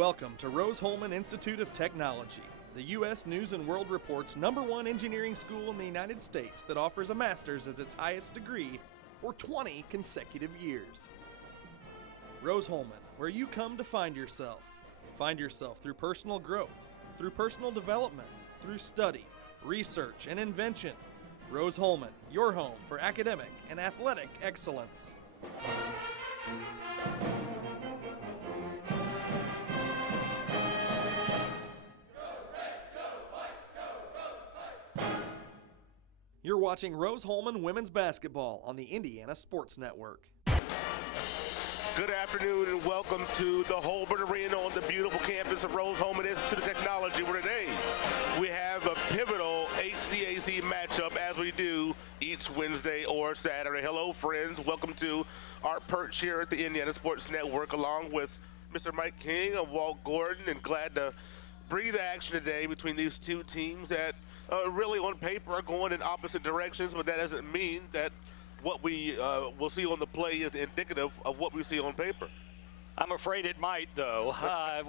Welcome to Rose-Hulman Institute of Technology, the U.S. News & World Report's #1 engineering school in the United States that offers a master's as its highest degree for 20 consecutive years. Rose-Hulman, where you come to find yourself. Find yourself through personal growth, through personal development, through study, research, and invention. Rose-Hulman, your home for academic and athletic excellence. You're watching Rose-Hulman Women's Basketball on the Indiana Sports Network. Good afternoon and welcome to the Holbert Arena on the beautiful campus of Rose-Hulman Institute of Technology, where today we have a pivotal HCAC matchup as we do each Wednesday or Saturday. Hello, friends. Welcome to our perch here at the Indiana Sports Network, along with Mr. Mike King and Walt Gordon, and glad to bring the action today between these two teams that really on paper are going in opposite directions, but that doesn't mean that what we will see on the play is indicative of what we see on paper. I'm afraid it might, though,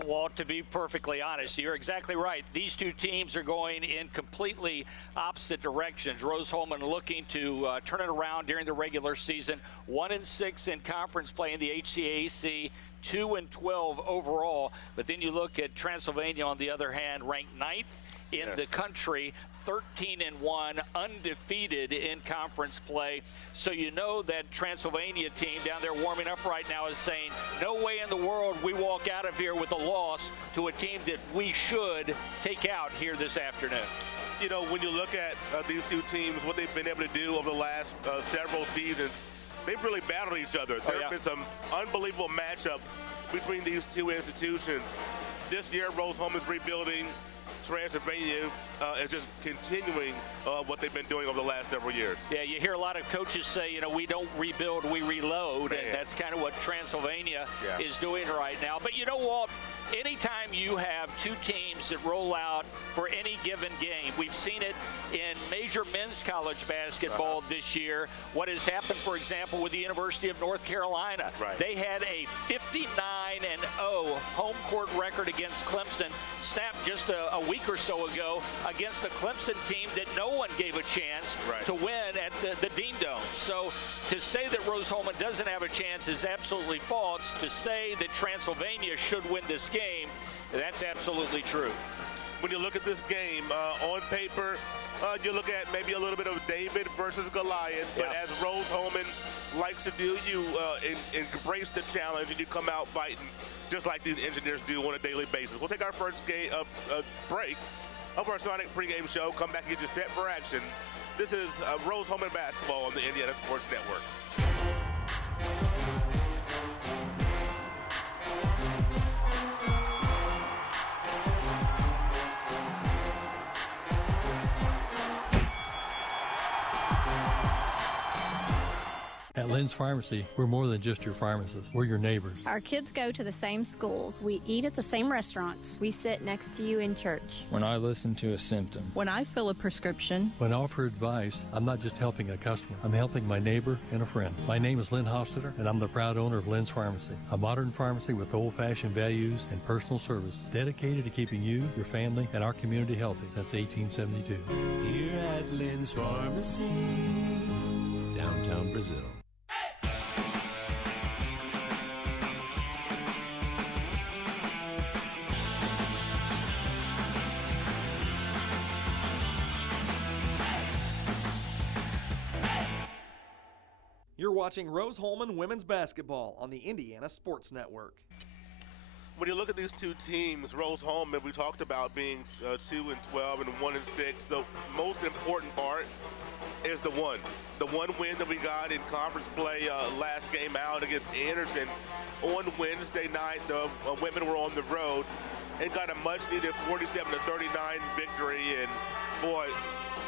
Walt, to be perfectly honest. You're exactly right. These two teams are going in completely opposite directions. Rose-Hulman looking to turn it around during the regular season. 1-6 in conference play in the HCAC, 2-12 overall. But then you look at Transylvania, on the other hand, ranked 9th in the country, 13-1, undefeated in conference play. So you know that Transylvania team down there warming up right now is saying, no way in the world we walk out of here with a loss to a team that we should take out here this afternoon. You know, when you look at these two teams, what they've been able to do over the last several seasons, they've really battled each other. There have been some unbelievable matchups between these two institutions. This year, Rose-Hulman is rebuilding. Transylvania is just continuing what they've been doing over the last several years. Yeah, you hear a lot of coaches say, you know, we don't rebuild, we reload, and that's kind of what Transylvania is doing right now. But you know, Walt, anytime you have two teams that roll out for any given game, we've seen it in major men's college basketball this year. What has happened, for example, with the University of North Carolina, they had a 59-0 home court record against Clemson, snapped just a week or so ago against a Clemson team that no one gave a chance to win at the Dean Dome. So to say that Rose-Hulman doesn't have a chance is absolutely false. To say that Transylvania should win this game, that's absolutely true. When you look at this game, on paper, you look at maybe a little bit of David versus Goliath, but as Rose-Hulman likes to do, you embrace the challenge and you come out fighting just like these engineers do on a daily basis. We'll take our first break of our Sonic pregame show, come back and get you set for action. This is Rose-Hulman basketball on the Indiana Sports Network. At Lynn's Pharmacy, we're more than just your pharmacist. We're your neighbors. Our kids go to the same schools. We eat at the same restaurants. We sit next to you in church. When I listen to a symptom. When I fill a prescription. When I offer advice, I'm not just helping a customer. I'm helping my neighbor and a friend. My name is Lynn Hofstetter, and I'm the proud owner of Lynn's Pharmacy, a modern pharmacy with old-fashioned values and personal service, dedicated to keeping you, your family, and our community healthy since 1872. Here at Lynn's Pharmacy, downtown Brazil. You're watching Rose-Hulman Women's Basketball on the Indiana Sports Network. When you look at these two teams, Rose-Hulman, we talked about being 2-12 and 1-6. The most important part is the one win that we got in conference play last game out against Anderson on Wednesday night. The women were on the road and got a much-needed 47-39 victory. And boy,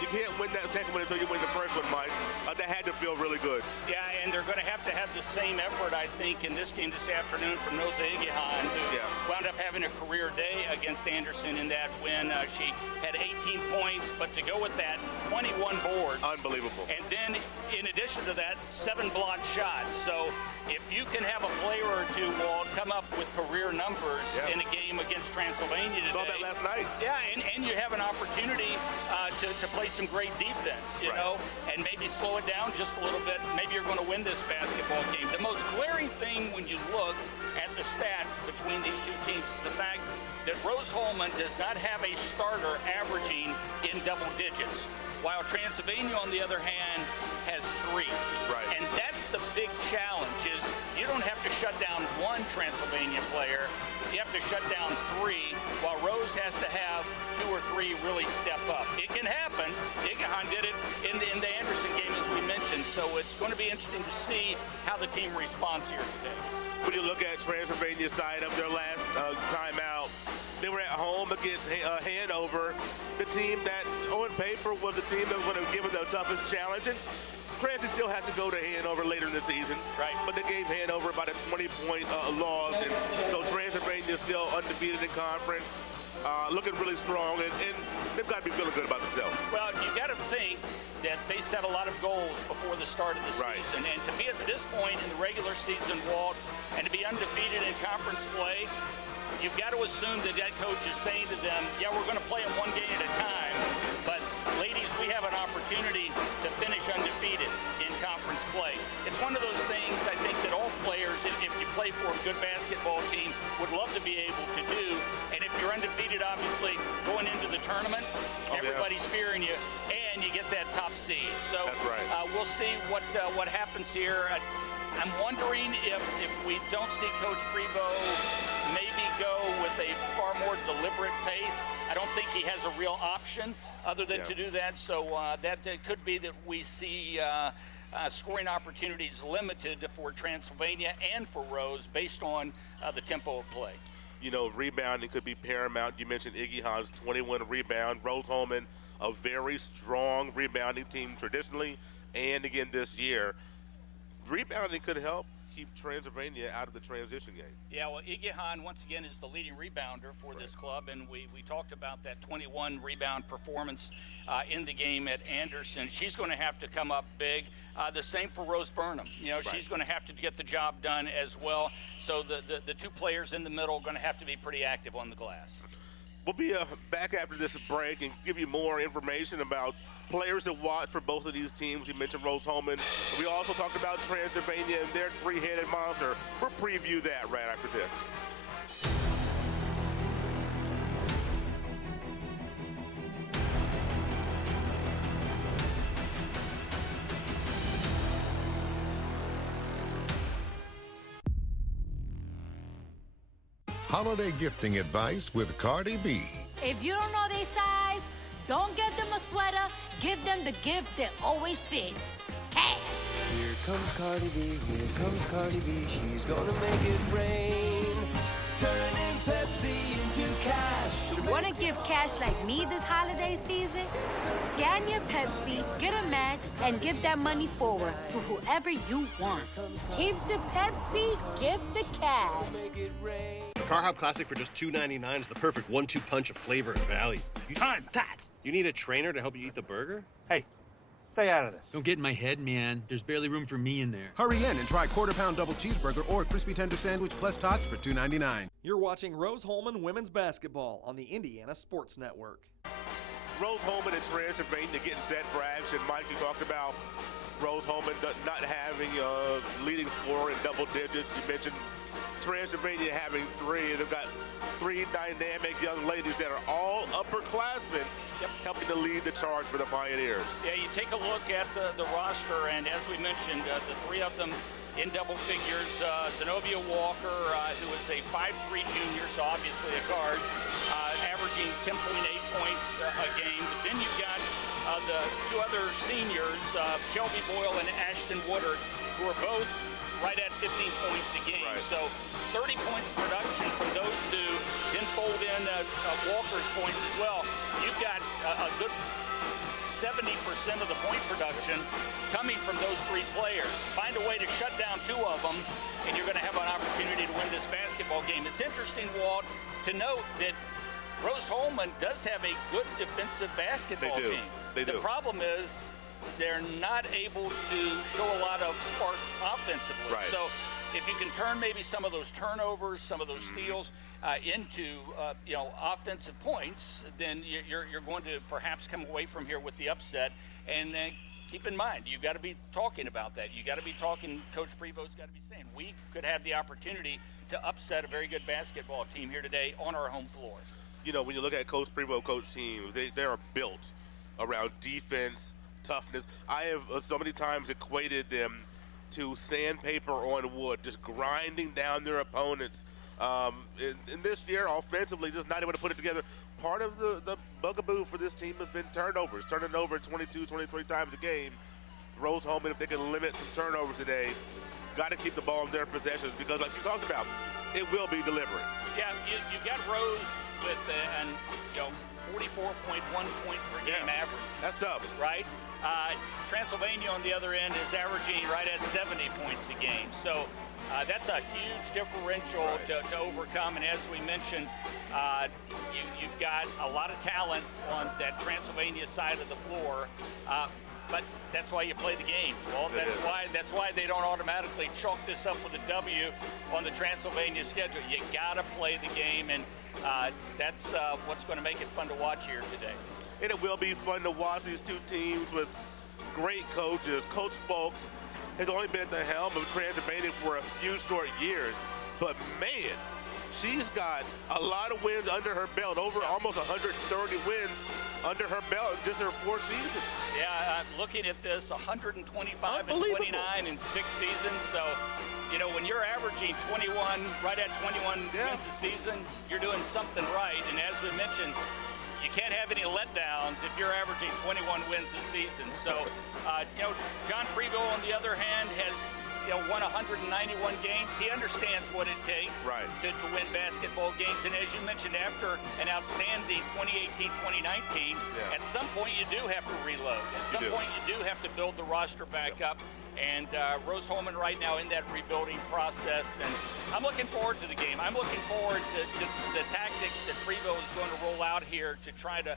you can't win that second one until you win the first one, Mike. That had to feel really good. Yeah, and they're going to have the same effort, I think, in this game this afternoon from Rose-Hulman, who wound up having a career day against Anderson in that win. She had 18 points, but to go with that, 21 boards. Unbelievable. And then, in addition to that, 7 blocked shots. So if you can have a player or two, Walt, come up with career numbers in a game against Transylvania today. Saw that last night. Yeah, and you have an opportunity to play some great defense, you know, and maybe slow it down just a little bit. Maybe you're going to win this basketball game. The most glaring thing when you look at the stats between these two teams is the fact that Rose-Hulman does not have a starter averaging in double digits, while Transylvania, on the other hand, has 3. Right. And that's the big challenge, is you don't have to shut down one Transylvania player. You have to shut down 3, while Rose has to have 2 or 3 really step up. It can happen. Igahan did it in the Anderson game, as we mentioned, so it's going to be interesting to see how the team responds here today. When you look at Transylvania's side of their last timeout, they were at home against Hanover, the team that, on paper, was the team that was going to give them the toughest challenge. And Cranston still has to go to Hanover later in the season. Right. But they gave Hanover about a 20-point loss. And so Transylvania is still undefeated in conference, looking really strong. And they've got to be feeling good about themselves. Well, you've got to think that they set a lot of goals before the start of the season. And to be at this point in the regular season, Walt, and to be undefeated in conference play, you've got to assume that coach is saying to them, yeah, we're going to play them one game at a time, but ladies, we have an opportunity to finish undefeated in conference play. It's one of those things I think that all players, if you play for a good basketball team, would love to be able to do. And if you're undefeated, obviously, going into the tournament, everybody's fearing you, and you get that top seed. So we'll see what happens here. I'm wondering if we don't see Coach Prevost maybe go with a far more deliberate pace. I don't think he has a real option other than to do that. So that could be that we see scoring opportunities limited for Transylvania and for Rose based on the tempo of play. You know, rebounding could be paramount. You mentioned Igahan's 21 rebound. Rose-Hulman, a very strong rebounding team traditionally, and again this year. Rebounding could help keep Transylvania out of the transition game. Yeah, well, Igahan, once again, is the leading rebounder for this club, and we talked about that 21 rebound performance in the game at Anderson. She's going to have to come up big. The same for Rose Burnham. You know, she's going to have to get the job done as well. So the 2 players in the middle are going to have to be pretty active on the glass. We'll be back after this break and give you more information about players to watch for both of these teams. We mentioned Rose-Hulman. We also talked about Transylvania and their 3-headed monster. We'll preview that right after this. Holiday gifting advice with Cardi B. If you don't know their size, don't get them a sweater. Give them the gift that always fits. Cash. Here comes Cardi B, here comes Cardi B. She's gonna make it rain. Turning Pepsi into cash. You want to give cash like me this holiday season? Scan your Pepsi, get a match, and give that money forward to whoever you want. Keep the Pepsi, give the cash. Carhop Classic for just $2.99 is the perfect 1-2 punch of flavor and value. Time that. You need a trainer to help you eat the burger? Hey, stay out of this. Don't get in my head, man. There's barely room for me in there. Hurry in and try quarter-pound double cheeseburger or crispy tender sandwich plus tots for $2.99. You're watching Rose-Hulman women's basketball on the Indiana Sports Network. Rose-Hulman and Transylvania getting set for action. Mike, you talked about Rose-Hulman not having a leading scorer in double digits. You mentioned Transylvania having 3. They've got 3 dynamic young ladies that are all upperclassmen, helping to lead the charge for the Pioneers. Yeah, you take a look at the roster, and as we mentioned, the 3 of them in double figures. Zenobia Walker, who is a 5'3" junior, so obviously a guard, averaging 10.8 points a game. But then you've got the 2 other seniors, Shelby Boyle and Ashton Woodard, who are both right at 15 points a game. So 30 points production from those 2, then fold in Walker's points as well. You've got a good 70 of the point production coming from those three players. Find a way to shut down two of them, and you're going to have an opportunity to win this basketball game. It's interesting, Walt, to note that Rose-Hulman does have a good defensive basketball team. They do. The problem is they're not able to show a lot of spark offensively. Right. So if you can turn maybe some of those turnovers, some of those steals into offensive points, then you're going to perhaps come away from here with the upset. And keep in mind, you've got to be talking about that. You've got to be talking, Coach Prevo's got to be saying, we could have the opportunity to upset a very good basketball team here today on our home floor. You know, when you look at Coach Prevo, Coach teams, they are built around defense, toughness. I have so many times equated them to sandpaper on wood, just grinding down their opponents. And this year, offensively, just not able to put it together. Part of the bugaboo for this team has been turnovers, turning over 22, 23 times a game. Rose-Hulman, if they can limit some turnovers today, got to keep the ball in their possessions because, like you talked about, it will be deliberate. Yeah, you got Rose with 44.1 point per game average. That's tough. Right? Transylvania on the other end is averaging right at 70 points a game. So that's a huge differential to overcome. And as we mentioned, you've got a lot of talent on that Transylvania side of the floor. But that's why you play the game. Well, that's why they don't automatically chalk this up with a W on the Transylvania schedule. You got to play the game, and that's what's going to make it fun to watch here today. And it will be fun to watch these two teams with great coaches. Coach Folks has only been at the helm of Transylvania for a few short years, but man, she's got a lot of wins under her belt, over almost 130 wins under her belt in just her 4 seasons. Yeah, I'm looking at this, 125 and 29 in 6 seasons. So, you know, when you're averaging 21, right at 21 wins a season, you're doing something right. And as we mentioned, you can't have any letdowns if you're averaging 21 wins a season. So, John Prevo, on the other hand, has won 191 games. He understands what it takes to win basketball games. And as you mentioned, after an outstanding 2018-2019, at some point you do have to reload. At some point you do have to build the roster back up. And Rose-Hulman right now in that rebuilding process. And I'm looking forward to the game. I'm looking forward to the tactics that Prevo is going to roll out here to try to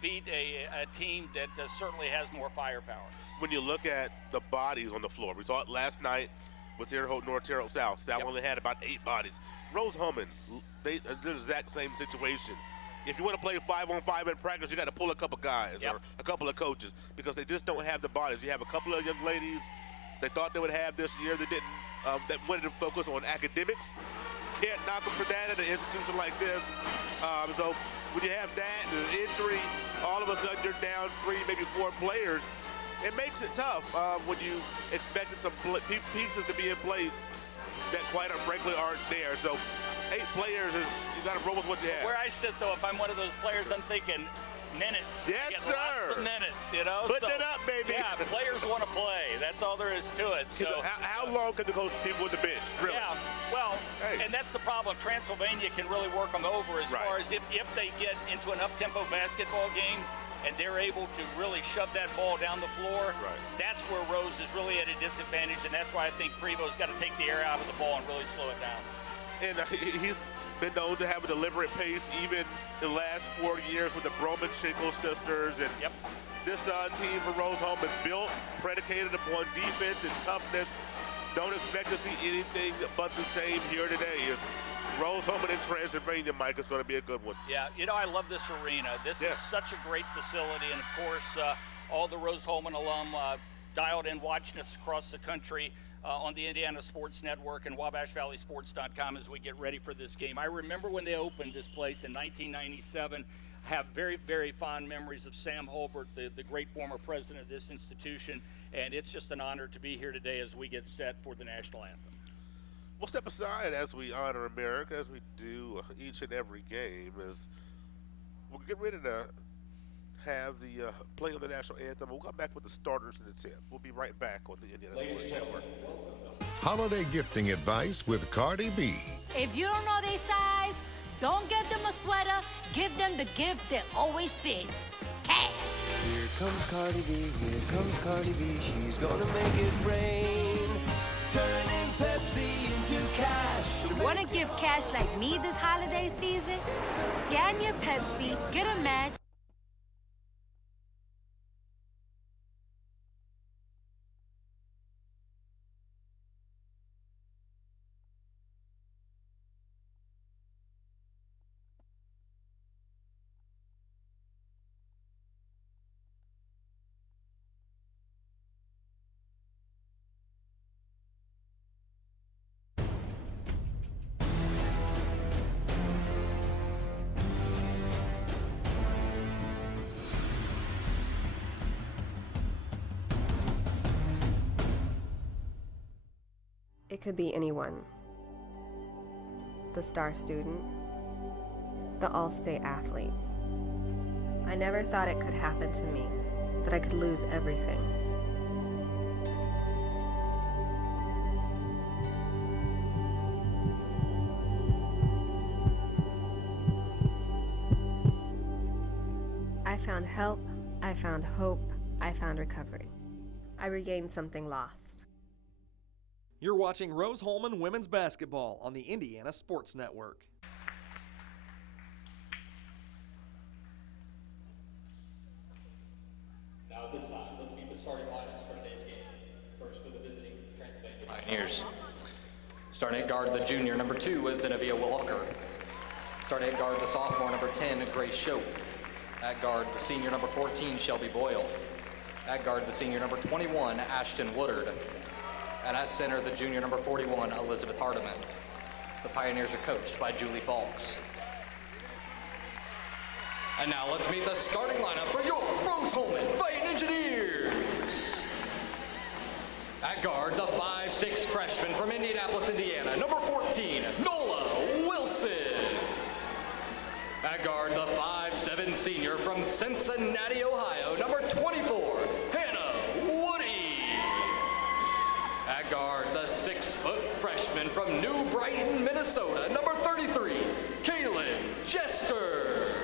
beat a team that certainly has more firepower. When you look at the bodies on the floor, we saw it last night with Terre Haute North, Terre Haute South. South only had about 8 bodies. Rose-Hulman, they're the exact same situation. If you want to play 5-on-5 in practice, you got to pull a couple guys or a couple of coaches because they just don't have the bodies. You have a couple of young ladies they thought they would have this year. They didn't. That wanted to focus on academics. Can't knock them for that at an institution like this. So when you have that and an injury, all of a sudden you're down 3, maybe 4 players. It makes it tough when you expected some pieces to be in place that quite frankly aren't there. So 8 players, you got to roll with what you have. Where I sit, though, if I'm one of those players, I'm thinking minutes. Yes, sir. Lots of minutes, Putting it up, baby. Yeah, players want to play. That's all there is to it. So how long can the coach keep with the bench? Really? Yeah, well, and that's the problem. Transylvania can really work them over as far as if they get into an up-tempo basketball game and they're able to really shove that ball down the floor, that's where Rose is really at a disadvantage, and that's why I think Prevo's got to take the air out of the ball and really slow it down. And he's been known to have a deliberate pace even the last 4 years with the Broman-Schenkel sisters. And this team for Rose-Hulman built, predicated upon defense and toughness. Don't expect to see anything but the same here today. Rose-Hulman and Transylvania, Mike, is going to be a good one. Yeah, I love this arena. This is such a great facility. And, of course, all the Rose-Hulman alum dialed in watching us across the country on the Indiana Sports Network and WabashValleySports.com as we get ready for this game. I remember when they opened this place in 1997. Have very, very fond memories of Sam Holbert, the great former president of this institution. And it's just an honor to be here today as we get set for the national anthem. We'll step aside as we honor America, as we do each and every game, as we'll get ready to have the playing of the national anthem. We'll come back with the starters in the 10th. We'll be right back on the Indiana Sports Network. Holiday gifting advice with Cardi B. If you don't know their size, don't get them a sweater. Give them the gift that always fits. Cash. Here comes Cardi B, here comes Cardi B. She's gonna make it rain. Turning Pepsi into cash. Wanna give cash like me this holiday season? Scan your Pepsi, get a match. It could be anyone. The star student, the all-state athlete. I never thought it could happen to me, that I could lose everything. I found help, I found hope, I found recovery. I regained something lost. You're watching Rose-Hulman Women's Basketball on the Indiana Sports Network. Now at this time, let's meet the starting lineups for today's game. First for the visiting Transylvania Pioneers. Starting at guard, the junior, number 2, is Zenevia Walker. Starting at guard, the sophomore, number 10, Grace Shope. At guard, the senior, number 14, Shelby Boyle. At guard, the senior, number 21, Ashton Woodard. And at center, the junior, number 41, Elizabeth Hardiman. The Pioneers are coached by Julie Falks. And now let's meet the starting lineup for your Rose-Hulman Fighting Engineers. At guard, the 5'6" freshman from Indianapolis, Indiana, number 14, Nola Wilson. At guard, the 5'7" senior from Cincinnati, Ohio, number 24, Hannah Woody. At guard, the 6-foot freshman from New Brighton, Minnesota, number 33, Kaylin Jester.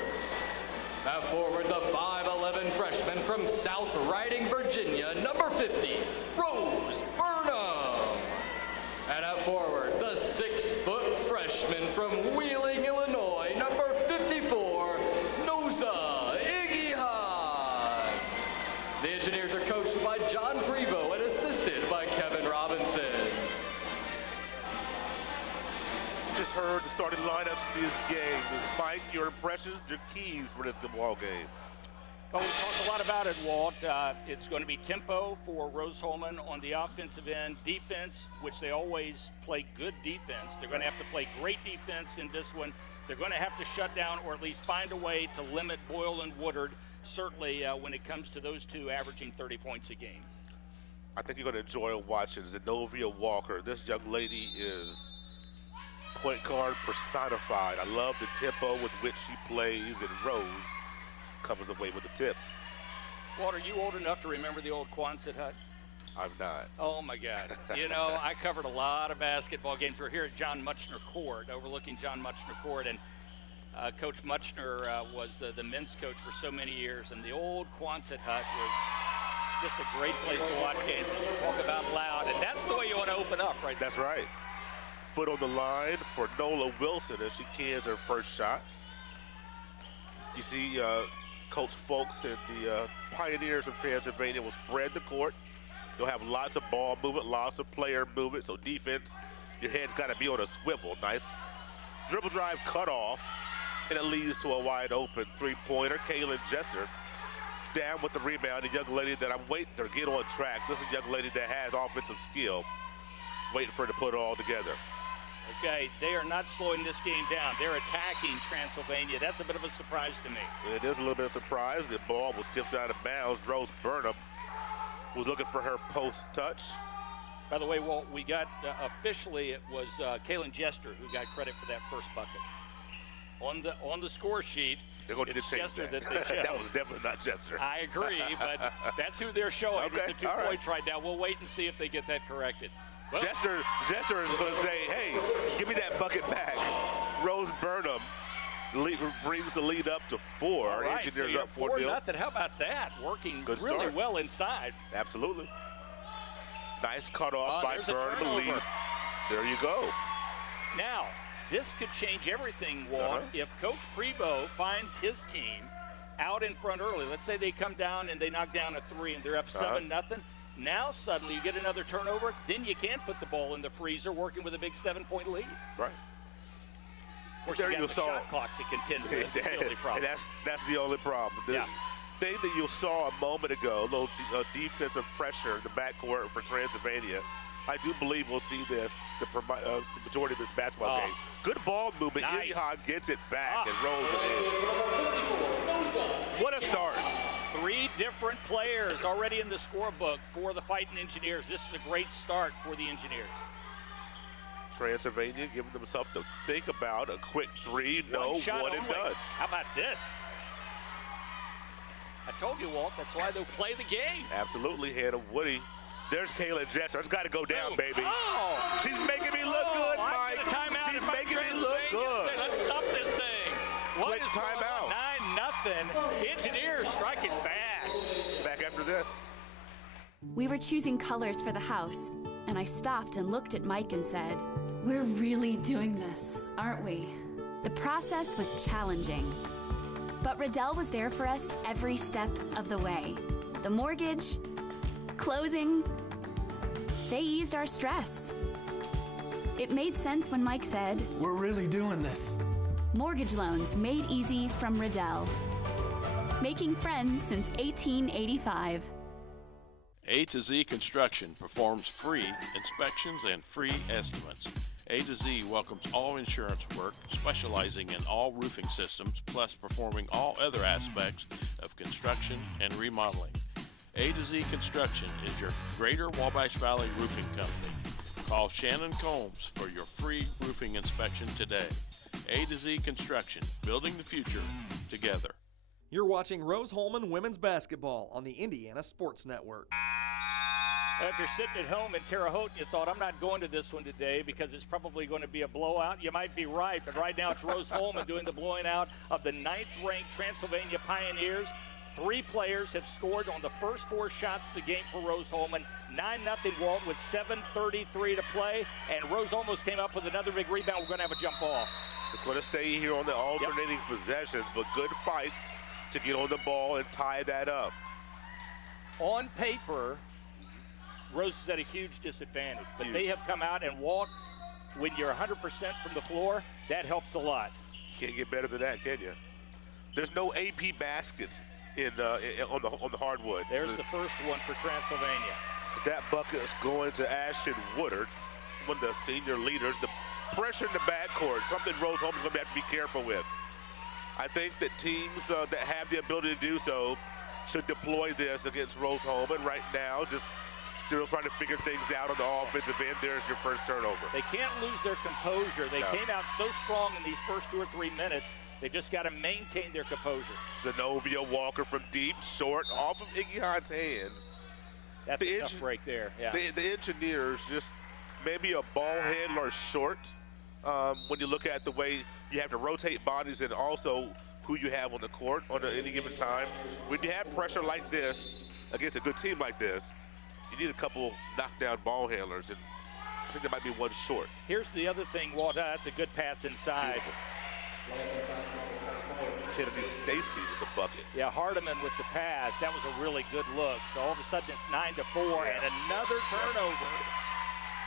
At forward, the 5'11" freshman from South Riding, Virginia, number 50, Rose Burnham. And at forward, the 6-foot freshman from Wheeling, Illinois, number 54, Noza Iggyhan. The Engineers are coached by John Prevost and assisted by Kevin Robinson. Just heard the starting lineups for this game. Mike, your impressions, your keys for this ball game? Well, we talked a lot about it, Walt. It's going to be tempo for Rose-Hulman on the offensive end. Defense, which they always play good defense. They're going to have to play great defense in this one. They're going to have to shut down or at least find a way to limit Boyle and Woodard, certainly when it comes to those two averaging 30 points a game. I think you're going to enjoy watching Zenevia Walker. This young lady is point guard personified. I love the tempo with which she plays, and Rose comes away with the tip. Walt, are you old enough to remember the old Quonset hut? I'm not. Oh my God. You know, I covered a lot of basketball games. We're here at John Muchner Court, overlooking John Muchner Court, and Coach Muchner was the men's coach for so many years, and the old Quonset hut was just a great place to watch games, and you talk about loud, and that's the way you want to open up, right? That's right. Foot on the line for Nola Wilson as she cans her first shot. You see Coach Folks and the Pioneers from Transylvania will spread the court. You'll have lots of ball movement, lots of player movement, so defense, your head's got to be on a swivel. Nice dribble drive cut off, and it leads to a wide open three-pointer. Kaylin Jester down with the rebound, a young lady that I'm waiting to get on track. This is a young lady that has offensive skill, waiting for her to put it all together. Okay, they are not slowing this game down. They're attacking Transylvania. That's a bit of a surprise to me. It is a little bit of a surprise. The ball was tipped out of bounds. Rose Burnham was looking for her post touch. By the way, Walt, we got officially it was Kaylin Jester who got credit for that first bucket. On the score sheet, they're going to change that. That was definitely not Jester. I agree, but that's who they're showing okay, with the 2 points right now. We'll wait and see if they get that corrected. Well, Jester is going to say, hey, give me that bucket back. Rose Burnham brings the lead up to 4. All right, Engineers so up 4-0. 4-0. How about that? Working Good really start. well inside. Absolutely. Nice cutoff by there's a Burnham. turnover. There you go. Now, this could change everything, Walt. If Coach Prebo finds his team out in front early, let's say they come down and they knock down a 3 and they're up 7-0. Now suddenly you get another turnover, then you can't put the ball in the freezer working with a big 7-point lead. Right. Of course, there you got the shot clock to contend with. That's the only problem. That's the only problem. The thing that you saw a moment ago, a little defensive pressure in the backcourt for Transylvania. I do believe we'll see this the majority of this basketball game. Good ball movement. Nice. Ilihan gets it back and rolls it in. What a start. 3 different players already in the scorebook for the Fighting Engineers. This is a great start for the Engineers. Transylvania giving themselves to think about a quick 3. No, one and done. How about this? I told you, Walt, that's why they'll play the game. Absolutely, Hannah Woody. There's Kayla Jester. It's got to go down, baby. Oh! She's making me look good, Mike. She's making me look good. Let's stop this thing. Quick timeout. 9-0. Engineers striking fast. Back after this. We were choosing colors for the house, and I stopped and looked at Mike and said, "We're really doing this, aren't we?" The process was challenging, but Riddell was there for us every step of the way. The mortgage, closing, they eased our stress. It made sense when Mike said, "We're really doing this." Mortgage loans made easy from Riddell. Making friends since 1885. A to Z Construction performs free inspections and free estimates. A to Z welcomes all insurance work, specializing in all roofing systems, plus performing all other aspects of construction and remodeling. A to Z Construction is your Greater Wabash Valley roofing company. Call Shannon Combs for your free roofing inspection today. A to Z Construction, building the future together. You're watching Rose-Hulman Women's Basketball on the Indiana Sports Network. Well, if you're sitting at home in Terre Haute and you thought, I'm not going to this one today because it's probably going to be a blowout, you might be right. But right now it's Rose-Hulman doing the blowing out of the 9th-ranked Transylvania Pioneers. 3 players have scored on the first 4 shots of the game for Rose-Hulman. 9-0 Walt with 7:33 to play. And Rose almost came up with another big rebound. We're going to have a jump ball. It's going to stay here on the alternating possessions, but good fight to get on the ball and tie that up. On paper, Rose is at a huge disadvantage, but they have come out and Walt, when you're 100% from the floor, that helps a lot. Can't get better than that, can you? There's no AP baskets on the hardwood. There's the first one for Transylvania. That bucket is going to Ashton Woodard, one of the senior leaders. The pressure in the backcourt, something Rose-Hulman's going to have to be careful with. I think that teams that have the ability to do so should deploy this against Rose-Hulman right now. Just still trying to figure things out on the offensive end. There's your first turnover. They can't lose their composure. They came out so strong in these first 2 or 3 minutes. They just got to maintain their composure. Zenobia Walker from deep, short, off of Iggy Hahn's hands. That's a tough break there. Yeah. The Engineers just maybe a ball handler short when you look at the way you have to rotate bodies and also who you have on the court on any given time. When you have pressure like this against a good team like this, you need a couple knockdown ball handlers, and I think there might be one short. Here's the other thing, Walt. That's a good pass inside. Kennedy Stacy with the bucket. Yeah, Hardiman with the pass. That was a really good look. So all of a sudden it's 9-4 and another turnover.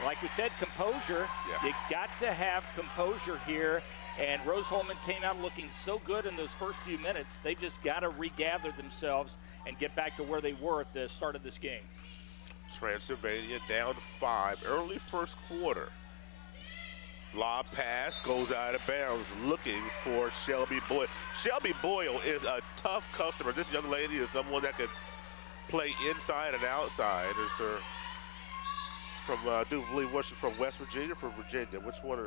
Like we said, composure. You got to have composure here. And Rose-Hulman came out looking so good in those first few minutes. They just got to regather themselves and get back to where they were at the start of this game. Transylvania down 5, early first quarter. Lob pass goes out of bounds, looking for Shelby Boyle. Shelby Boyle is a tough customer. This young lady is someone that can play inside and outside. Is her from, I do believe, was she from West Virginia or from Virginia? Which one?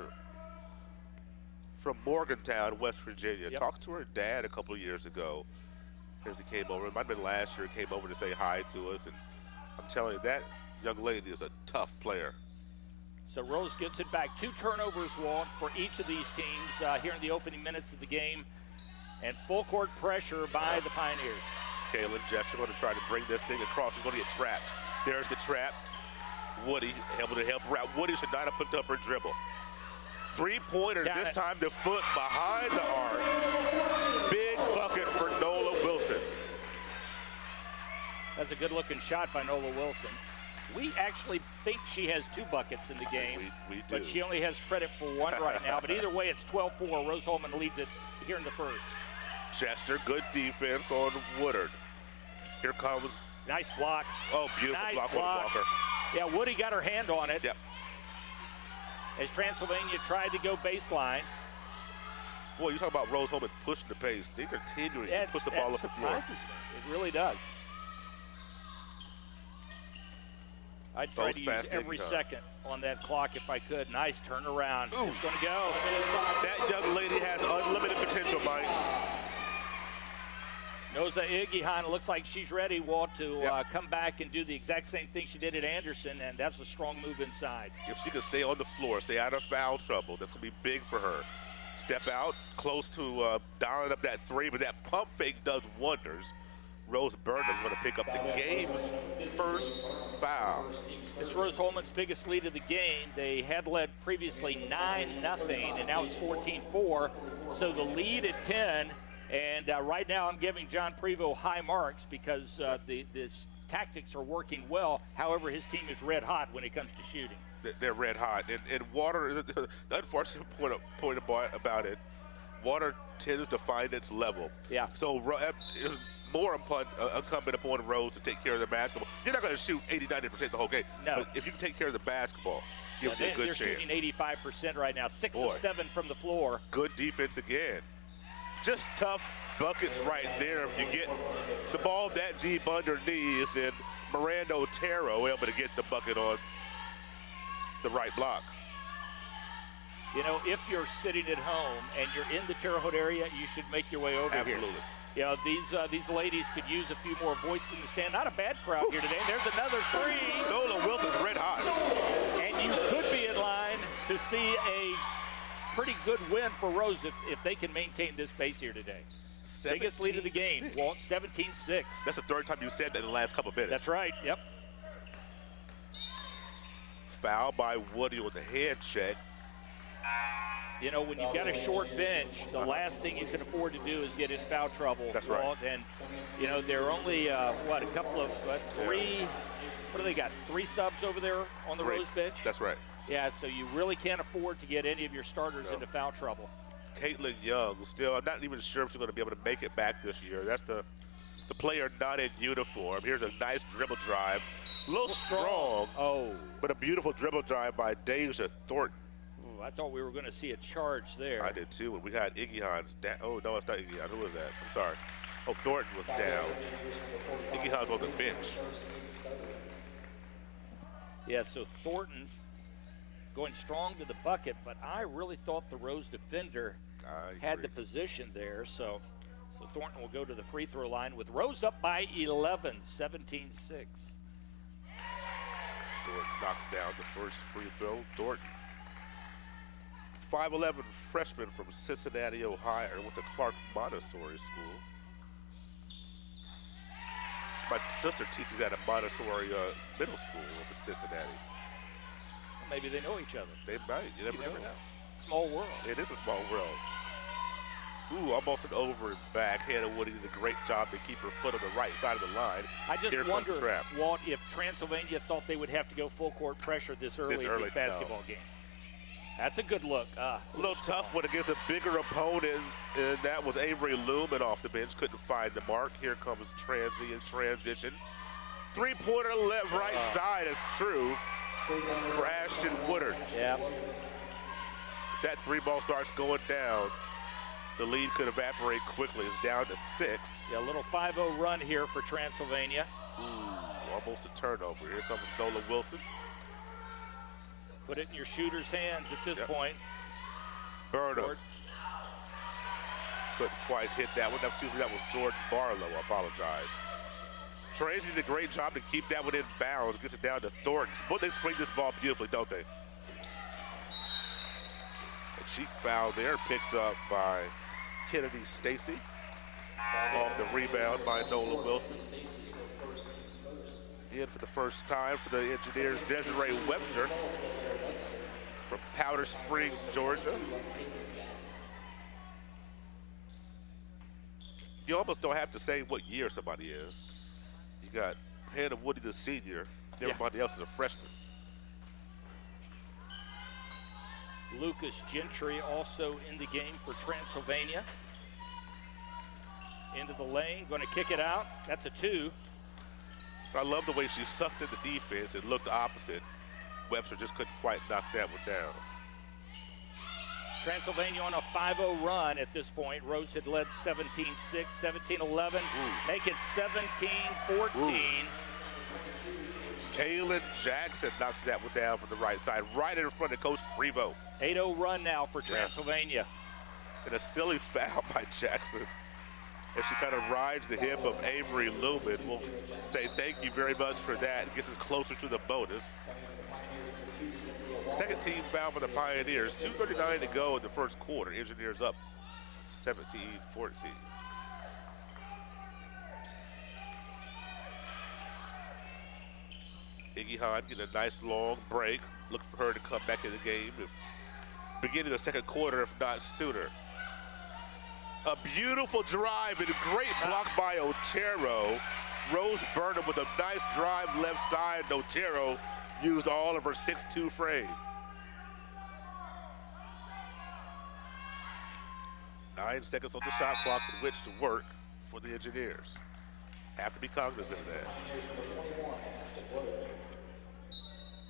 From Morgantown, West Virginia. Talked to her dad a couple of years ago as he came over. It might have been last year. He came over to say hi to us. And I'm telling you, that young lady is a tough player. So Rose gets it back. 2 turnovers, Walt, for each of these teams here in the opening minutes of the game. And full court pressure by the Pioneers. Kaylin Jester going to try to bring this thing across. She's going to get trapped. There's the trap. Woody able to help her out. Woody should not have put up her dribble. 3-pointer, this time the foot behind the arc. Big bucket for Nola Wilson. That's a good-looking shot by Nola Wilson. We actually think she has 2 buckets in the game, we do. But she only has credit for 1 right now. But either way, it's 12-4. Rose-Hulman leads it here in the first. Chester, good defense on Woodard. Here comes. Nice block. Oh, beautiful nice block. Walker. Yeah, Woody got her hand on it. Yep. As Transylvania tried to go baseline. Boy, you talk about Rose-Hulman pushing the pace. They continuing to push the ball up the floor. That surprises me. It really does. I'd try to use every second on that clock if I could. Nice turnaround. Ooh. It's going to go. That young lady has unlimited potential, Mike. Noza Igihan looks like she's ready, Walt, to come back and do the exact same thing she did at Anderson, and that's a strong move inside. If she can stay on the floor, stay out of foul trouble, that's going to be big for her. Step out, close to dialing up that 3, but that pump fake does wonders. Rose Burnham's going to pick up the game's first foul. It's Rose-Hulman's biggest lead of the game. They had led previously 9-0, and now it's 14-4. So the lead at 10, and right now I'm giving John Prevost high marks because the tactics are working well. However, his team is red hot when it comes to shooting. They're red hot, and Water, the unfortunate point about it, Water tends to find its level. Yeah. So it's more incumbent upon Rose to take care of the basketball. You're not going to shoot 80-90% the whole game. No. But if you can take care of the basketball, gives you a good chance. They're shooting 85% right now, 6 of 7 from the floor. Good defense again. Just tough buckets right there. If you get the ball that deep underneath, then Miranda Otero able to get the bucket on the right block. You know, if you're sitting at home and you're in the Terre Haute area, you should make your way over here. Absolutely. You know, these ladies could use a few more voices in the stand. Not a bad crowd here today. There's another 3. Nola Wilson's red hot. And you could be in line to see a pretty good win for Rose if they can maintain this pace here today. Biggest lead of the game, Walt, 17-6. That's the 3rd time you said that in the last couple of minutes. That's right, yep. Foul by Woody on the head check. You know, when you've got a short bench, the last thing you can afford to do is get in foul trouble. That's Walt. right. And, you know, there are only, a couple of 3, what do they got, 3 subs over there on the Rose bench? That's right. Yeah, so you really can't afford to get any of your starters into foul trouble. Caitlin Young, still, I'm not even sure if she's going to be able to make it back this year. That's the player not in uniform. Here's a nice dribble drive. A little strong, but a beautiful dribble drive by Deja Thornton. I thought we were going to see a charge there. I did too, and we had Iggy Hans down. Oh, no, it's not Iggy Hans. Who was that? I'm sorry. Oh, Thornton was down. Iggy Hans on the bench. Yeah, so Thornton going strong to the bucket, but I really thought the Rose defender had the position there. So Thornton will go to the free throw line with Rose up by 11, 17-6. Thornton knocks down the first free throw. Thornton. 5'11" freshman from Cincinnati, Ohio, went to Clark Montessori School. My sister teaches at a Montessori middle school up in Cincinnati. Maybe they know each other. They might. You never know. Small world. It is a small world. Ooh, almost an over and back. Hannah Woody did a great job to keep her foot on the right side of the line. I just wonder, trap. Walt, if Transylvania thought they would have to go full court pressure this early in this basketball game. That's a good look. A little tough one against a bigger opponent, and that was Avery Lumen off the bench. Couldn't find the mark. Here comes Transy in transition. 3-pointer left, right side is true for Ashton Woodard. Yeah. If that 3-ball starts going down, the lead could evaporate quickly. It's down to 6. Yeah, a little 5-0 run here for Transylvania. Ooh, almost a turnover. Here comes Nola Wilson. Put it in your shooter's hands at this point. Burnham. Couldn't quite hit that one. Excuse me, that was Jordan Barlow. I apologize. Tracy did a great job to keep that one in bounds. Gets it down to Thornton. But they spring this ball beautifully, don't they? A cheap foul there picked up by Kennedy Stacy. Off the rebound by Nolan Wilson. In for the first time for the Engineers, Desiree Webster from Powder Springs, Georgia. You almost don't have to say what year somebody is. You got Hannah Woody, the senior. Everybody else is a freshman. Lucas Gentry also in the game for Transylvania. Into the lane, going to kick it out. That's a 2. I love the way she sucked in the defense and looked opposite. Webster just couldn't quite knock that one down. Transylvania on a 5-0 run at this point. Rose had led 17-6, 17-11. Make it 17-14. Kaylin Jackson knocks that one down from the right side, right in front of Coach Prevost. 8-0 run now for Transylvania. And a silly foul by Jackson. As she kind of rides the hip of Avery Lumen. We'll say thank you very much for that. It gets us closer to the bonus. Second team foul for the Pioneers. 2:39 to go in the first quarter. Engineers up 17-14. Iggy Hahn getting a nice long break. Looking for her to come back in the game. Beginning the second quarter, if not sooner. A beautiful drive and a great block by Otero. Rose Burnham with a nice drive left side. Otero used all of her 6'2" frame. 9 seconds on the shot clock with which to work for the Engineers. Have to be cognizant of that.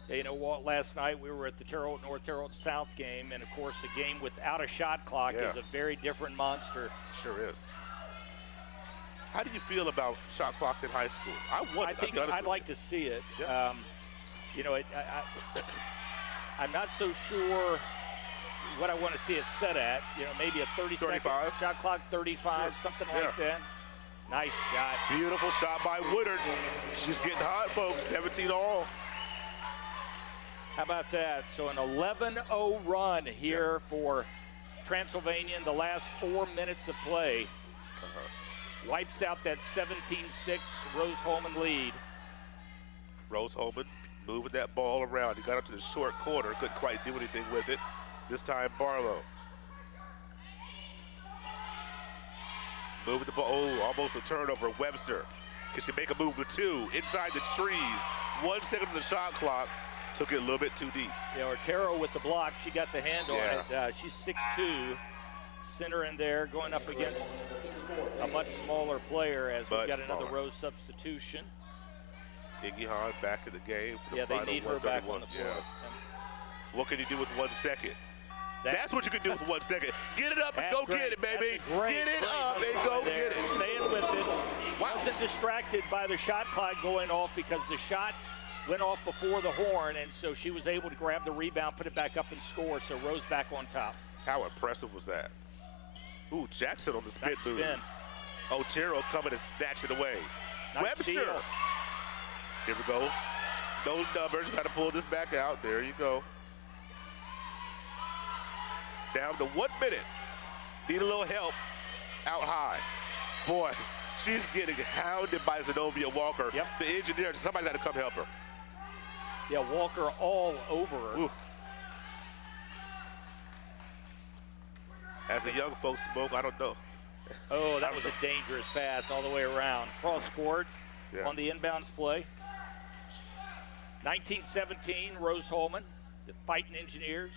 Yeah, you know what, last night we were at the North Terre Haute South game, and of course a game without a shot clock is a very different monster. Sure is. How do you feel about shot clock in high school? I think I'd like to see it. Yeah. You know, I'm not so sure what I want to see it set at. You know, maybe a 30-second shot clock, 35, something like that. Nice shot. Beautiful shot by Woodard. She's getting hot, folks. 17 all. How about that? So an 11-0 run here for Transylvania in the last 4 minutes of play. Wipes out that 17-6 Rose-Hulman lead. Rose-Hulman moving that ball around. He got up to the short corner, couldn't quite do anything with it. This time Barlow. Moving the ball, almost a turnover. Webster, can she make a move with 2? Inside the trees, 1 second on the shot clock. Took it a little bit too deep. Yeah, Otero with the block. She got the hand on it. She's 6'2", center in there, going up against a much smaller player as we've got another Rose substitution. Iggy Hahn back in the game for the final 1:31. They need her back on the floor. What can you do with 1 second? That's what you can do with 1 second. Get it up and go get it, baby. Get it up and go get it. Staying with it. Wasn't distracted by the shot clock going off because the shot went off before the horn, and so she was able to grab the rebound, put it back up and score, so Rose back on top. How impressive was that? Ooh, Jackson on the spin Nice move. spin. Otero coming and snatch it away. Nice Webster. steal. Here we go. No numbers, got to pull this back out. There you go. Down to 1 minute. Need a little help out high. Boy, she's getting hounded by Zenobia Walker. Yep. The Engineer, somebody got to come help her. Yeah, Walker all over her. Ooh. As the young folks smoke, I don't know. Oh, that was a dangerous pass all the way around. Cross court on the inbounds play. 1917, Rose-Hulman, the Fighting Engineers,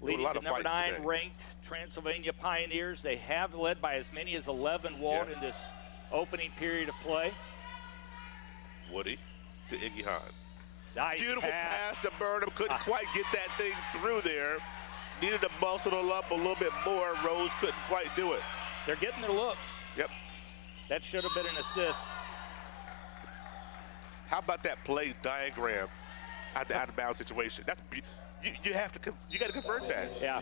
leading the number 9 ranked Transylvania Pioneers. They have led by as many as 11, Walt, in this opening period of play. Woody to Iggy Hahn. Nice Beautiful pass to Burnham. Couldn't quite get that thing through there. Needed to muscle it up a little bit more. Rose couldn't quite do it. They're getting their looks. Yep. That should have been an assist. How about that play diagram at the out-of-bounds situation? That's you have to you got to convert that. Yeah.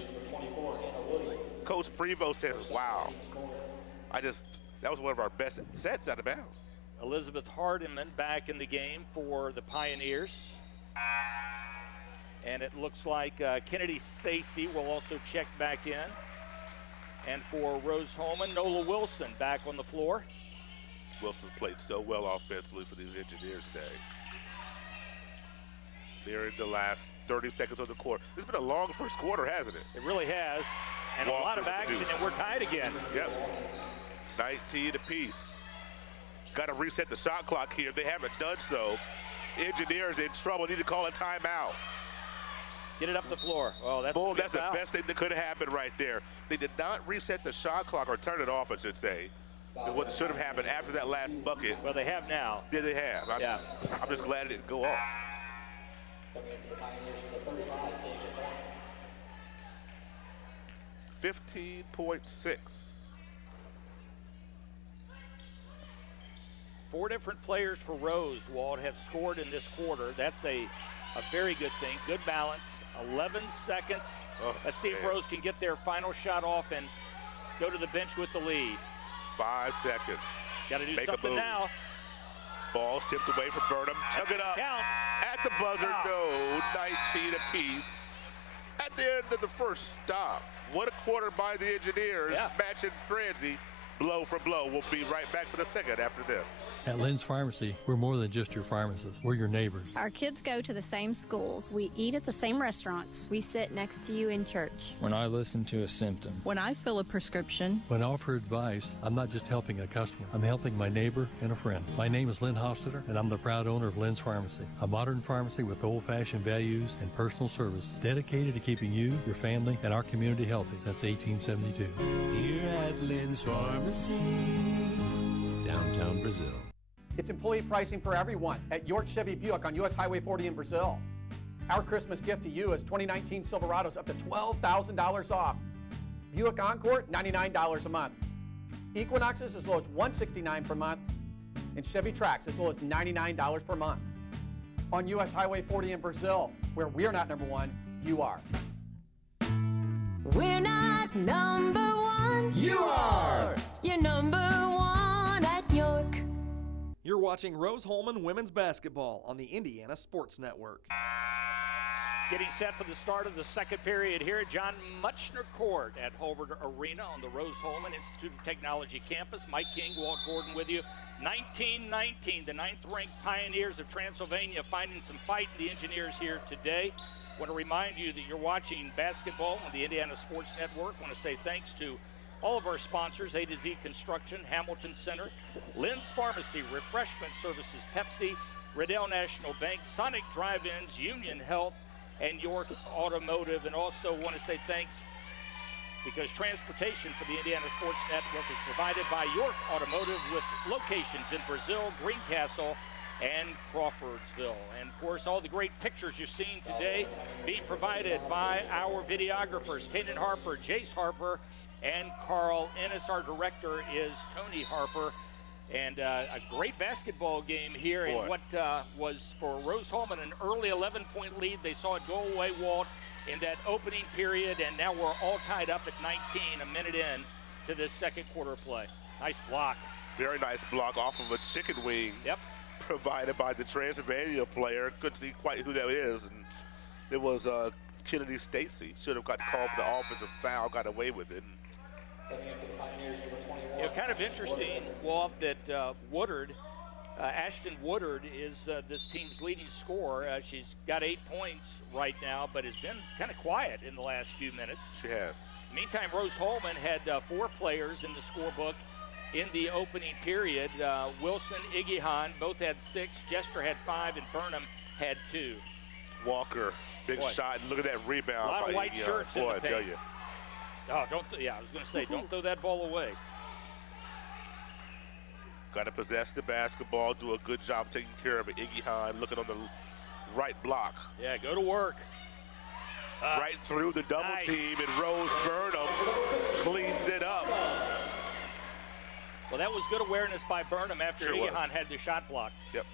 Coach Prevost said, "Wow, that was one of our best sets out of bounds." Elizabeth Hardiman back in the game for the Pioneers. And it looks like Kennedy Stacy will also check back in. And for Rose-Hulman, Nola Wilson back on the floor. Wilson's played so well offensively for these Engineers today. They're in the last 30 seconds of the quarter. It's been a long first quarter, hasn't it? It really has. And Walker a lot of action, and we're tied again. Yep. 19 apiece. Got to reset the shot clock here. They haven't done so. Engineers in trouble. Need to call a timeout. Get it up the floor. Oh, that's boom. That's foul. The best thing that could have happened right there. They did not reset the shot clock, or turn it off, I should say. What should have happened after that last bucket. Well, they have now. Did they have? I'm just glad it didn't go off. 15.6. 4 different players for Rose, Walt, have scored in this quarter. That's a very good thing. Good balance. 11 seconds. Oh, let's see if Rose can get their final shot off and go to the bench with the lead. 5 seconds. Got to do something now. Ball's tipped away from Burnham. Chug it up. Count. At the buzzer, no. 19 apiece. At the end of the first stop. What a quarter by the Engineers. Matching Transy. Blow for blow. We'll be right back for the second after this. At Lynn's Pharmacy, we're more than just your pharmacist. We're your neighbors. Our kids go to the same schools. We eat at the same restaurants. We sit next to you in church. When I listen to a symptom. When I fill a prescription. When I offer advice, I'm not just helping a customer. I'm helping my neighbor and a friend. My name is Lynn Hofstetter, and I'm the proud owner of Lynn's Pharmacy, a modern pharmacy with old-fashioned values and personal service dedicated to keeping you, your family, and our community healthy since 1872. Here at Lynn's Pharmacy, downtown Brazil. It's employee pricing for everyone at York Chevy Buick on US Highway 40 in Brazil. Our Christmas gift to you is 2019 Silverados up to $12,000 off. Buick Encore, $99 a month. Equinoxes as low as $169 per month. And Chevy Trax as low as $99 per month. On US Highway 40 in Brazil, where we're not number one, you are. We're not number one. You are. You're number one at York. You're watching Rose-Hulman Women's Basketball on the Indiana Sports Network. Getting set for the start of the second period here at John Muchner Court at Holbert Arena on the Rose-Hulman Institute of Technology campus. Mike King, Walt Gordon with you. 19-19, the 9th-ranked Pioneers of Transylvania finding some fight in the Engineers here today. I want to remind you that you're watching basketball on the Indiana Sports Network. I want to say thanks to all of our sponsors, A to Z Construction, Hamilton Center, Lynn's Pharmacy, Refreshment Services, Pepsi, Riddell National Bank, Sonic Drive-Ins, Union Health, and York Automotive. And also want to say thanks because transportation for the Indiana Sports Network is provided by York Automotive with locations in Brazil, Greencastle, and Crawfordsville. And of course, all the great pictures you're seeing today being provided by our videographers, Kaden Harper, Jace Harper, and Carl Ennis. Our director is Tony Harper. And a great basketball game here in what was for Rose-Hulman an early 11-point lead. They saw it go away, Walt, in that opening period, and now we're all tied up at 19, a minute in to this second quarter play. Nice block. Very nice block off of a chicken wing. Yep. Provided by the Transylvania player. Couldn't see quite who that is. And it was Kennedy Stacy. Should have got called for the offensive foul, got away with it. You know, kind of interesting, Walt, that Woodard, Ashton Woodard is this team's leading scorer. She's got 8 points right now, but has been kind of quiet in the last few minutes. She has. Meantime, Rose-Hulman had 4 players in the scorebook in the opening period. Wilson, Igihan both had 6. Jester had 5, and Burnham had 2. Walker, big shot. Look at that rebound. A lot of white shirts in the paint. I tell you. Oh, I was going to say, don't throw that ball away. Got to possess the basketball, do a good job taking care of it. Igihan looking on the right block. Yeah, go to work. Right through the double team, and Rose Burnham cleans it up. Well, that was good awareness by Burnham after Igihan had the shot blocked. Yep.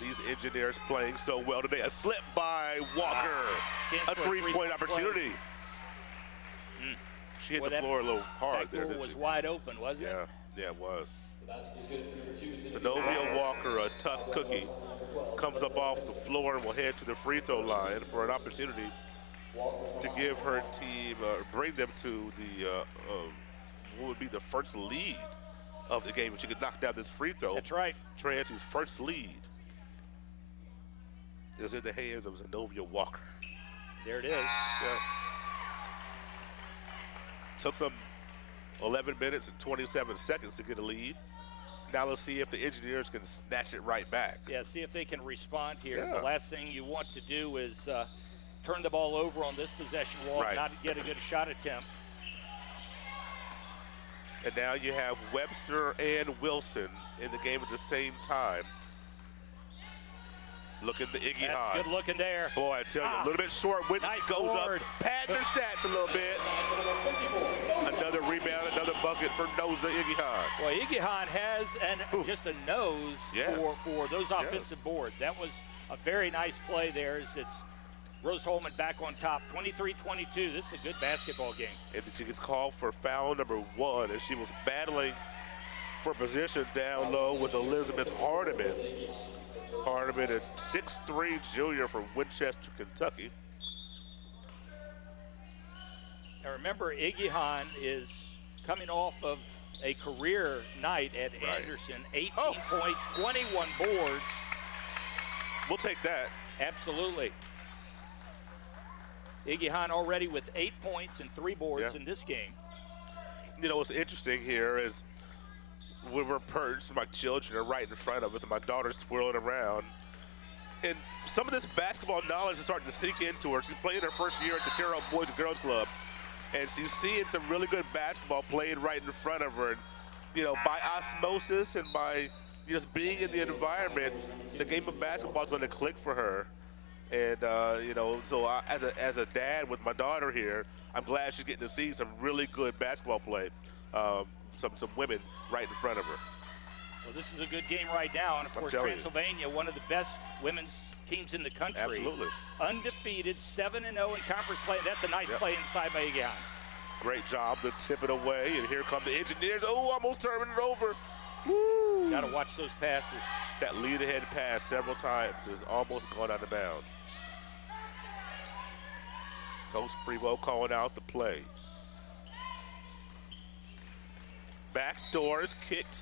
These Engineers playing so well today. A slip by Walker. A three-point opportunity. She hit the floor a little hard there. That door was wide open, wasn't it? Yeah, it was. Zenobia Walker, a tough cookie, comes up off the floor and will head to the free throw line for an opportunity to give her team, bring them to the, what would be the first lead of the game. If she could knock down this free throw. That's right. Transy's first lead is in the hands of Zenobia Walker. There it is. Yeah. Took them 11 minutes and 27 seconds to get a lead. Now let's see if the Engineers can snatch it right back. Yeah, see if they can respond here. Yeah. The last thing you want to do is turn the ball over on this possession wall, Right. not get a good shot attempt. And now you have Webster and Wilson in the game at the same time. Looking to Iggy That's Hahn. good looking there. Boy, I tell you, a little bit short. Width Nice goes board. up. Pad their stats a little bit. Another rebound, another bucket for Noza Iggy Hahn. Well, Iggy Hahn has just a nose Yes. for those offensive boards. That was a very nice play there. It's Rose-Hulman back on top, 23-22. This is a good basketball game. And she gets called for foul number 1 as she was battling for position down low with Elizabeth Hardiman. Hardiman, a 6'3" junior from Winchester, Kentucky. Now remember, Iggy Hahn is coming off of a career night at Anderson. 18 points, 21 boards. We'll take that. Absolutely. Iggy Hahn already with 8 points and 3 boards in this game. You know, what's interesting here is when we're perched, my children are right in front of us, and my daughter's twirling around. And some of this basketball knowledge is starting to sink into her. She's playing her first year at the Terre Haute Boys and Girls Club, and she's seeing some really good basketball played right in front of her. And, you know, by osmosis and by just being in the environment, the game of basketball is going to click for her. And, you know, so as a dad with my daughter here, I'm glad she's getting to see some really good basketball play. Some women right in front of her. Well, this is a good game right now, and of course Transylvania, one of the best women's teams in the country. Absolutely. Undefeated, 7-0 in conference play. That's a nice play inside by Iggy Hahn. Great job to tip it away, and here come the Engineers. Oh, almost turning it over. Woo! Got to watch those passes. That lead ahead pass several times has almost gone out of bounds. Coach Prevost calling out the play. Back doors kicked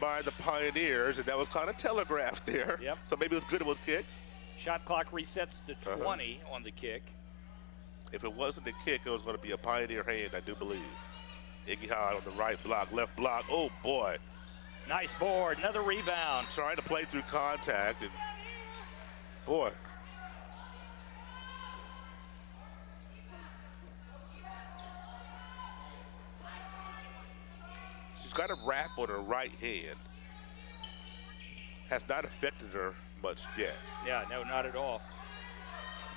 by the Pioneers, and that was kind of telegraphed there. Yep. So maybe it was good it was kicked. Shot clock resets to 20 on the kick. If it wasn't the kick, it was going to be a Pioneer hand, I do believe. Iggy Hahn on the right block, left block. Oh, boy. Nice board, another rebound. Trying to play through contact, and boy. She's got a wrap on her right hand. Has not affected her much yet. Yeah, no, not at all.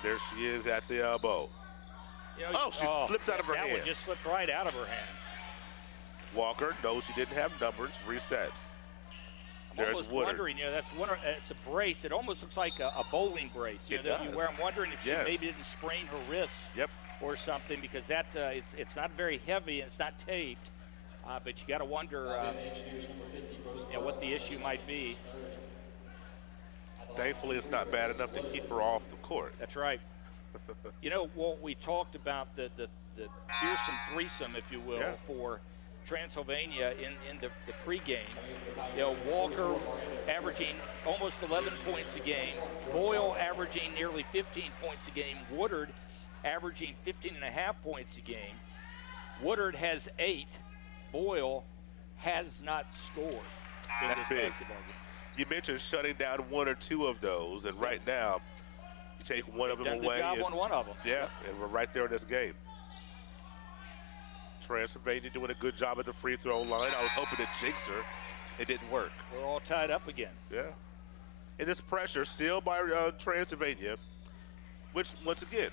There she is at the elbow. You know, she slipped out of her hand. That one just slipped right out of her hands. Walker knows she didn't have numbers, resets. I'm almost wondering, you know, it's a brace. It almost looks like a bowling brace. You know, that you wear. I'm wondering if she maybe didn't sprain her wrist or something, because that it's not very heavy and it's not taped. But you got to wonder what the issue might be. Thankfully, it's not bad enough to keep her off the court. That's right. You know, what we talked about, the fearsome threesome, if you will, for Transylvania in the pregame. You know, Walker averaging almost 11 points a game, Boyle averaging nearly 15 points a game, Woodard averaging 15.5 points a game. Woodard has 8. Boyle has not scored in this basketball game. You mentioned shutting down 1 or 2 of those, and right now you take one of them away. Done the job on one of them. Yeah, and we're right there in this game. Transylvania doing a good job at the free throw line. I was hoping to jinx her. It didn't work. We're all tied up again. Yeah. And this pressure still by Transylvania, which once again,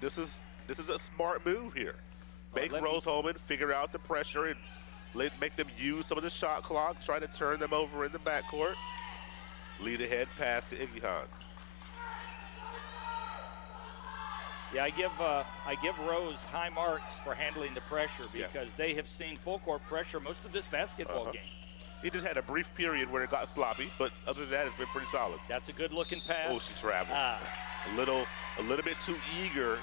this is a smart move here. Make Rose-Hulman figure out the pressure and make them use some of the shot clock, try to turn them over in the backcourt. Lead ahead pass to Iggy Hahn. Yeah, I give Rose high marks for handling the pressure because they have seen full court pressure most of this basketball game. He just had a brief period where it got sloppy, but other than that, it's been pretty solid. That's a good-looking pass. Oh, she traveled. A little bit too eager.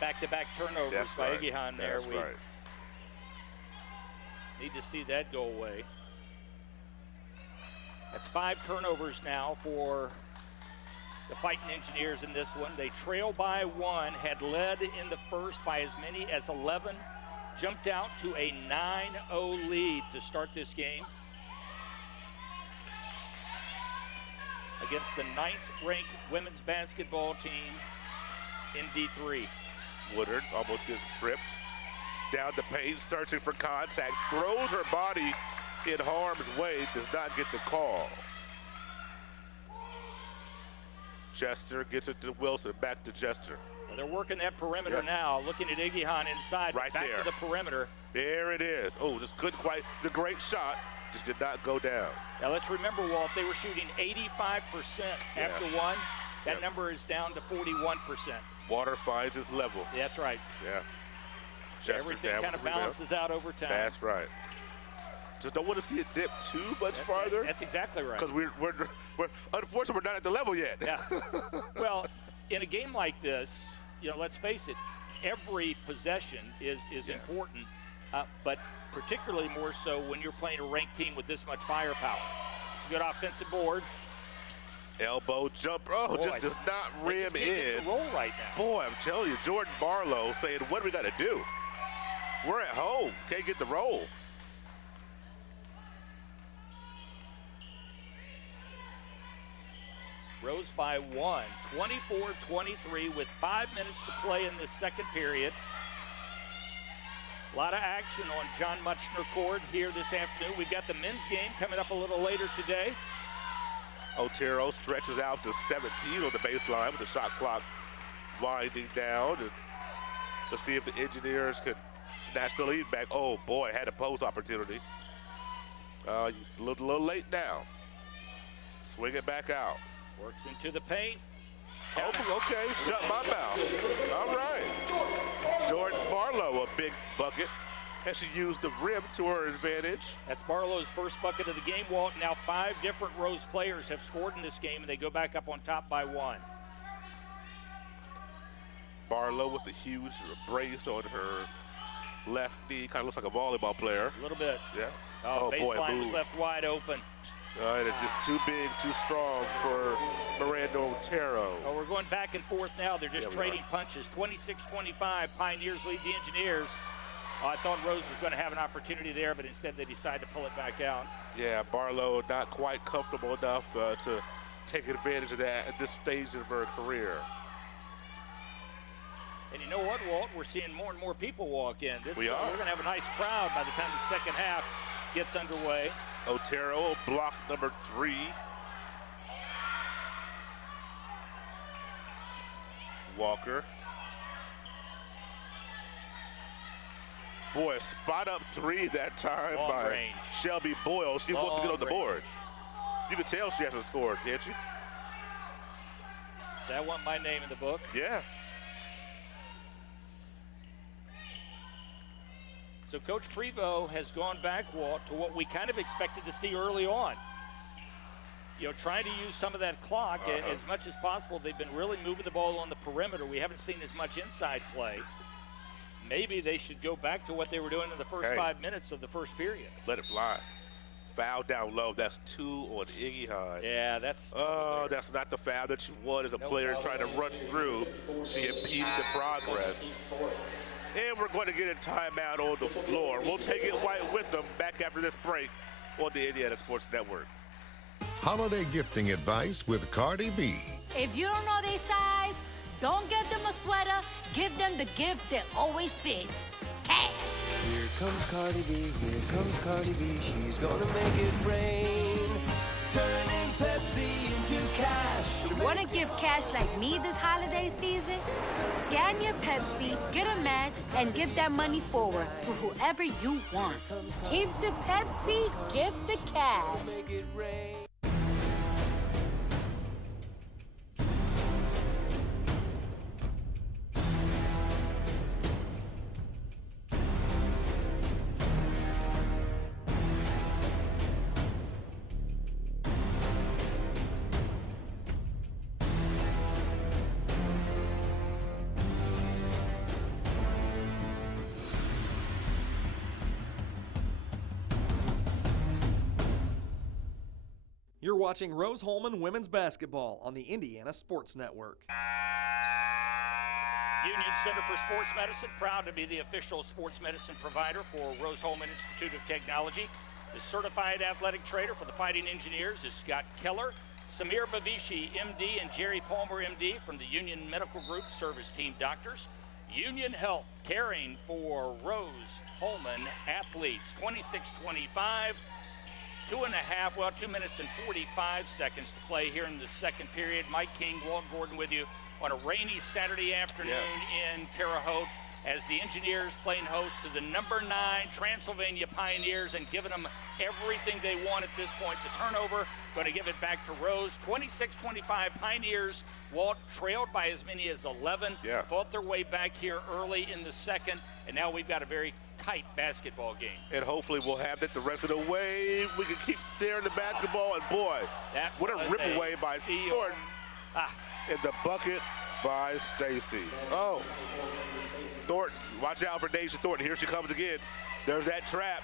Back-to-back turnovers by Egihan there. That's right. Need to see that go away. That's 5 turnovers now for the Fighting Engineers in this one. They trail by 1, had led in the first by as many as 11, jumped out to a 9-0 lead to start this game against the 9th-ranked women's basketball team in D3. Woodard almost gets stripped. Down the paint, searching for contact, throws her body in harm's way, does not get the call. Jester gets it to Wilson, back to Jester. Well, they're working that perimeter now, looking at Egihan inside, right back there. To the perimeter. There it is. Oh, just couldn't quite, it's a great shot, just did not go down. Now let's remember, Walt, they were shooting 85% after 1. That number is down to 41%. Water finds its level. That's right. Yeah. Jester everything kind of balances out over time. That's right. Just don't want to see it dip too much farther. That's exactly right. Because we're unfortunately we're not at the level yet. Yeah. Well, in a game like this, let's face it, every possession is important, but particularly more so when you're playing a ranked team with this much firepower. It's a good offensive board. Elbow jumper. Oh, Boy, just does not rim can't get the roll right now. Boy, I'm telling you, Jordan Barlow saying, what do we got to do? We're at home. Can't get the roll. Rose by 1, 24-23 with 5 minutes to play in this second period. A lot of action on John Muchner Court here this afternoon. We've got the men's game coming up a little later today. Otero stretches out to 17 on the baseline with the shot clock winding down. And let's see if the Engineers can snatch the lead back. Oh boy, had a post opportunity. He's a little late now. Swing it back out. Works into the paint. Oh, okay, shut my mouth. All right. Jordan Barlow, a big bucket. And she used the rim to her advantage. That's Barlow's first bucket of the game, Walt. Now 5 different Rose players have scored in this game, and they go back up on top by 1. Barlow with a huge brace on her left knee. Kind of looks like a volleyball player. A little bit. Yeah. Oh baseline was left wide open. And it's just too big, too strong for Miranda Otero. Oh, we're going back and forth now. They're just trading punches. 26-25, Pioneers lead the Engineers. I thought Rose was going to have an opportunity there, but instead they decided to pull it back out. Yeah, Barlow not quite comfortable enough to take advantage of that at this stage of her career. And you know what, Walt? We're seeing more and more people walk in. We are. We're going to have a nice crowd by the time the second half gets underway. Otero, block number 3. Walker. Boy, spot up 3 that time by range. Shelby Boyle. She wants to get on the board. You can tell she hasn't scored, can't you? So I want my name in the book. Yeah. So Coach Prevost has gone back, Walt, to what we kind of expected to see early on. Trying to use some of that clock as much as possible. They've been really moving the ball on the perimeter. We haven't seen as much inside play. Maybe they should go back to what they were doing in the first 5 minutes of the first period. Let it fly. Foul down low. That's 2 on Egihan. Yeah, that's. Oh, that's not the foul that you want as a player trying to run through. She impeded the progress. And we're going to get a timeout on the floor. We'll take it right with them back after this break on the Indiana Sports Network. Holiday gifting advice with Cardi B. If you don't know their size, don't get them a sweater. Give them the gift that always fits. Cash. Here comes Cardi B, here comes Cardi B. She's gonna make it rain. Turning Pepsi into cash. Want to give cash like me this holiday season? Scan your Pepsi, get a match, and give that money forward to whoever you want. Keep the Pepsi, give the cash. You're watching Rose-Hulman Women's Basketball on the Indiana Sports Network. Union Center for Sports Medicine, proud to be the official sports medicine provider for Rose-Hulman Institute of Technology. The certified athletic trainer for the Fighting Engineers is Scott Keller. Samir Bavishi, MD, and Jerry Palmer, MD, from the Union Medical Group serve as team doctors. Union Health, caring for Rose-Hulman athletes. 26-25, 2 minutes and 45 seconds to play here in the second period. Mike King, Walt Gordon with you on a rainy Saturday afternoon in Terre Haute as the Engineers playing host to the number 9 Transylvania Pioneers and giving them everything they want at this point. The turnover going to give it back to Rose. 26-25 Pioneers. Walt trailed by as many as 11. Fought their way back here early in the second, and now we've got a very tight basketball game. And hopefully we'll have that the rest of the way. We can keep there in the basketball, and boy, what a rip away by Thornton. And the bucket by Stacy. Oh, Thornton, watch out for Deja Thornton. Here she comes again. There's that trap.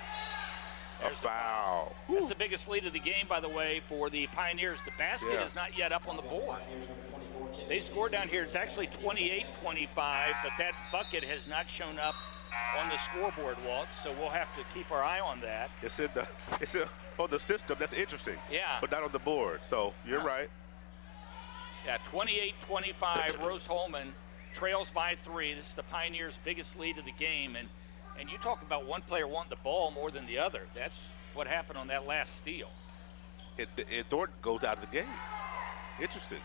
There's a foul. That's the biggest lead of the game, by the way, for the Pioneers. The basket is not yet up on the board. They scored down here. It's actually 28-25, but that bucket has not shown up on the scoreboard, Walt, so we'll have to keep our eye on that. It's on the system. That's interesting. Yeah. But not on the board, so you're right. Yeah, 28-25, Rose-Hulman trails by 3. This is the Pioneers' biggest lead of the game, and you talk about one player wanting the ball more than the other. That's what happened on that last steal. And Thornton goes out of the game. Interesting.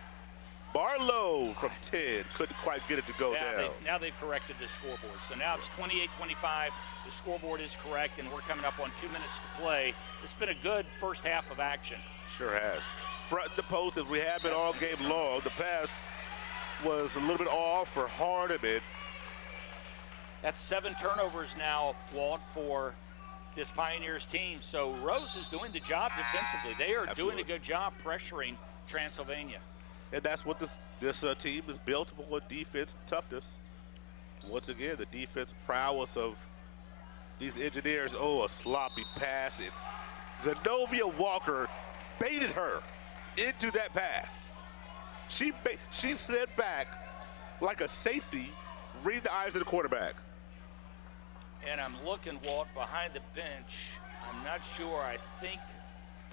Barlow from 10 couldn't quite get it to go down. Now they've corrected the scoreboard. So now it's 28-25. The scoreboard is correct, and we're coming up on 2 minutes to play. It's been a good first half of action. Sure has. Front the post as we have been all game long. The pass was a little bit off for Hardiman. That's 7 turnovers now, Walt, for this Pioneers team. So Rose is doing the job defensively. They are doing a good job pressuring Transylvania. And that's what this team is built upon, defense and toughness. Once again, the defense prowess of these Engineers. Oh, a sloppy pass. And Zenobia Walker baited her into that pass. She slid back like a safety, read the eyes of the quarterback. And I'm looking, Walt, behind the bench. I'm not sure. I think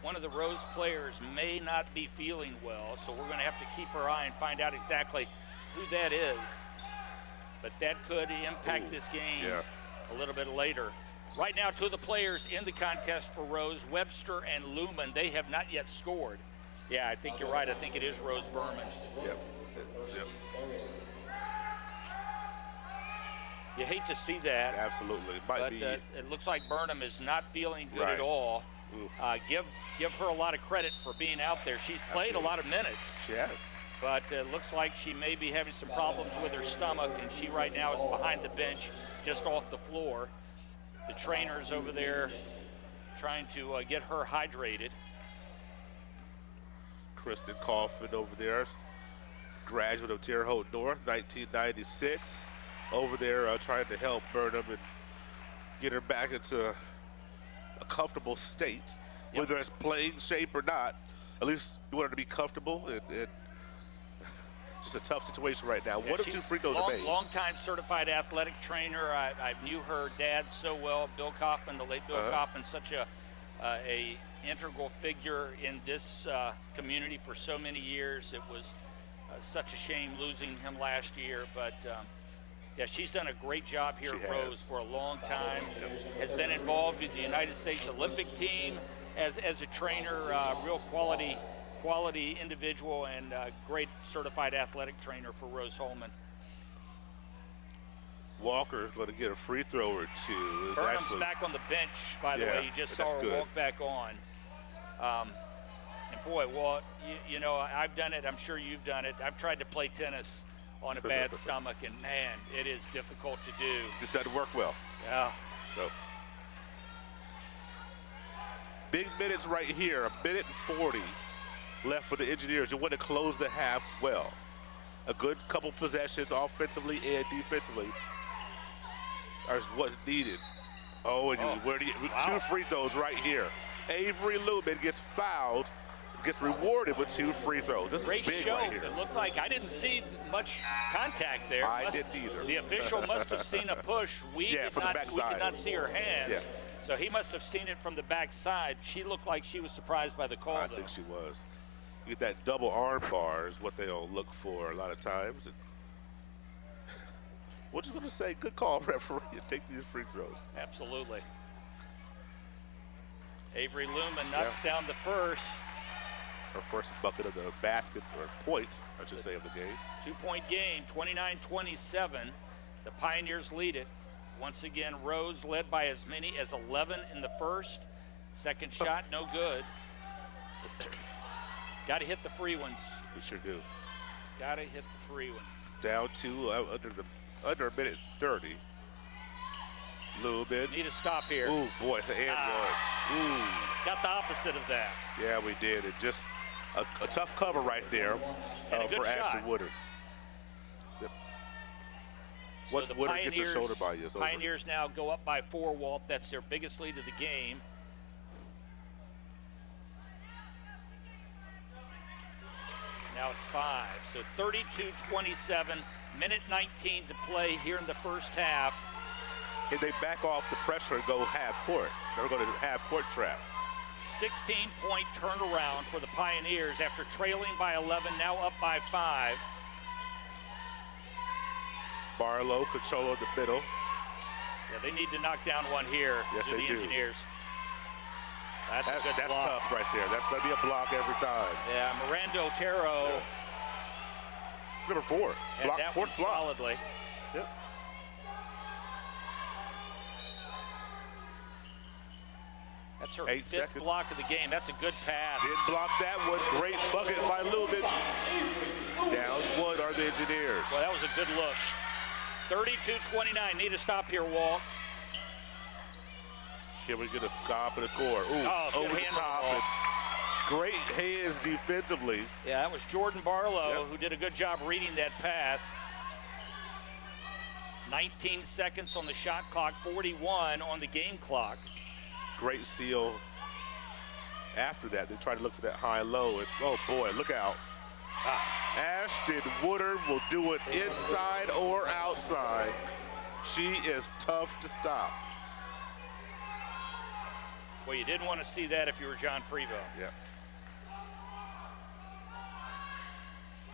one of the Rose players may not be feeling well, so we're going to have to keep our eye and find out exactly who that is. But that could impact this game a little bit later. Right now, 2 of the players in the contest for Rose, Webster and Lumen, they have not yet scored. Yeah, I think you're right. I think it is Rose Berman. Yep. You hate to see that. Absolutely. But it looks like Burnham is not feeling good at all. Give her a lot of credit for being out there. She's played a lot of minutes. She has. But it looks like she may be having some problems with her stomach, and she right now is behind the bench, just off the floor. The trainer's over there trying to get her hydrated. Kristen Kaufman over there, graduate of Terre Haute North, 1996. Over there trying to help Burnham and get her back into a comfortable state, whether it's playing shape or not. At least you want her to be comfortable, and just a tough situation right now. One of 2 free throws are made. Long-time certified athletic trainer. I knew her dad so well, Bill Kaufman, the late Bill Kaufman, such a integral figure in this community for so many years. It was such a shame losing him last year, but yeah, she's done a great job here at Rose for a long time. Has been involved with the United States Olympic team as a trainer, real quality individual, and great certified athletic trainer for Rose-Hulman. Walker is going to get a free throw or 2. Burnham's back on the bench, by the way. You just saw her walk back on. And boy, Walt, you know, I've done it. I'm sure you've done it. I've tried to play tennis on a bad stomach, and man, it is difficult to do. Just doesn't work well. Yeah. So big minutes right here, 1:40 left for the Engineers. You want to close the half well. A good couple possessions offensively and defensively are what's needed. Oh, and 2 free throws right here. Avery Lumen gets fouled. gets rewarded with 2 free throws. This Great is big show. right here. It looked like I didn't see much contact there. I didn't either. The official must have seen a push. We did not see her hands. Yeah. So he must have seen it from the backside. She looked like she was surprised by the call. I think she was. You get that double arm bar is what they'll look for a lot of times. And we're just going to say, good call, referee, and take these free throws. Absolutely. Avery Lumen knocks down the first. Her first bucket of the basket, or point, I should say, of the game. 2-point game, 29-27. The Pioneers lead it. Once again, Rose led by as many as 11 in the first. Second shot, no good. Got to hit the free ones. We sure do. Got to hit the free ones. Down 2 under a minute 30. Lumen. Need a stop here. Ooh, boy, the and one. Ooh. Got the opposite of that. Yeah, we did. It just a tough cover right there for Ashton Woodard. Yep. So Once Woodard gets his shoulder by you, it's over. Pioneers now go up by 4, Walt. That's their biggest lead of the game. Now it's 5. So 32-27, minute 19 to play here in the first half. And they back off the pressure and go half court. They're going to half court trap. 16-point turnaround for the Pioneers after trailing by 11, now up by 5. Barlow, control of the middle. Yeah, they need to knock down one here. Yes, the Engineers. That's a good block. Tough right there. That's going to be a block every time. Yeah, Miranda Otero. It's number 4. Had that one solidly. Yep. That's her 8 fifth seconds. block of the game. That's a good pass. Didn't block that one. Great bucket by Lumen. Down 1 are the Engineers. Well, that was a good look. 32-29. Need a stop here, Walt. Can we get a stop and a score? Ooh, over the top. And great hands defensively. Yeah, that was Jordan Barlow who did a good job reading that pass. 19 seconds on the shot clock, 41 on the game clock. Great seal. After that, they try to look for that high-low, and oh boy, look out. Ashton Woodard will do it inside or outside. She is tough to stop. Well, you didn't want to see that if you were John Prevost. Yeah.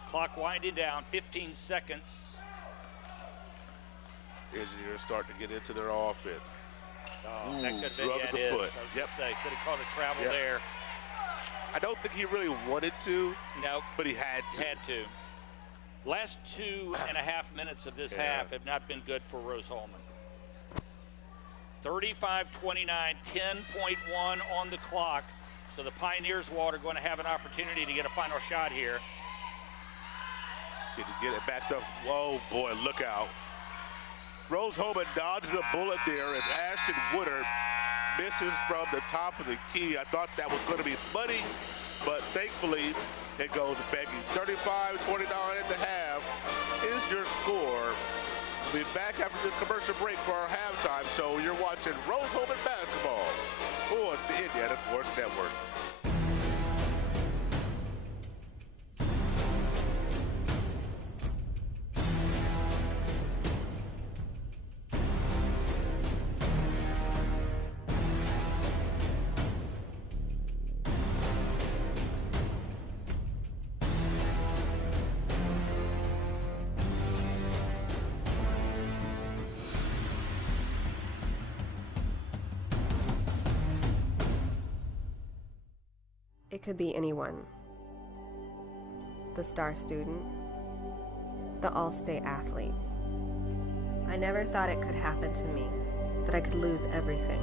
Clock winding down, 15 seconds. Engineers starting to get into their offense. Oh, Ooh, that could have been drug the foot. I was going to say, could have called a travel there. I don't think he really wanted to. No. But he had to. Had to. Last 2.5 minutes of this half have not been good for Rose-Hulman. 35-29, 10.1 on the clock. So the Pioneers, Walt, are going to have an opportunity to get a final shot here. Can you get it back to, oh boy, look out. Rose-Hulman dodges a bullet there as Ashton Woodard misses from the top of the key. I thought that was going to be money, but thankfully it goes begging. 35-29 at the half is your score. We'll be back after this commercial break for our halftime show. You're watching Rose-Hulman basketball on the Indiana Sports Network. It could be anyone. The star student, the all-state athlete. I never thought it could happen to me, that I could lose everything.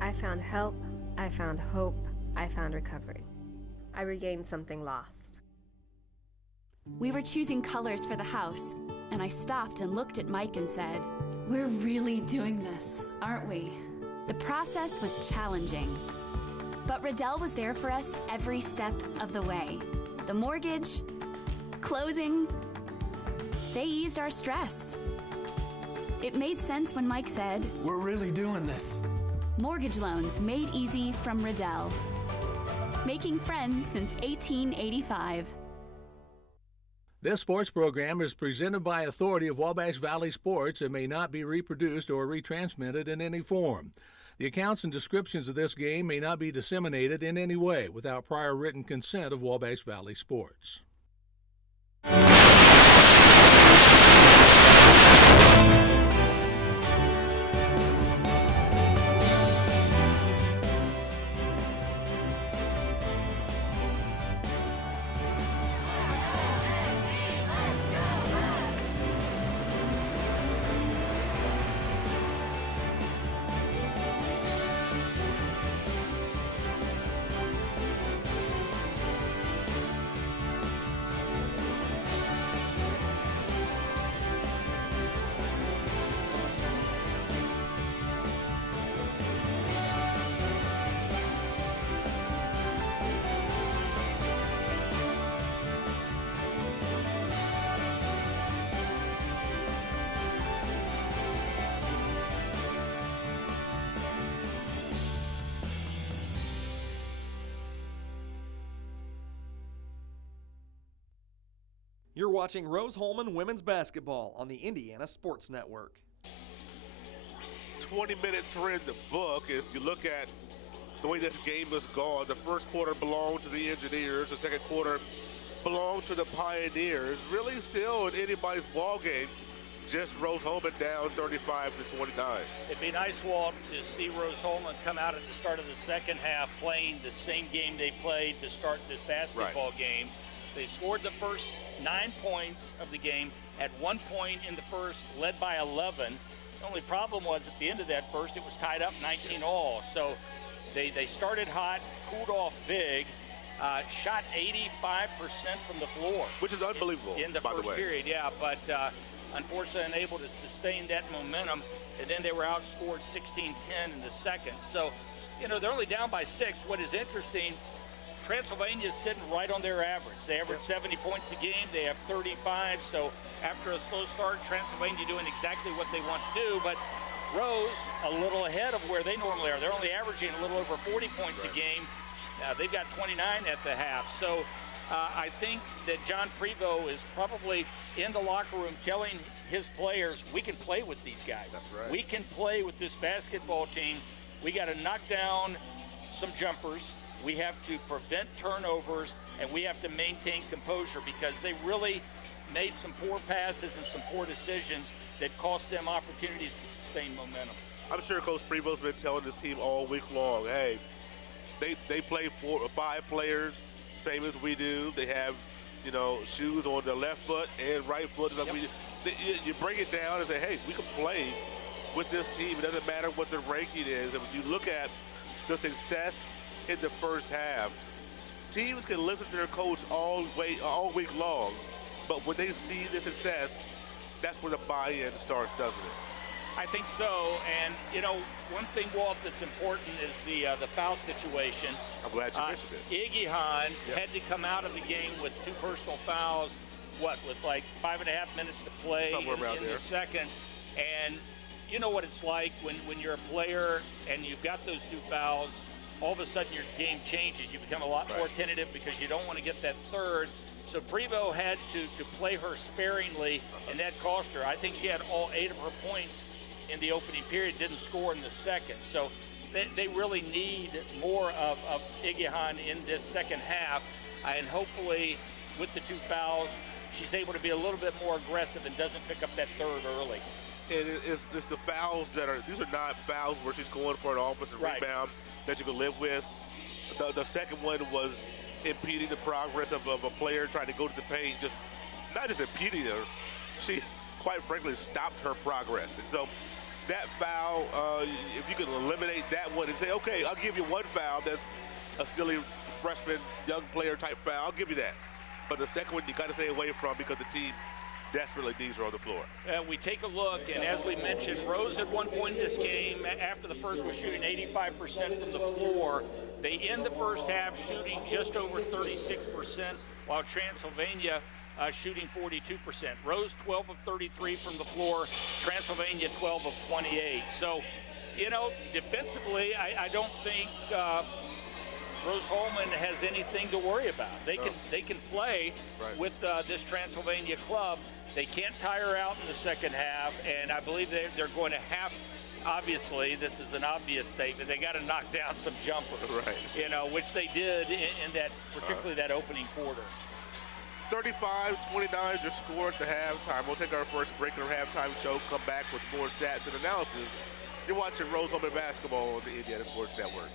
I found help, I found hope, I found recovery. I regained something lost. We were choosing colors for the house, and I stopped and looked at Mike and said, "We're really doing this, aren't we?" The process was challenging, but Riddell was there for us every step of the way. The mortgage, closing, They eased our stress. It made sense when Mike said, "We're really doing this." Mortgage loans made easy from Riddell. Making friends since 1885. This sports program is presented by authority of Wabash Valley Sports and may not be reproduced or retransmitted in any form. The accounts and descriptions of this game may not be disseminated in any way without prior written consent of Wabash Valley Sports. You're watching Rose-Hulman Women's Basketball on the Indiana Sports Network. 20 minutes are in the book. As you look at the way this game has gone, the first quarter belonged to the Engineers, the second quarter belonged to the Pioneers. Really still in anybody's ball game, just Rose-Hulman down 35-29. It'd be nice, Walt, to see Rose-Hulman come out at the start of the second half playing the same game they played to start this basketball game. They scored the first 9 points of the game, had 1 point in the first, led by 11. The only problem was at the end of that first, it was tied up 19-all. So they started hot, cooled off big, shot 85% from the floor. Which is unbelievable, in the first period, yeah. But unfortunately unable to sustain that momentum. And then they were outscored 16-10 in the second. So, you know, they're only down by 6. What is interesting, Transylvania is sitting right on their average. They average 70 points a game. They have 35. So after a slow start, Transylvania doing exactly what they want to do. But Rose a little ahead of where they normally are. They're only averaging a little over 40 points a game. They've got 29 at the half. So I think that John Prevost is probably in the locker room telling his players, we can play with these guys. That's right. We can play with this basketball team. We got to knock down some jumpers. We have to prevent turnovers, and we have to maintain composure because they really made some poor passes and some poor decisions that cost them opportunities to sustain momentum. I'm sure Coach Prevost's been telling this team all week long, hey, they play 4 or 5 players, same as we do. They have, you know, shoes on their left foot and right foot. Like you break it down and say, hey, we can play with this team. It doesn't matter what their ranking is. And when you look at the success in the first half, teams can listen to their coach all week long, but when they see the success, that's where the buy-in starts, doesn't it? I think so, and you know, one thing, Walt, that's important is the foul situation. I'm glad you mentioned it. Iggy Hahn had to come out of the game with 2 personal fouls, with like 5.5 minutes to play in the second, and you know what it's like when you're a player and you've got those 2 fouls. All of a sudden your game changes. You become a lot more tentative because you don't want to get that third. So Prevost had to play her sparingly, and that cost her. I think she had all 8 of her points in the opening period, didn't score in the second. So they really need more of Iggy Hahn in this second half. And hopefully with the 2 fouls, she's able to be a little bit more aggressive and doesn't pick up that third early. And it's the fouls these are not fouls where she's going for an offensive rebound that you can live with. The second one was impeding the progress of a player trying to go to the paint, not just impeding her, she quite frankly stopped her progress. And so that foul, if you can eliminate that one and say, okay, I'll give you 1 foul that's a silly freshman, young player type foul, I'll give you that. But the second one you got to stay away from because the team desperately needs her on the floor. We take a look, and as we mentioned, Rose at one point in this game, after the first, was shooting 85% from the floor. They end the first half shooting just over 36%, while Transylvania shooting 42%. Rose 12 of 33 from the floor. Transylvania 12 of 28. So, defensively, I don't think Rose-Hulman has anything to worry about. They can play with this Transylvania club. They can't tire out in the second half, and I believe they're going to have. Obviously, this is an obvious statement. They got to knock down some jumpers, which they did in that, particularly that opening quarter. 35-29 is your score at the halftime. We'll take our first break in our halftime show, come back with more stats and analysis. You're watching Rose-Hulman basketball on the Indiana Sports Network.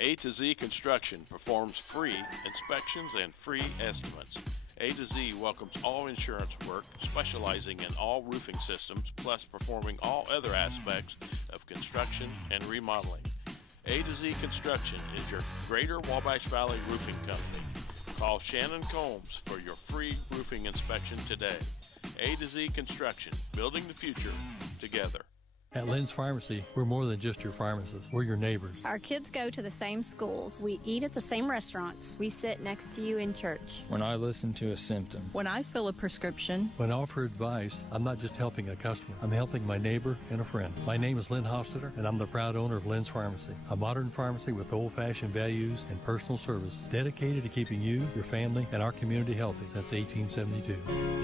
A to Z Construction performs free inspections and free estimates. A to Z welcomes all insurance work, specializing in all roofing systems, plus performing all other aspects of construction and remodeling. A to Z Construction is your Greater Wabash Valley roofing company. Call Shannon Combs for your free roofing inspection today. A to Z Construction, building the future together. At Lynn's Pharmacy, we're more than just your pharmacist. We're your neighbors. Our kids go to the same schools. We eat at the same restaurants. We sit next to you in church. When I listen to a symptom. When I fill a prescription. When I offer advice, I'm not just helping a customer. I'm helping my neighbor and a friend. My name is Lynn Hofstetter, and I'm the proud owner of Lynn's Pharmacy, a modern pharmacy with old-fashioned values and personal service, dedicated to keeping you, your family, and our community healthy since 1872.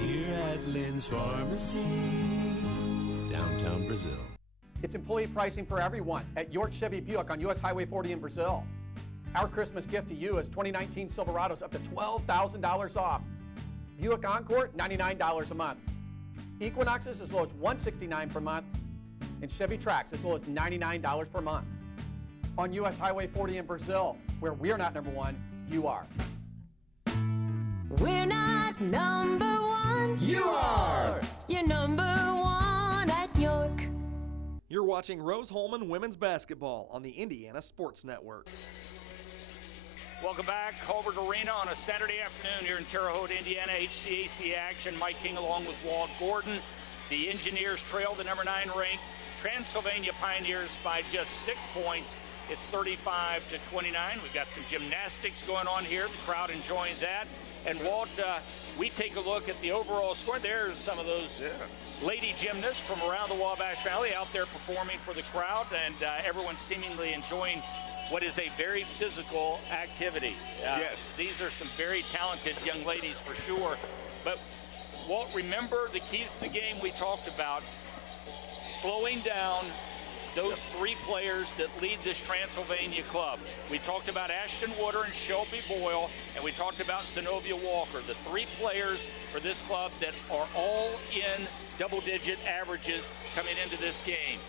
Here at Lynn's Pharmacy, downtown Brazil. It's employee pricing for everyone at York Chevy Buick on US Highway 40 in Brazil. Our Christmas gift to you is 2019 Silverados up to $12,000 off. Buick Encore, $99 a month. Equinoxes as low as $169 per month. And Chevy Trax as low as $99 per month. On US Highway 40 in Brazil, where we're not number one, you are. We're not number one. You are. You're number one at York. You're watching Rose-Hulman Women's Basketball on the Indiana Sports Network. Welcome back. Hulbert Arena on a Saturday afternoon here in Terre Haute, Indiana. HCAC action. Mike King along with Walt Gordon. The Engineers trail the number 9 ranked Transylvania Pioneers by just 6 points. It's 35-29. We've got some gymnastics going on here. The crowd enjoying that. And Walt, we take a look at the overall score. There's some of those lady gymnasts from around the Wabash Valley out there performing for the crowd, and everyone's seemingly enjoying what is a very physical activity. Yes. These are some very talented young ladies for sure. But Walt, remember the keys to the game we talked about, slowing down those 3 players that lead this Transylvania club. We talked about Ashton Wooder and Shelby Boyle, and we talked about Zenobia Walker, the 3 players for this club that are all in double-digit averages coming into this game.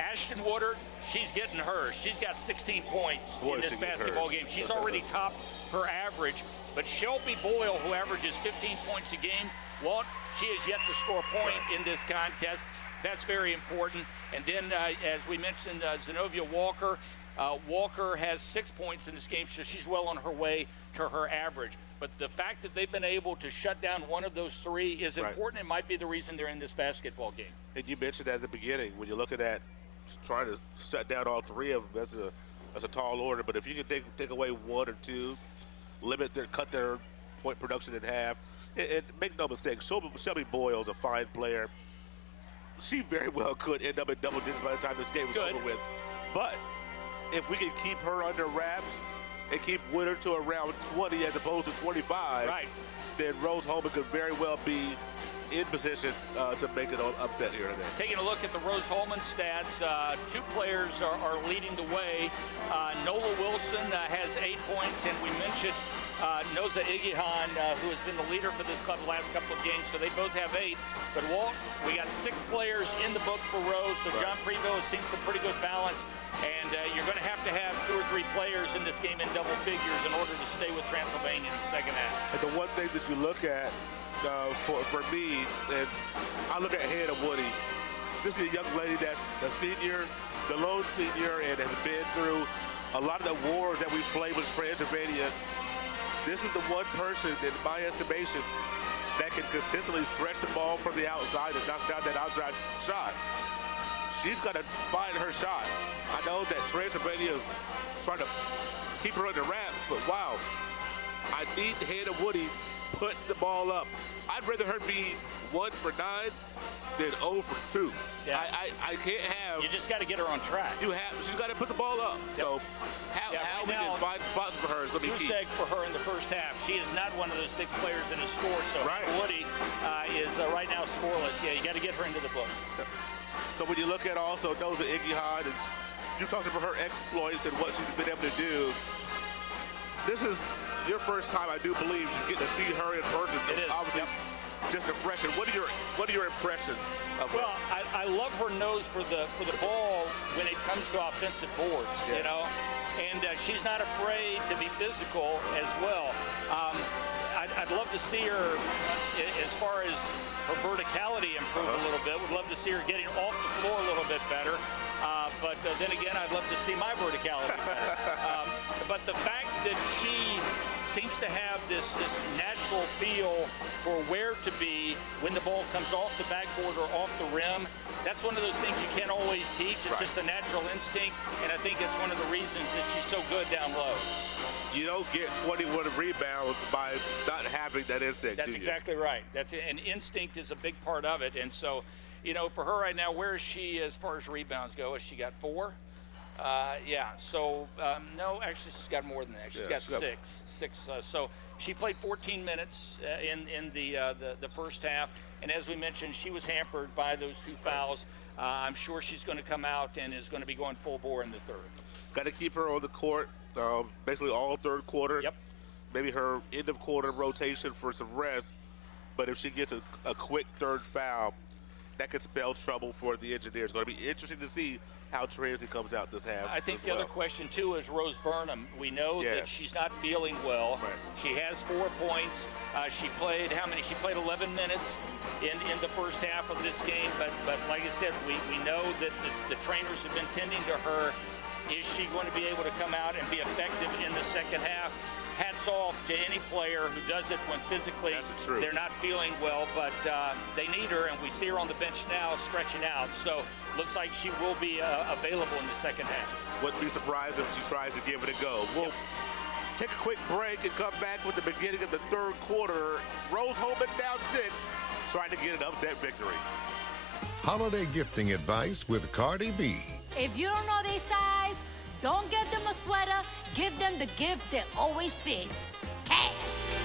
Ashton Wooder, she's getting hers. She's got 16 points in this basketball game. She's already topped her average. But Shelby Boyle, who averages 15 points a game, Walt, she has yet to score a point in this contest. That's very important. And then, as we mentioned, Zenobia Walker. Walker has 6 points in this game, so she's well on her way to her average. But the fact that they've been able to shut down one of those 3 is important. It might be the reason they're in this basketball game. And you mentioned that at the beginning, when you're looking at trying to shut down all 3 of them, that's a tall order. But if you can take away 1 or 2, cut their point production in half, and make no mistake, Shelby Boyle is a fine player. She very well could end up in double digits by the time this game is over with. But if we can keep her under wraps and keep Wooder to around 20 as opposed to 25, then Rose-Hulman could very well be in position to make an upset here today. Taking a look at the Rose-Hulman stats, 2 players are leading the way. Nola Wilson has 8 points, and we mentioned Noza Igihan, who has been the leader for this club the last couple of games, so they both have 8. But Walt, we got 6 players in the book for Rose, so John Preville has seen some pretty good balance, and you're going to have 2 or 3 players in this game in double figures in order to stay with Transylvania in the second half. And the one thing that you look at for me, and I look at Hannah Woody. This is a young lady that's a senior, the lone senior, and has been through a lot of the wars that we played with Transylvania. this is the one person, in my estimation, that can consistently stretch the ball from the outside and knock down that outside shot. She's got to find her shot. I know that Transylvania is trying to keep her under wraps, but wow, I need Hannah Woody put the ball up. I'd rather her be 1 for 9 than 0 for 2. Yeah. I can't have. You just got to get her on track. She's got to put the ball up. Yep. So how we can find spots for her is going to be key. Goose egg for her in the first half. She is not one of those 6 players in a score. So Woody is right now scoreless. Yeah, you got to get her into the book. So when you look at also Noza Igihad, and you talked about her exploits and what she's been able to do, this is your first time, I do believe, you get to see her in person. It is. Obviously, just a freshman. What are your impressions of her? Well, I love her nose for the ball when it comes to offensive boards. You know, and she's not afraid to be physical as well. I'd love to see her as far as her verticality improve a little bit. Would love to see her getting off the floor a little bit better. But then again, I'd love to see my verticality better. But the fact that she seems to have this natural feel for where to be when the ball comes off the backboard or off the rim, that's one of those things you can't always teach. It's just a natural instinct, and I think it's one of the reasons that she's so good down low. You don't get 21 rebounds by not having that instinct. That's exactly right. And instinct is a big part of it. And so, you know, for her right now, where is she as far as rebounds go? Has she got 4? No, actually she's got more than that. She's got 6. So she played 14 minutes in the first half, and as we mentioned, she was hampered by those 2 fouls. I'm sure she's going to come out and is going to be going full bore in the third. Got to keep her on the court, basically all third quarter. Yep. Maybe her end of quarter rotation for some rest, but if she gets a quick third foul, that could spell trouble for the Engineers. It's going to be interesting to see how Transy comes out this half. I think the other question, too, is Rose Burnham. We know that she's not feeling well. Right. She has 4 points. She played how many? She played 11 minutes in the first half of this game. But like I said, we know that the trainers have been tending to her. Is she going to be able to come out and be effective in the second half? Hats off to any player who does it when physically they're not feeling well, but they need her, and we see her on the bench now stretching out. So looks like she will be available in the second half. Wouldn't be surprised if she tries to give it a go. We'll take a quick break and come back with the beginning of the third quarter. Rose-Hulman down 6, trying to get an upset victory. Holiday gifting advice with Cardi B. If you don't know their size, don't get them a sweater. Give them the gift that always fits. Cash.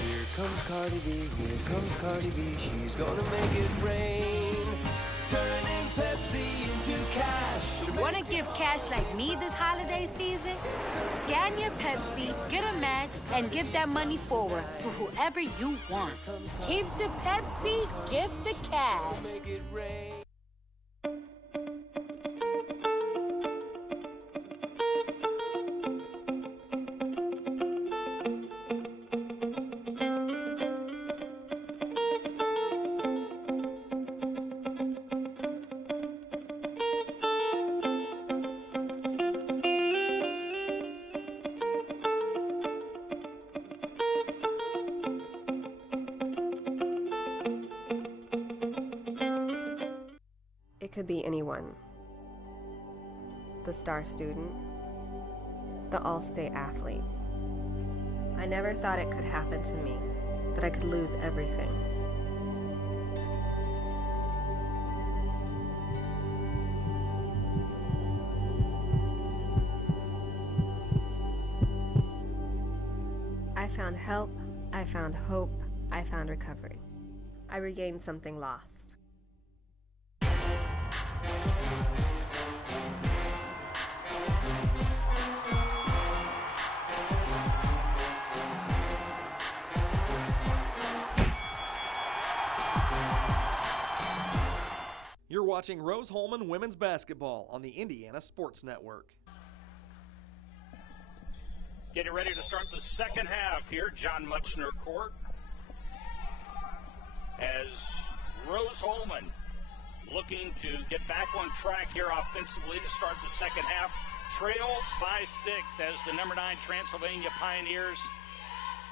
Here comes Cardi B, here comes Cardi B. She's gonna make it rain. Turning Pepsi into cash. Want to give cash like me this holiday season? Scan your Pepsi, get a match, and give that money forward to whoever you want. Keep the Pepsi, give the cash. Make it rain. It could be anyone. The star student, the all-state athlete. I never thought it could happen to me, that I could lose everything. I found help, I found hope, I found recovery. I regained something lost. You're watching Rose-Hulman Women's Basketball on the Indiana Sports Network. Getting ready to start the second half here, John Muchner Court, as Rose-Hulman looking to get back on track here offensively to start the second half. Trail by 6 as the number 9 Transylvania Pioneers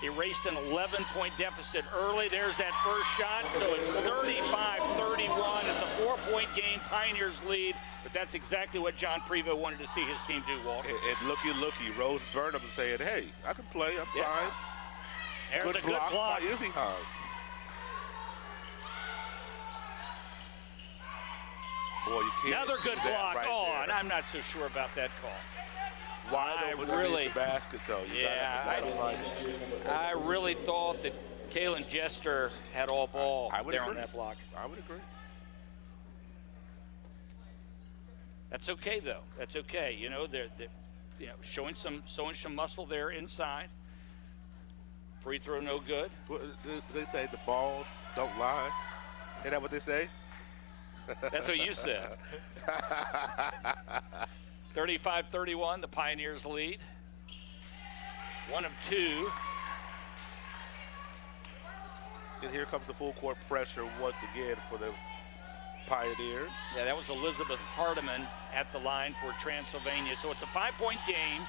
erased an 11-point deficit early. There's that first shot, so it's 35-31. It's a 4-point game. Pioneers lead, but that's exactly what John Prevost wanted to see his team do, Walt. And looky, Rose Burnham saying, hey, I can play, I'm fine. There's a good block. By Izzy Hahn. Boy, you can't. Another good block. Right and I'm not so sure about that call. Wide open underneath the basket, though. I really thought that Kalen Jester had all ball there on that block. I would agree. That's okay, though. That's okay. You know, they're showing some muscle there inside. Free throw, no good. They say the ball don't lie. Is that what they say? That's what you said. 35-31, the Pioneers lead. 1 of 2. And here comes the full court pressure once again for the Pioneers. Yeah, that was Elizabeth Hardiman at the line for Transylvania. So it's a 5-point game.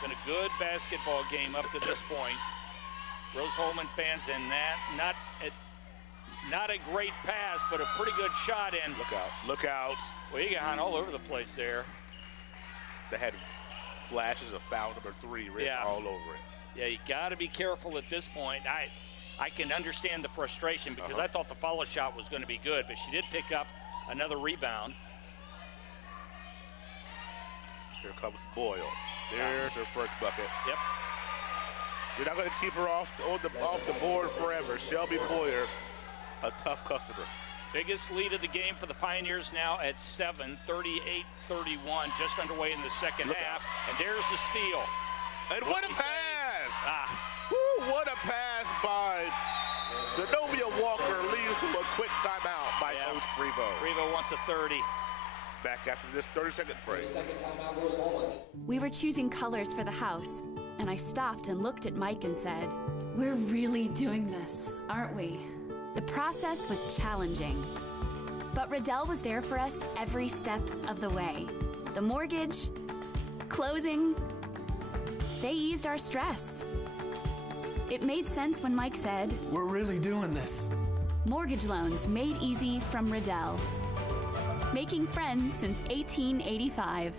Been a good basketball game up to this point. Rose-Hulman fans in that. Not a great pass, but a pretty good shot in. Look out. Well, you got all over the place there. They had flashes of foul number 3 written all over it. Yeah, you got to be careful at this point. I can understand the frustration because I thought the follow shot was going to be good, but she did pick up another rebound. Here comes Boyle. There's her first bucket. Yep. You're not going to keep her off the board forever. Shelby Boyer, a tough customer. Biggest lead of the game for the Pioneers now at 7, 38-31, just underway in the second half. And there's the steal. And what a pass! Woo, what a pass by Zenobia Walker leads to a quick timeout by Coach Prevost. Prevost wants a 30. Back after this 30-second break. We were choosing colors for the house, and I stopped and looked at Mike and said, "We're really doing this, aren't we?" The process was challenging, but Riddell was there for us every step of the way. The mortgage, closing, they eased our stress. It made sense when Mike said, "We're really doing this." Mortgage loans made easy from Riddell. Making friends since 1885.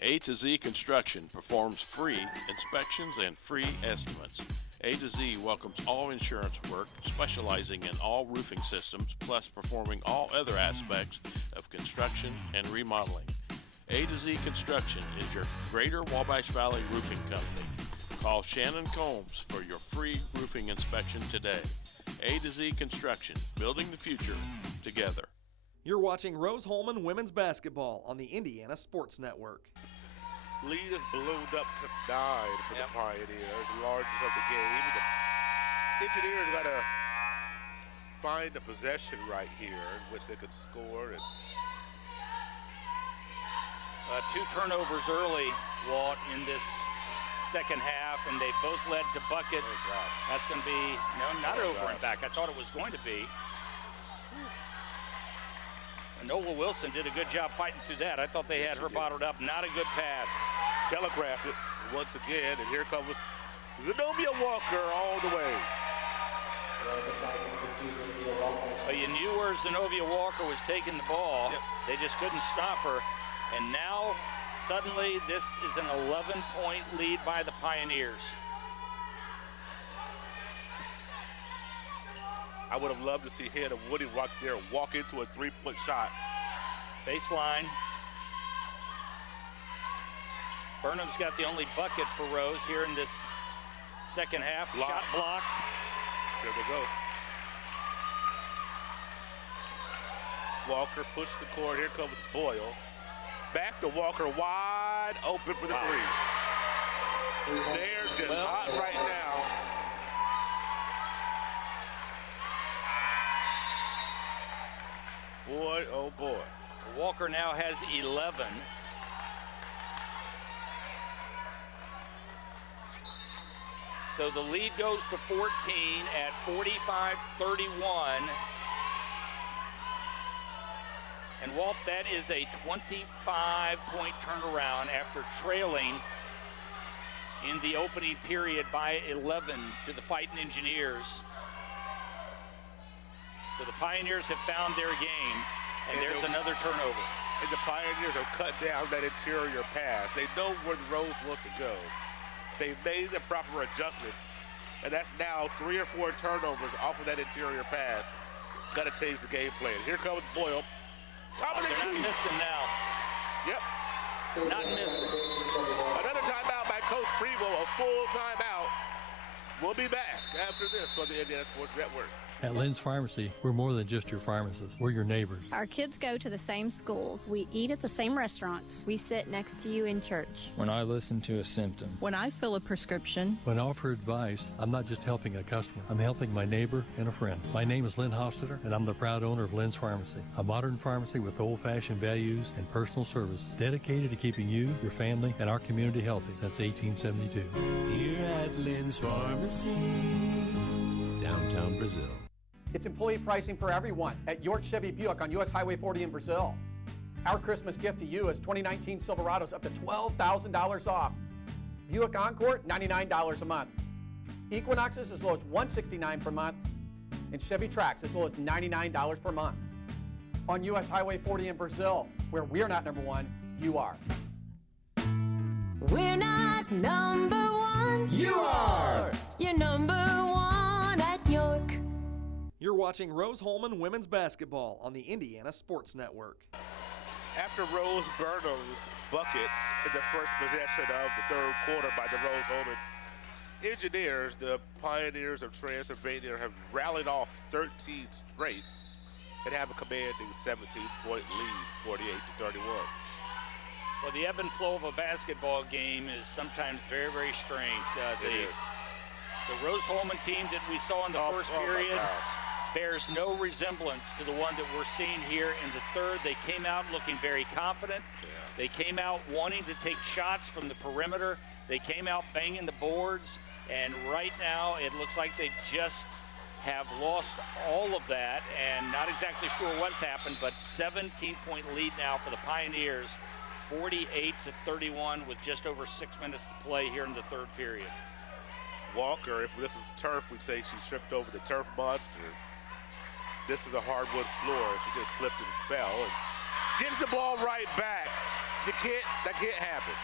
A to Z Construction performs free inspections and free estimates. A to Z welcomes all insurance work, specializing in all roofing systems, plus performing all other aspects of construction and remodeling. A to Z Construction is your Greater Wabash Valley roofing company. Call Shannon Combs for your free roofing inspection today. A to Z Construction, building the future together. You're watching Rose-Hulman Women's Basketball on the Indiana Sports Network. Lead has ballooned up to 9 for the Pioneers, largest of the game. The Engineers got to find a possession right here in which they could score. And 2 turnovers early, Walt, in this second half, and they both led to buckets. Oh, gosh. That's going to be, not over and back. I thought it was going to be. Nola Wilson did a good job fighting through that. I thought they had her bottled up. Not a good pass. Telegraphed it once again, and here comes Zenobia Walker all the way. You knew where Zenobia Walker was taking the ball. Yep. They just couldn't stop her. And now, suddenly, this is an 11-point lead by the Pioneers. I would have loved to see Hannah Woody walk into a 3-point shot. Baseline. Burnham's got the only bucket for Rose here in this second half. Shot blocked. There they go. Walker pushed the court. Here comes Boyle. Back to Walker, wide open for the 3. They're just hot right now. Boy, oh boy. Walker now has 11. So the lead goes to 14 at 45-31. And Walt, that is a 25-point turnaround after trailing in the opening period by 11 to the Fighting Engineers. So the Pioneers have found their game, and there's another turnover. And the Pioneers have cut down that interior pass. They know where the Rose wants to go. They've made the proper adjustments, and that's now 3 or 4 turnovers off of that interior pass. Got to change the game plan. Here comes Boyle. Top of the key. They're not missing now. Yep. Not missing. Another timeout by Coach Prevo, a full timeout. We'll be back after this on the Indiana Sports Network. At Lynn's Pharmacy, we're more than just your pharmacist. We're your neighbors. Our kids go to the same schools. We eat at the same restaurants. We sit next to you in church. When I listen to a symptom. When I fill a prescription. When I offer advice, I'm not just helping a customer. I'm helping my neighbor and a friend. My name is Lynn Hofstetter, and I'm the proud owner of Lynn's Pharmacy, a modern pharmacy with old-fashioned values and personal service, dedicated to keeping you, your family, and our community healthy since 1872. Here at Lynn's Pharmacy, downtown Brazil. It's employee pricing for everyone at York Chevy Buick on US Highway 40 in Brazil. Our Christmas gift to you is 2019 Silverados up to $12,000 off. Buick Encore, $99 a month. Equinoxes as low as $169 per month. And Chevy Trax as low as $99 per month. On US Highway 40 in Brazil, where we're not number one, you are. We're not number one. You are. You're number one at York. You're watching Rose-Hulman Women's Basketball on the Indiana Sports Network. After Rose Burnham's bucket in the first possession of the third quarter by the Rose-Hulman Engineers, the Pioneers of Transylvania have rallied off 13 straight and have a commanding 17-point lead, 48-31. Well, the ebb and flow of a basketball game is sometimes very, very strange. The Rose-Hulman team that we saw in the first period bears no resemblance to the one that we're seeing here in the third. They came out looking very confident. They came out wanting to take shots from the perimeter. They came out banging the boards, and right now it looks like they just have lost all of that and not exactly sure what's happened, but 17-point lead now for the Pioneers, 48-31 with just over 6 minutes to play here in the third period. Walker, if this was turf, we'd say she tripped over the turf monster. This is a hardwood floor. She just slipped and fell and gets the ball right back. That can't happen.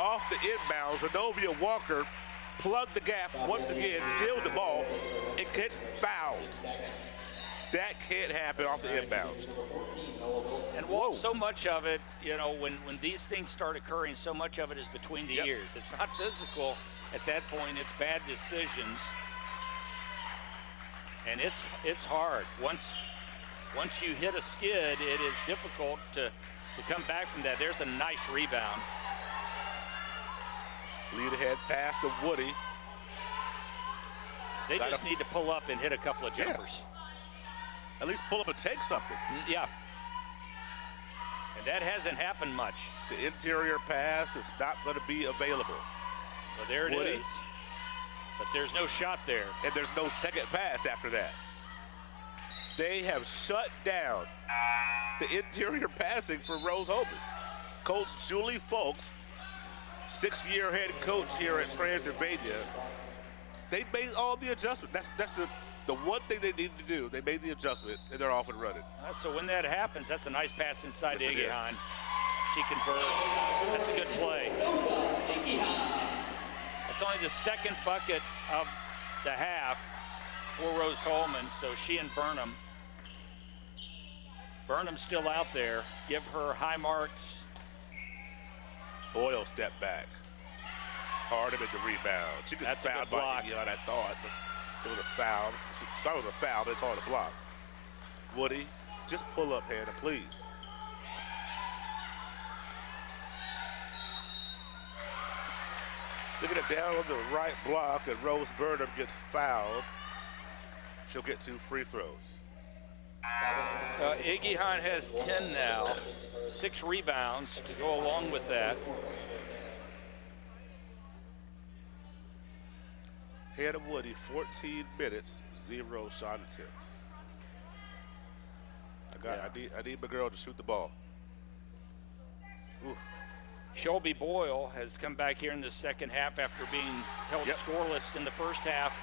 Off the inbounds, Anovia Walker plugged the gap once again, steals the ball, and gets fouled. That can't happen off the inbounds. And Walt, so much of it, you know, when these things start occurring, so much of it is between the ears. It's not physical at that point. It's bad decisions. And it's hard. Once you hit a skid, it is difficult to come back from that. There's a nice rebound. Lead ahead pass to Woody. They just need to pull up and hit a couple of jumpers. Yes. At least pull up and take something. Yeah. And that hasn't happened much. The interior pass is not going to be available. Well, there it is. But there's no shot there. And there's no second pass after that. They have shut down the interior passing for Rose-Hulman. Coach Julie Folks, 6-year head coach here at Transylvania, they made all the adjustments. That's the one thing they needed to do. They made the adjustment, and they're off and running. So when that happens, that's a nice pass inside to Iggyhan. She converts. That's a good play. It's only the second bucket of the half for Rose-Hulman, so she and Burnham's still out there. Give her high marks. Boyle stepped back. Hardham at the rebound. She got fouled by Iggyhan, I thought. But it was a foul. She thought it was a foul. They thought it was a block. Woody, just pull up, Hannah, please. Looking at down on the right block, and Rose Burnham gets fouled. She'll get 2 free throws. Iggyhan has 10 now, 6 rebounds to go along with that. Hannah Woody, 14 minutes, 0 shot attempts. I need my girl to shoot the ball. Ooh. Shelby Boyle has come back here in the second half after being held scoreless in the first half.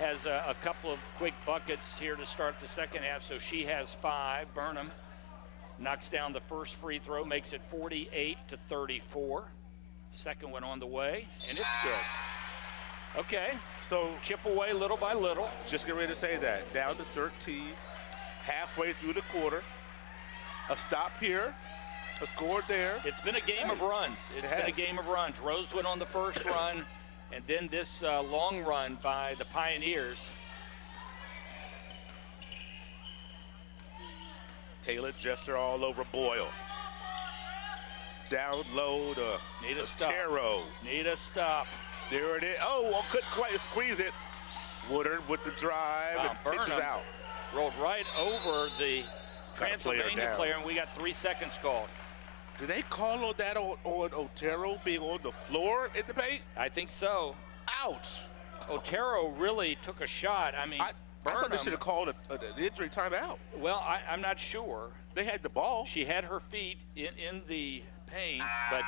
Has a couple of quick buckets here to start the second half, so she has 5. Burnham knocks down the first free throw, makes it 48-34. Second one on the way, and it's good. Okay, so chip away little by little. Just get ready to say that. Down to 13, halfway through the quarter. A stop here, a score there. It's been a game of runs. It's been a game of runs. Rose went on the first run, and then this long run by the Pioneers. Kayla Jester all over Boyle. Down low to Need a stop. Otero. Need a stop. There it is. Oh, well, couldn't quite squeeze it. Woodard with the drive and pitches Burnham out. Rolled right over the Transylvania player, and we got 3 seconds called. Did they call on that on Otero being on the floor in the paint? I think so. Ouch. Otero really took a shot. I mean, I thought they should have called an injury timeout. Well, I'm not sure. They had the ball. She had her feet in the paint, but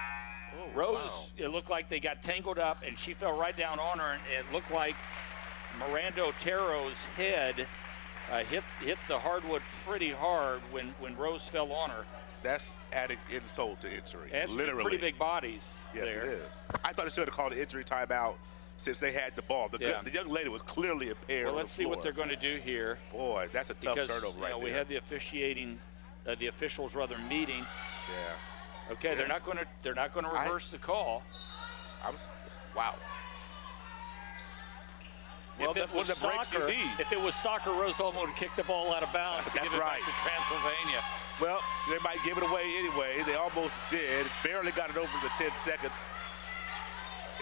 Rose, it looked like they got tangled up, and she fell right down on her, and it looked like Miranda Otero's head hit the hardwood pretty hard when Rose fell on her. That's adding insult to injury. That's literally. Pretty big bodies. Yes, there. it is. I thought they should have called an injury timeout since they had the ball. The young lady was clearly impaired. Well, let's see what they're going to do here. Boy, that's a tough turnover right there. We had the officiating, the officials rather meeting. Yeah. Okay, they're not going to reverse the call. Wow. Well, if it was soccer, Rose-Hulman would kick the ball out of bounds to give it back to Transylvania. Well, they might give it away anyway. They almost did. Barely got it over the 10 seconds.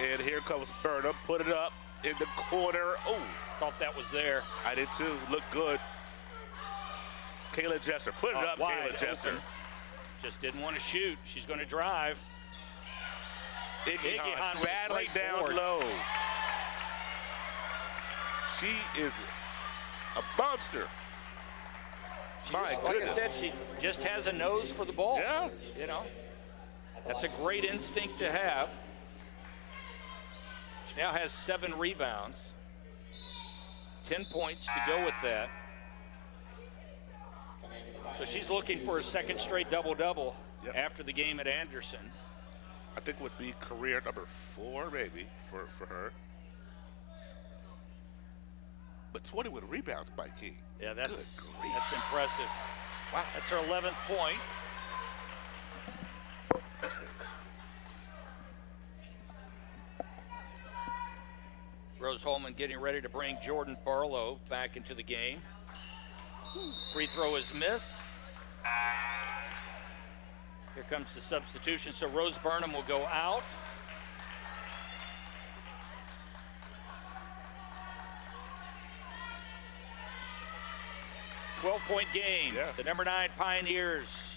And here comes Burnham. Put it up in the corner. Oh, thought that was there. I did too. Looked good. Kayla Jester. Put it up, Kayla Jester. Open. Just didn't want to shoot. She's going to drive. Iggy battling down low. She is a monster. Like I said, she just has a nose for the ball. Yeah. You know, that's a great instinct to have. She now has 7 rebounds, 10 points to go with that. So she's looking for a second straight double-double after the game at Anderson. I think would be career number 4 maybe for her. But 21 rebounds by King. Yeah, that's impressive. Wow. That's her 11th point. Rose-Hulman getting ready to bring Jordan Barlow back into the game. Free throw is missed. Here comes the substitution. So Rose Burnham will go out. .12-point game. Yeah. The number 9 Pioneers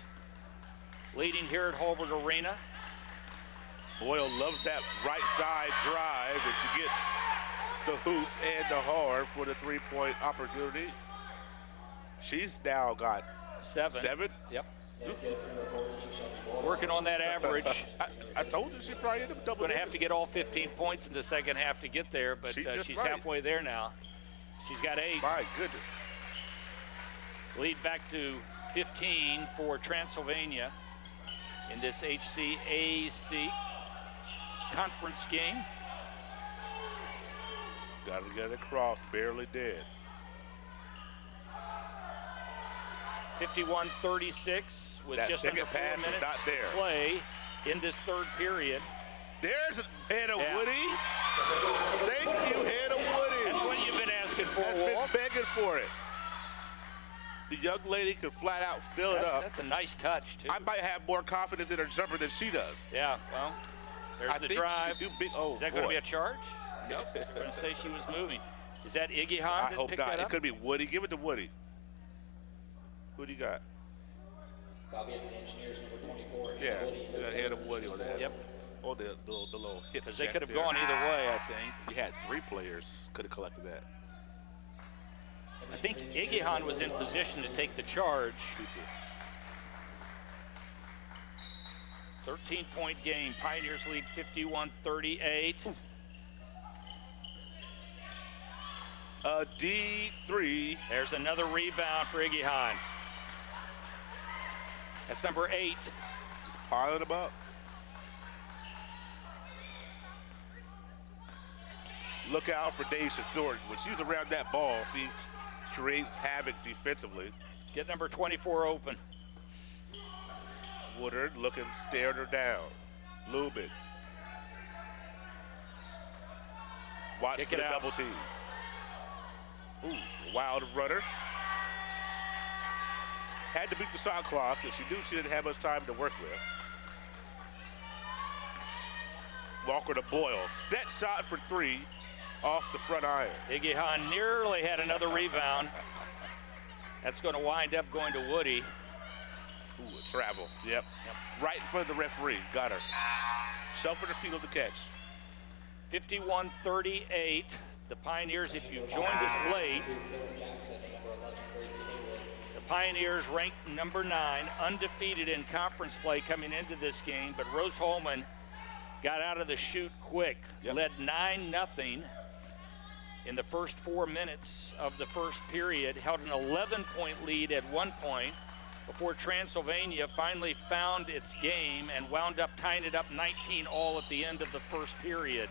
leading here at Holbert Arena. Boyle loves that right side drive, and she gets the hoop and the hard for the 3-point opportunity. She's now got 7. Yep. Working on that average. I told you she probably ended up double. Going to have to get all 15 points in the second half to get there, but she's halfway there now. She's got 8. My goodness. Lead back to 15 for Transylvania in this HCAC conference game. Got to get across, barely did. 51-36 with that just second under 4 pass minutes is not there. to play in this third period. There's Hannah Woody. Thank you, Hannah Woody. That's what you've been asking for, I've Walt. been begging for it. The young lady could flat out fill it up. That's a nice touch, too. I might have more confidence in her jumper than she does. Yeah, well, there's the drive. Is that going to be a charge? No. I'm going to say she was moving. Is that Iggy Hahn I that hope picked not. that up? It could be Woody. Give it to Woody. Who do you got? Copy of the engineers, number 24. Yeah, you got Hannah Woody on that. Yep. Oh, the little hit. Because they could have gone either way, I think. You had 3 players could have collected that. I think Iggy Hahn was in position to take the charge. 13-point game. Pioneers lead 51-38. A D3. There's another rebound for Iggy Hahn. That's number 8. Just piling them up. Look out for Daisha Thornton. When she's around that ball, she creates havoc defensively. Get number 24 open. Woodard looking, staring her down. Lubin. Watch Kick for it the out. double team. Ooh, wild runner. Had to beat the shot clock because she knew she didn't have much time to work with. Walker to Boyle. Set shot for 3 off the front iron. Iggy Hahn nearly had another rebound. That's going to wind up going to Woody. Ooh, a travel. Yep. Right in front of the referee. Got her. Shuffled her feet on the catch. 51-38. The Pioneers, if you joined us late, the Pioneers ranked number 9, undefeated in conference play coming into this game, but Rose-Hulman got out of the chute quick, led 9-0 in the first 4 minutes of the first period, held an 11-point lead at one point before Transylvania finally found its game and wound up tying it up 19-all at the end of the first period.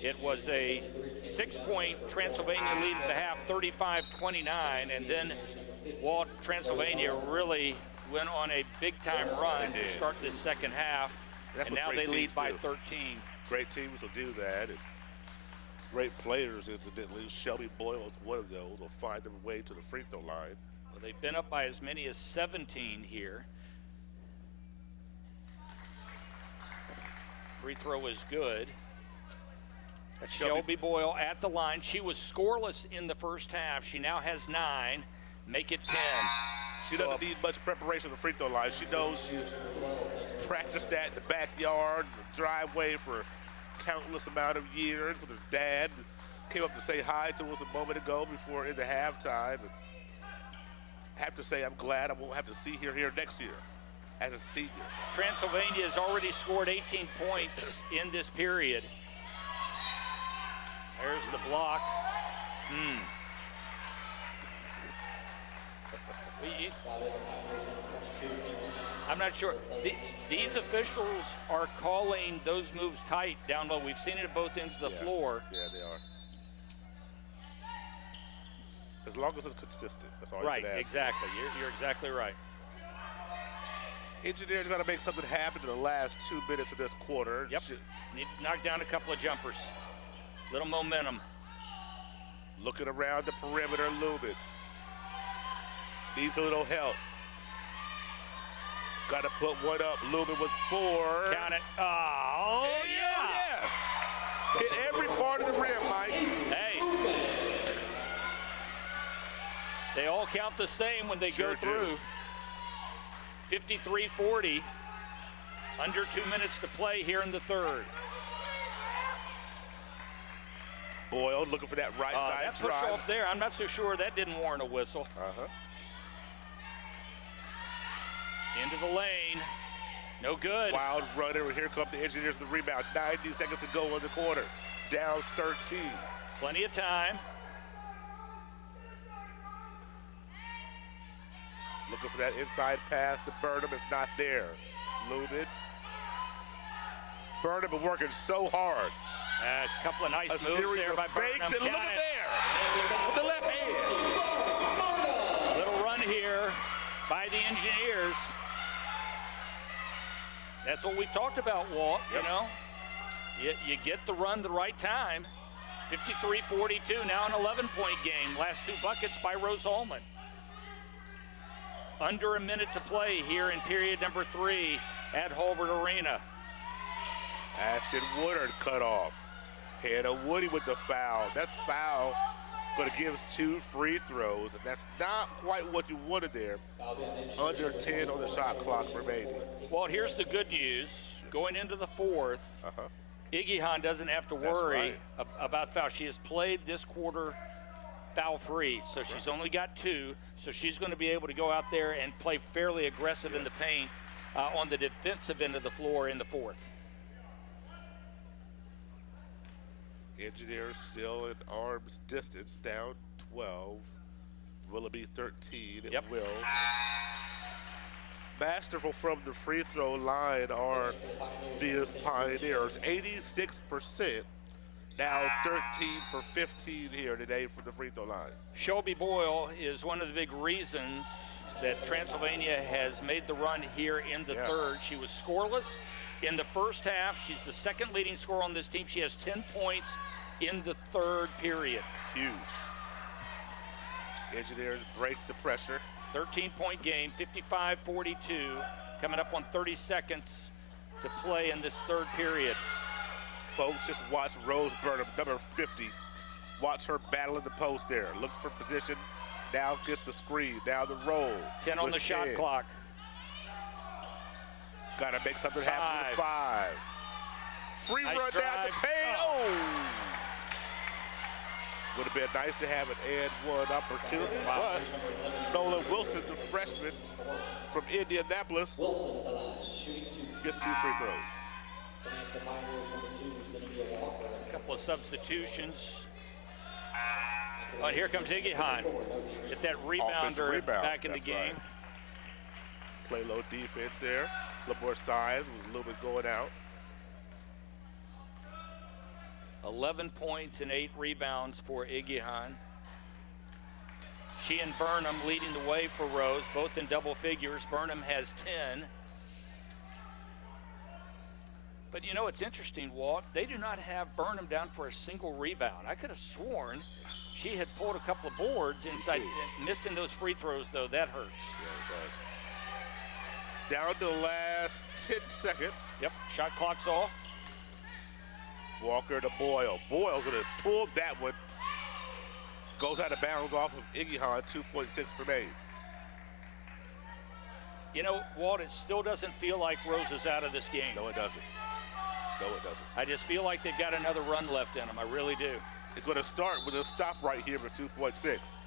It was a 6-point Transylvania lead at the half, 35-29, and then Walt Transylvania really went on a big-time run to start this second half, and now they lead by 13. Great teams will do that, and great players, incidentally. Shelby Boyle is one of those. Will find their way to the free throw line. Well, they've been up by as many as 17 here. Free throw is good. That's Shelby Boyle at the line. She was scoreless in the first half. She now has 9. Make it 10. She doesn't need much preparation on the free throw line. She knows she's practiced that in the backyard, the driveway for countless amount of years with her dad. Came up to say hi to us a moment ago before in the halftime. And I have to say I'm glad I won't have to see her here next year as a senior. Transylvania has already scored 18 points in this period. There's the block. I'm not sure. These officials are calling those moves tight down low. We've seen it at both ends of the floor. Yeah, they are. As long as it's consistent, that's all Right, you can ask. exactly. You're exactly right. Engineers got to make something happen in the last 2 minutes of this quarter. Yep. Need to knock down a couple of jumpers. Little momentum. Looking around the perimeter, Lubin. Needs a little help. Got to put one up. Lubin with 4. Count it. Oh, yeah. Yes. Hit every part of the rim, Mike. Hey. They all count the same when they go through. 53-40. Under 2 minutes to play here in the third. Boyle looking for that right side that drive. push off there, I'm not so sure that didn't warrant a whistle. Into the lane. No good. Wild runner. Here come the Engineers with the rebound. 90 seconds to go in the quarter. Down 13. Plenty of time. Looking for that inside pass to Burnham. It's not there. Lubin. Burnham been working so hard. A couple of nice moves there by Burnham. Fakes, and look at there. With the left hand. Little run here by the Engineers. That's what we've talked about, Walt. You know, you get the run the right time. 53-42, now an 11-point game. Last 2 buckets by Rose-Hulman. Under a minute to play here in period number 3 at Hulbert Arena. Ashton Woodard cut off. Hannah Woody with the foul. That's foul, but it gives 2 free throws, and that's not quite what you wanted there. Under 10 on the shot clock remaining. Well, here's the good news. Going into the fourth, Iggy Hahn doesn't have to worry about foul. She has played this quarter foul-free, so she's only got 2, so she's going to be able to go out there and play fairly aggressive in the paint on the defensive end of the floor in the 4th. Engineers still in arm's distance, down 12. Will it be 13? It will. Masterful from the free throw line are these Pioneers. 86%. Now 13 for 15 here today from the free throw line. Shelby Boyle is one of the big reasons that Transylvania has made the run here in the 3rd. She was scoreless in the first half. She's the 2nd leading scorer on this team. She has 10 points in the 3rd period. Huge. Engineers break the pressure. 13-point game, 55-42, coming up on 30 seconds to play in this 3rd period. Folks, just watch Rose Burnham, number 50. Watch her battle in the post there. Looks for position, now gets the screen, now the roll. 10 on the shot clock. Got to make something happen with 5. Free nice run drive. down the paint. Oh! Would have been nice to have an and one opportunity, but Nolan Wilson, the freshman from Indianapolis, gets 2 free throws. A couple of substitutions. Oh, here comes Iggy Hahn. Get that rebounder back in the game. Right. Play low defense there. A little more size, was a little bit going out. 11 points and 8 rebounds for Iggy Hahn. She and Burnham leading the way for Rose, both in double figures. Burnham has 10. But you know, it's interesting, Walt. They do not have Burnham down for a single rebound. I could have sworn she had pulled a couple of boards inside. Missing those free throws, though, that hurts. Yeah, it does. Down to the last 10 seconds. Yep, shot clock's off. Walker to Boyle. Boyle's gonna pull that one. Goes out of bounds off of Iggy Hahn, 2.6 remain. You know, Walt, it still doesn't feel like Rose is out of this game. No, it doesn't. No, it doesn't. I just feel like they've got another run left in them. I really do. It's gonna start with a stop right here for 2.6.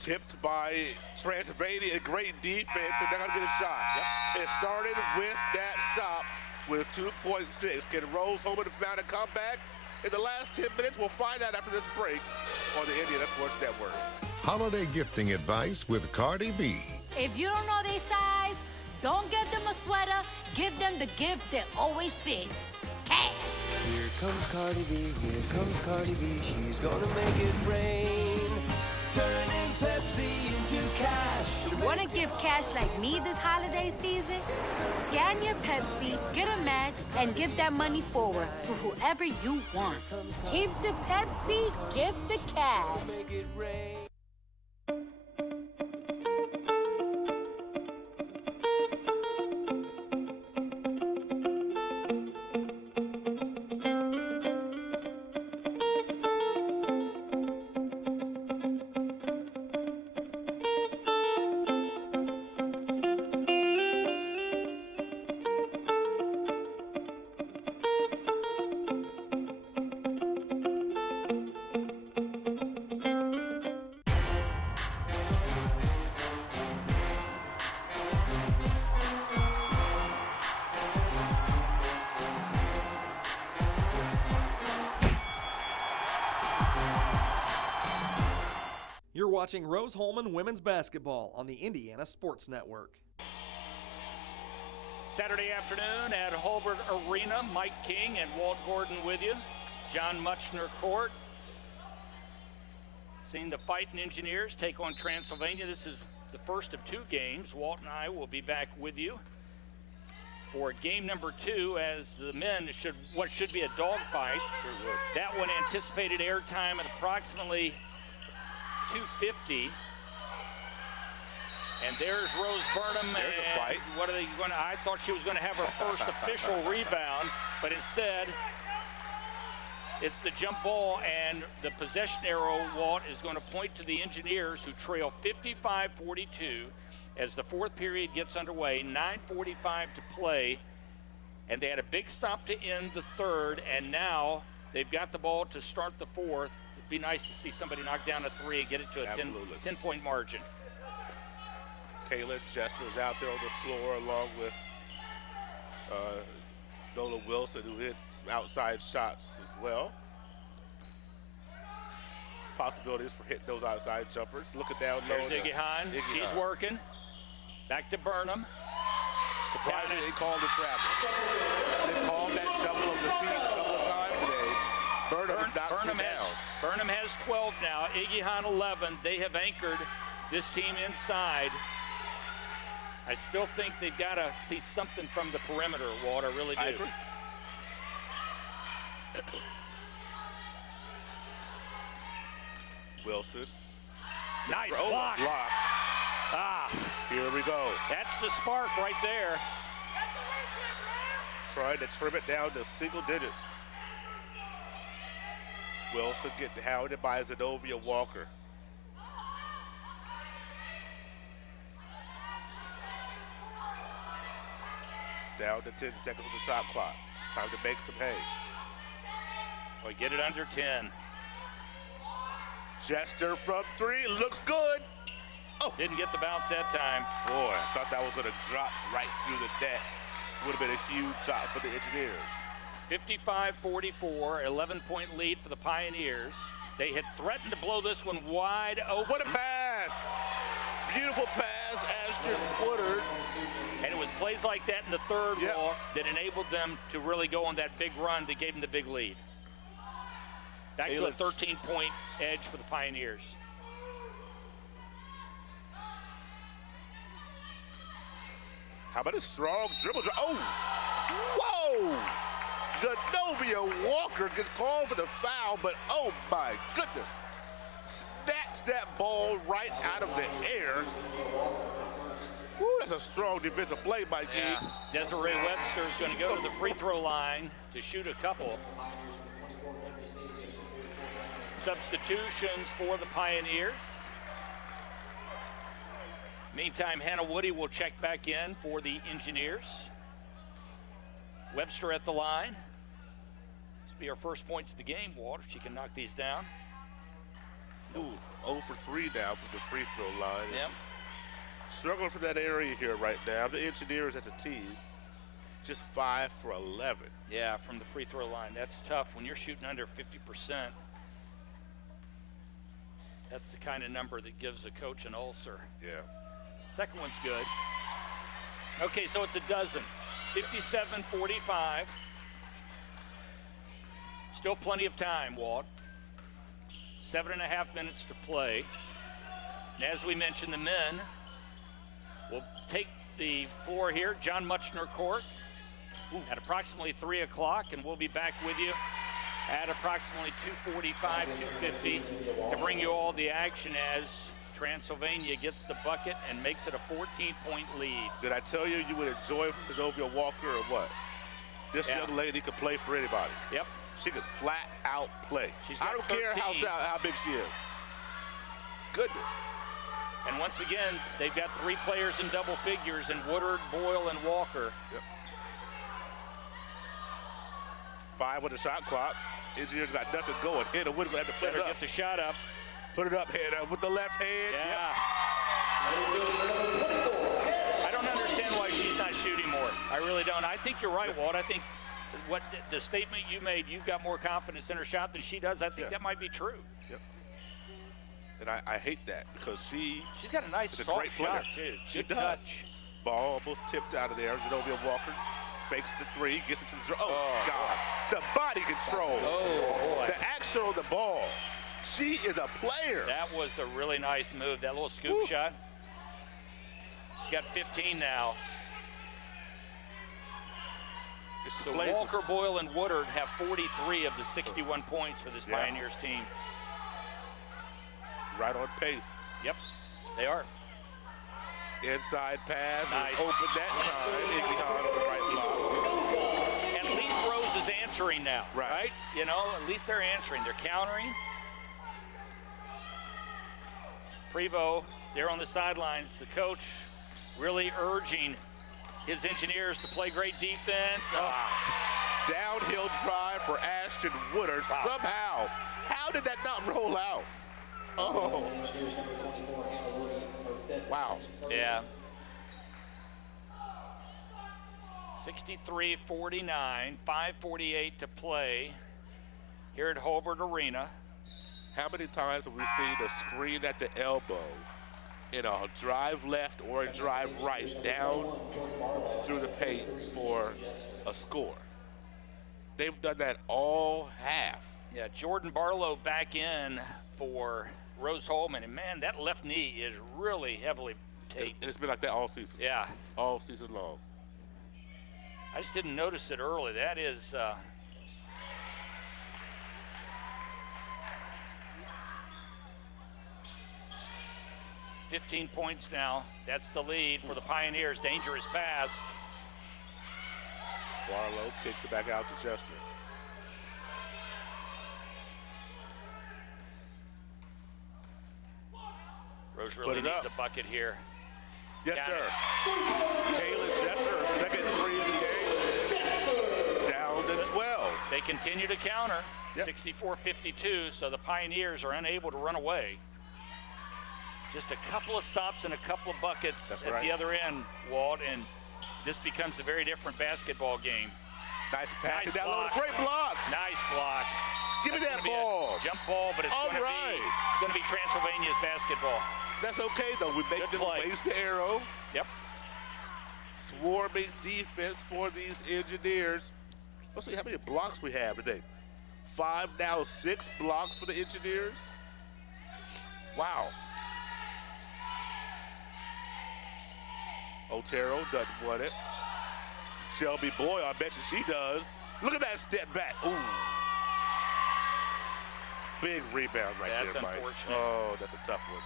Tipped by Transylvania, great defense, and they're gonna get a shot. Yep. It started with that stop with 2.6. Can Rose-Hulman mount a comeback? In the last 10 minutes, we'll find out after this break on the Indiana Sports Network. Holiday gifting advice with Cardi B. If you don't know their size, don't get them a sweater. Give them the gift that always fits. Cash. Here comes Cardi B, here comes Cardi B. She's gonna make it rain. Turning Pepsi into cash. Want to give cash like me this holiday season? Scan your Pepsi, get a match, and give that money forward to whoever you want. Keep the Pepsi, give the cash. Make it rain. You're watching Rose-Hulman Women's Basketball on the Indiana Sports Network. Saturday afternoon at Hulbert Arena, Mike King and Walt Gordon with you. John Muchner Court. Seeing the Fighting Engineers take on Transylvania. This is the first of 2 games. Walt and I will be back with you for game number 2 as the men what should be a dogfight. Sure would. That one anticipated airtime at approximately 2:50. And there's Rose Burnham. There's a fight. What are they going to? I thought she was going to have her first official rebound, but instead, it's the jump ball, and the possession arrow, Walt, is going to point to the Engineers, who trail 55-42 as the 4th period gets underway. 9:45 to play, and they had a big stop to end the 3rd, and now they've got the ball to start the 4th. be nice to see somebody knock down a 3 and get it to a 10-point margin. Kayla Jester's out there on the floor along with Nola Wilson, who hit some outside shots as well. Possibilities for hitting those outside jumpers. Looking down low. There's Iggy Hahn. She's working. Back to Burnham. Surprising they called the travel. They called that shuffle of the feet a couple of times today. Burnham has 12 now. Iggy Hahn 11. They have anchored this team inside. I still think they've got to see something from the perimeter, Walt. I really do. I agree. Wilson. Nice block. Here we go. That's the spark right there. Trying to trim it down to single digits. Wilson getting hounded by Zenobia Walker. Down to 10 seconds on the shot clock. It's time to make some hay. We get it under 10. Jester from 3, looks good. Oh, didn't get the bounce that time. Boy, I thought that was going to drop right through the net. Would have been a huge shot for the Engineers. 55-44, 11-point lead for the Pioneers. They had threatened to blow this one wide open. What a pass! Beautiful pass, Ashton Woodard. And it was plays like that in the third ball that enabled them to really go on that big run that gave them the big lead. Back to a 13-point edge for the Pioneers. How about a strong dribble? Oh! Whoa! Zenobia Walker gets called for the foul, but oh my goodness. Snatched that ball right out of the air. Woo, that's a strong defensive play by Keith. Yeah. Desiree Webster is going to go to the free throw line to shoot a couple. Substitutions for the Pioneers. Meantime, Hannah Woody will check back in for the Engineers. Webster at the line. This will be her first points of the game, Walt, if she can knock these down. Ooh, 0 for 3 now from the free throw line. Yep. Struggling from that area here right now. The Engineers as a team, just 5 for 11. Yeah, from the free throw line. That's tough when you're shooting under 50%. That's the kind of number that gives a coach an ulcer. Yeah. Second one's good. Okay, so it's a dozen. 57-45. Still plenty of time, Walt. 7.5 minutes to play. And as we mentioned, the men will take the floor here, John Muchner Court, at approximately 3 o'clock, and we'll be back with you at approximately 2:45, 2:50 to bring you all the action as Transylvania gets the bucket and makes it a 14-point lead. Did I tell you you would enjoy Zenobia Walker or what? This young lady could play for anybody. Yep. She could flat out play. I don't care how big she is. Goodness. And once again, they've got 3 players in double figures in Woodard, Boyle, and Walker. Yep. 5 with the shot clock. Engineers got nothing going. Hannah Woodard going to have to put it up. Get the shot up. Put it up, Hannah, with the left hand. Yeah. I don't understand why she's not shooting more. I really don't. I think you're right, Walt. I think what the statement you made, you've got more confidence in her shot than she does. I think that might be true. Yep. And I hate that because she's got a nice soft shot too. She does. Touch. Ball almost tipped out of there. Zenobia Walker fakes the 3, gets it to the draw. Oh, God. The body control. Oh, boy. The action on the ball. She is a player. That was a really nice move, that little scoop shot. She's got 15 now. So Walker, Boyle, and Woodard have 43 of the 61 points for this Pioneers team. Right on pace. Yep, they are. Inside pass, open that time. Iggy Hahn on the right block. And at least Rose is answering now, right? You know, at least they're answering. They're countering. Prevost, there on the sidelines, the coach really urging his Engineers to play great defense. downhill drive for Ashton Woodard. Wow. Somehow, how did that not roll out? Oh. Wow. Yeah. 63-49, 5:48 to play here at Hobart Arena. How many times have we seen a screen at the elbow in a drive left or a drive right down through the paint for a score? They've done that all half. Yeah, Jordan Barlow back in for Rose-Hulman, and man, that left knee is really heavily taped. And it's been like that all season. Yeah. All season long. I just didn't notice it early. That is 15 points now. That's the lead for the Pioneers. Dangerous pass. Barlow kicks it back out to Chester. Rose really needs a bucket here. Yes, sir. Kalen Chester, her second three of the game. Down to 12. They continue to counter. Yep. 64-52, so the Pioneers are unable to run away. Just a couple of stops and a couple of buckets at the other end, Walt, and this becomes a very different basketball game. Nice pass. Nice Down block. low. Great block. Nice block. Give me that ball. Jump ball, but it's going to be Transylvania's basketball. That's okay, though. We make them waste the arrow. Yep. Swarming defense for these Engineers. Let's see how many blocks we have today. 5, now 6 blocks for the Engineers. Wow. Otero doesn't want it. Shelby Boyle, I bet you she does. Look at that step back. Ooh. Big rebound right there, Mike. That's unfortunate. Oh, that's a tough one.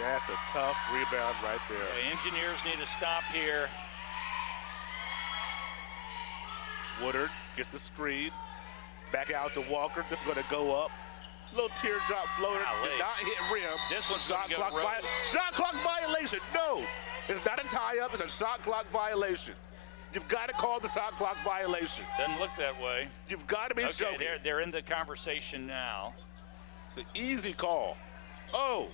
That's a tough rebound right there. The Engineers need to stop here. Woodard gets the screen. Back out to Walker. This is going to go up. Little teardrop floater. Did not hit rim. This one's shot gonna clock go shot clock violation. No, it's not a tie-up. It's a shot clock violation. You've got to call the shot clock violation. Doesn't look that way. You've got to be joking. They're in the conversation now. It's an easy call. Oh.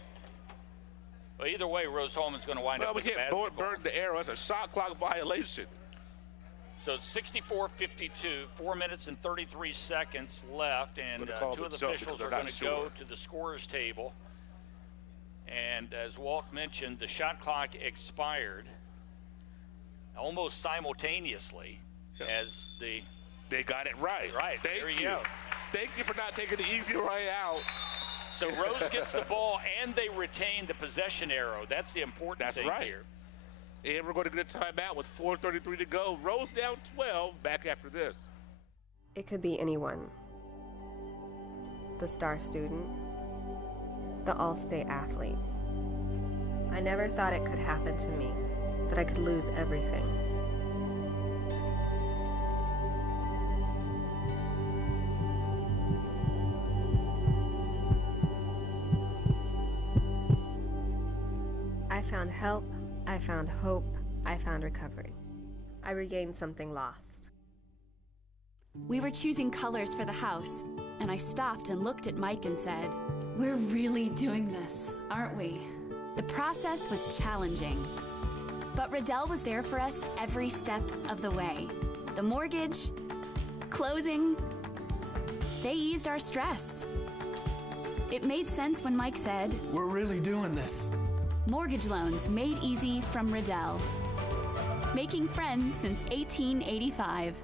Well, either way, Rose-Hulman's going to wind up with the basketball. We can't burn the arrow. It's a shot clock violation. So it's 64-52, 4 minutes and 33 seconds left, and two of the officials are going to go to the scorer's table. And as Walt mentioned, the shot clock expired almost simultaneously as the... They got it right. Right, there you go. Thank you for not taking the easy way out. So Rose gets the ball, and they retain the possession arrow. That's the important thing here. And we're going to get a timeout with 4:33 to go. Rose down 12, back after this. It could be anyone. The star student, the all-state athlete. I never thought it could happen to me, that I could lose everything. I found help. I found hope, I found recovery. I regained something lost. We were choosing colors for the house, and I stopped and looked at Mike and said, "We're really doing this, aren't we?" The process was challenging, but Riddell was there for us every step of the way. The mortgage, closing, they eased our stress. It made sense when Mike said, "We're really doing this." Mortgage loans made easy from Riddell. Making friends since 1885.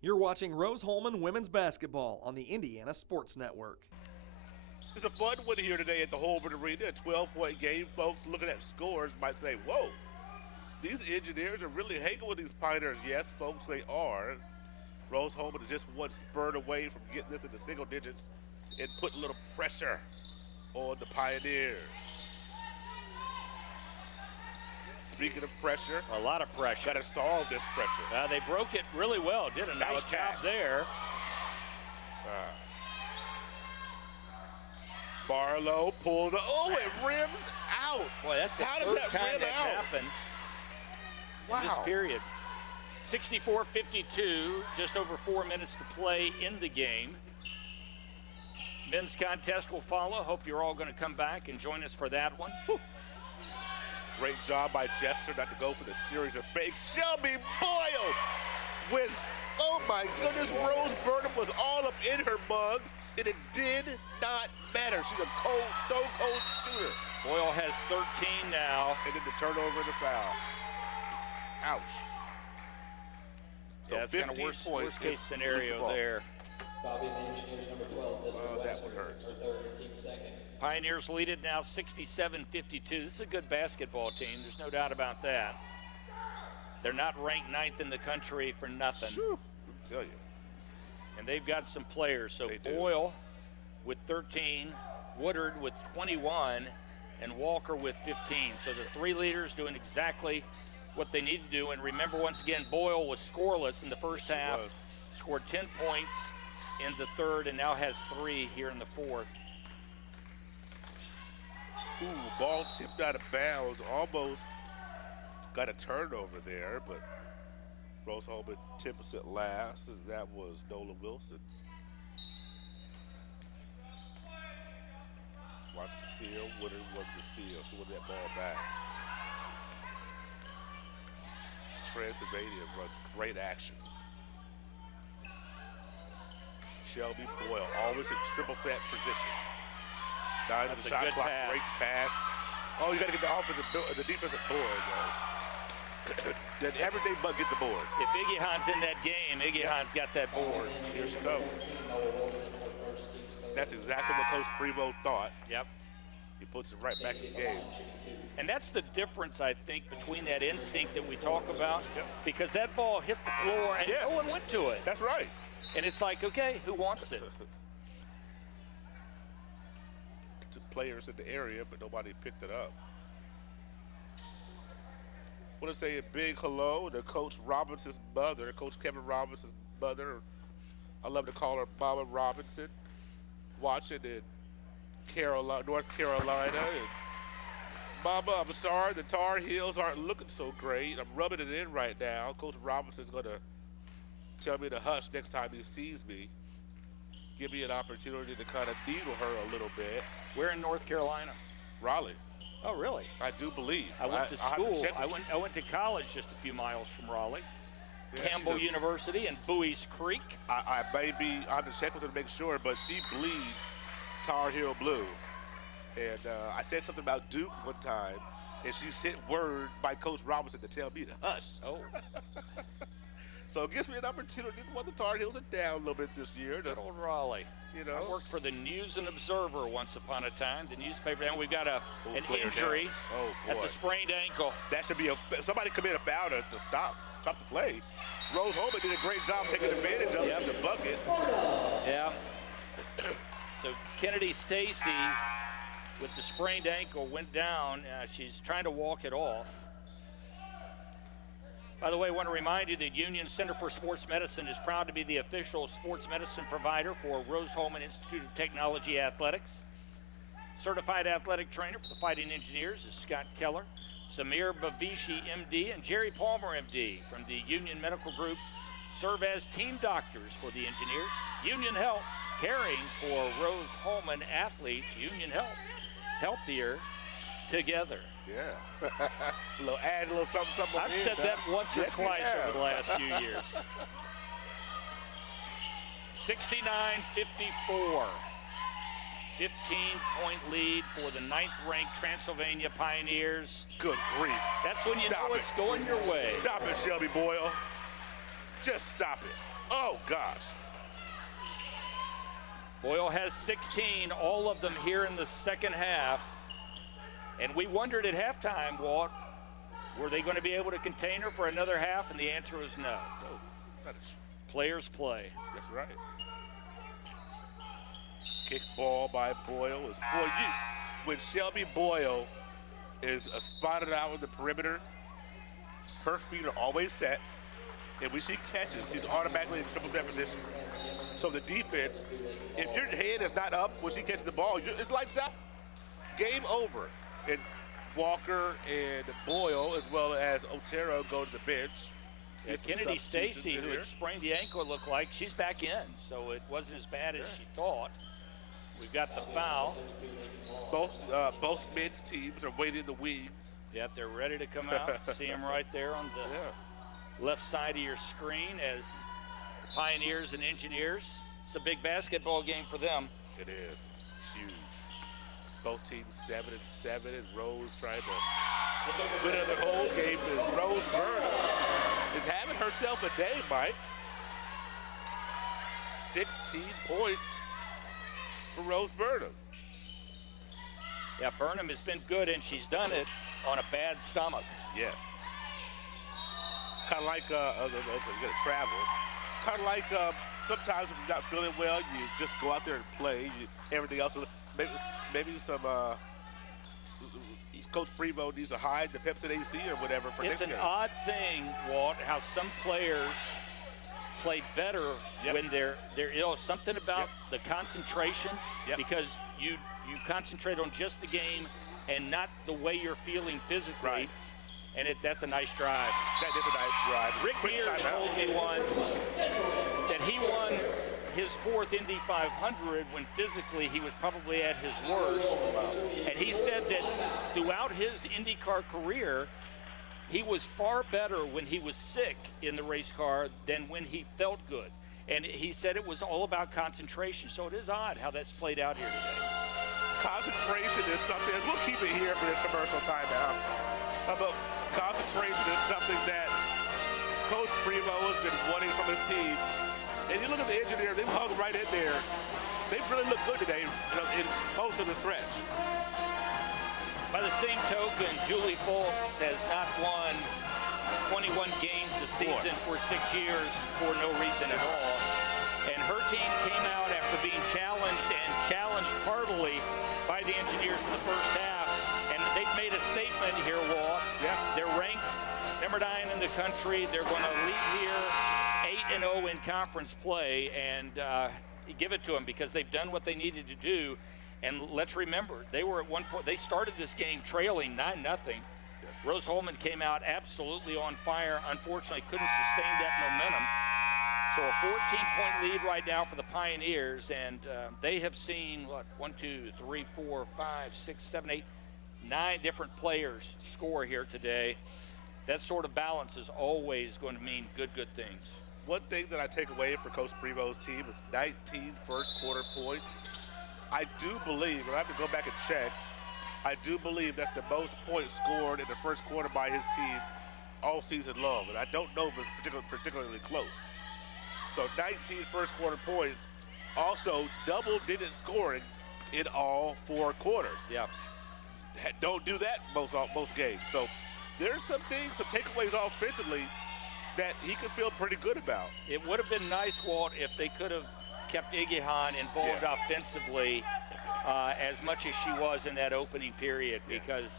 You're watching Rose-Hulman Women's Basketball on the Indiana Sports Network. It's a fun one here today at the Hobart Arena. A 12-point game. Folks looking at scores might say, whoa, these Engineers are really hanging with these Pioneers. Yes, folks, they are. Rose-Hulman is just one spurt away from getting this into single digits and putting a little pressure on the Pioneers. Speaking of pressure. A lot of pressure. Got to solve this pressure. They broke it really well. Did a nice job there. Barlow pulls. Oh, it rims out. Boy, that's the How does third that time rim that's out? happened. in this period. 64-52, just over 4 minutes to play in the game. Men's contest will follow. Hope you're all going to come back and join us for that one. Woo. Great job by Jester not to go for the series of fakes. Shelby Boyle with, oh my goodness, Rose Burnham was all up in her mug, and it did not matter. She's a stone cold shooter. Boyle has 13 now. And then the turnover and the foul. Ouch. So yeah, that's 15 kind of points. Worst case scenario there. Bobby, the Engineers, number 12, Desiree that Webster, one hurts. for third, team second. Pioneers lead it now 67-52. This is a good basketball team. There's no doubt about that. They're not ranked 9th in the country for nothing. Sure. I'll tell you. And they've got some players. So Boyle with 13, Woodard with 21, and Walker with 15. So the three leaders doing exactly what they need to do. And remember, once again, Boyle was scoreless in the first half. Scored 10 points in the third and now has 3 here in the fourth. Ooh, ball tipped out of bounds. Almost got a turnover there, but Rose-Hulman 10% last, and that was Nola Wilson. Watch the seal. Woodard won the seal. She won that ball back. Transylvania runs great action. Shelby Boyle, always in triple threat position. Down to the shot clock, great pass. Oh, you got to get the defensive board, though. Then everything but get the board. If Iggy Hahn's in that game, Iggy Hahn's got that board. Here she goes. That's exactly what Coach Prevost thought. Yep. He puts it right back in the game. And that's the difference, I think, between that instinct that we talk about, because that ball hit the floor and no one went to it. That's right. And it's like, okay, who wants it? Players in the area, but nobody picked it up. I want to say a big hello to Coach Robinson's mother, Coach Kevin Robinson's mother. I love to call her Mama Robinson, watching in North Carolina. And Mama, I'm sorry, the Tar Heels aren't looking so great. I'm rubbing it in right now. Coach Robinson's going to tell me to hush next time he sees me. Give me an opportunity to kind of needle her a little bit. Where in North Carolina? Raleigh. Oh, really? I do believe. I went to school. I went to college just a few miles from Raleigh. Yeah, Campbell University and Bowie's Creek. I may be on the check with her to make sure, but she bleeds Tar Heel blue. And I said something about Duke one time, and she sent word by Coach Robinson to tell me to hush. Oh. So it gives me an opportunity. Well, the Tar Heels are down a little bit this year. Good old Raleigh. You know, I worked for the News and Observer once upon a time, the newspaper, and we've got an injury. Down. Oh, boy. That's a sprained ankle. That should be somebody commit a foul to stop the play. Rose-Hulman did a great job taking advantage of it. It's a bucket. Yeah. So Kennedy Stacy, with the sprained ankle, went down. She's trying to walk it off. By the way, I want to remind you that Union Center for Sports Medicine is proud to be the official sports medicine provider for Rose-Hulman Institute of Technology Athletics. Certified athletic trainer for the Fighting Engineers is Scott Keller. Samir Bavishi, MD, and Jerry Palmer, MD, from the Union Medical Group serve as team doctors for the Engineers. Union Health, caring for Rose-Hulman athletes. Union Health, healthier together. Yeah. Add a little something. I've said that once or twice over the last few years. 69-54. 15-point lead for the 9th-ranked Transylvania Pioneers. Good grief. That's when you know it's going your way. Stop it, Shelby Boyle. Just stop it. Oh, gosh. Boyle has 16, all of them here in the second half. And we wondered at halftime, Walt, were they going to be able to contain her for another half? And the answer was no. Players play. That's right. Kick ball by Boyle is when Shelby Boyle is spotted out on the perimeter, her feet are always set, and when she catches, she's automatically in triple threat position. So the defense, if your head is not up when she catches the ball, it's lights out. Game over. And Walker and Boyle, as well as Otero, go to the bench. Yeah, Kennedy Stacy, who had sprained the ankle, it looked like she's back in, so it wasn't as bad as she thought. We've got the foul. Both men's teams are waiting in the wings. Yeah, they're ready to come out. See them right there on the left side of your screen as Pioneers and Engineers. It's a big basketball game for them. It is huge. Both teams 7-7, and Rose trying to win the whole game. Is Rose-Hulman is having herself a day, Mike. 16 points for Rose-Hulman. Yeah, Burnham has been good, and she's done it on a bad stomach. Yes. Kind of like, I was going to travel. Kind of like sometimes if you're not feeling well, you just go out there and play. Everything else, maybe some, Coach Prevost needs to hide the Pepsi AC or whatever for next game. It's an odd thing, Walt, how some players play better when they're ill. Something about the concentration, because you concentrate on just the game and not the way you're feeling physically. Right. And that's a nice drive. That is a nice drive. Rick Mears told me once that he won his 4th Indy 500 when physically he was probably at his worst. And he said that throughout his IndyCar career, he was far better when he was sick in the race car than when he felt good. And he said it was all about concentration. So it is odd how that's played out here today. Concentration is something, we'll keep it here for this commercial timeout. But concentration is something that Coach Prevost has been wanting from his team. And you look at the Engineers, they've hung right in there. They really look good today, in most of the stretch. By the same token, Julie Folks has not won 21 games a season for 6 years for no reason at all. And her team came out after being challenged and challenged heartily by the Engineers in the first half. And they've made a statement here, Walt. Yeah. They're ranked number 9 in the country. They're going to leave here 8-0 in conference play, and give it to them because they've done what they needed to do. And let's remember, they were at one point, they started this game trailing 9-0. Yes. Rose-Hulman came out absolutely on fire. Unfortunately, couldn't sustain that momentum. So a 14-point lead right now for the Pioneers, and they have seen, 1, 2, 3, 4, 5, 6, 7, 8, 9 different players score here today. That sort of balance is always going to mean good things. One thing that I take away for Coach Prevost's team is 19 first-quarter points. I do believe, and I have to go back and check, I do believe that's the most points scored in the first quarter by his team all season long. And I don't know if it's particularly close. So 19 first-quarter points, also double-digit scoring in all 4 quarters. Yeah. Don't do that most games. So there's some things, some takeaways offensively that he could feel pretty good about. It would have been nice, Walt, if they could have kept Iggy Hahn involved offensively as much as she was in that opening period, because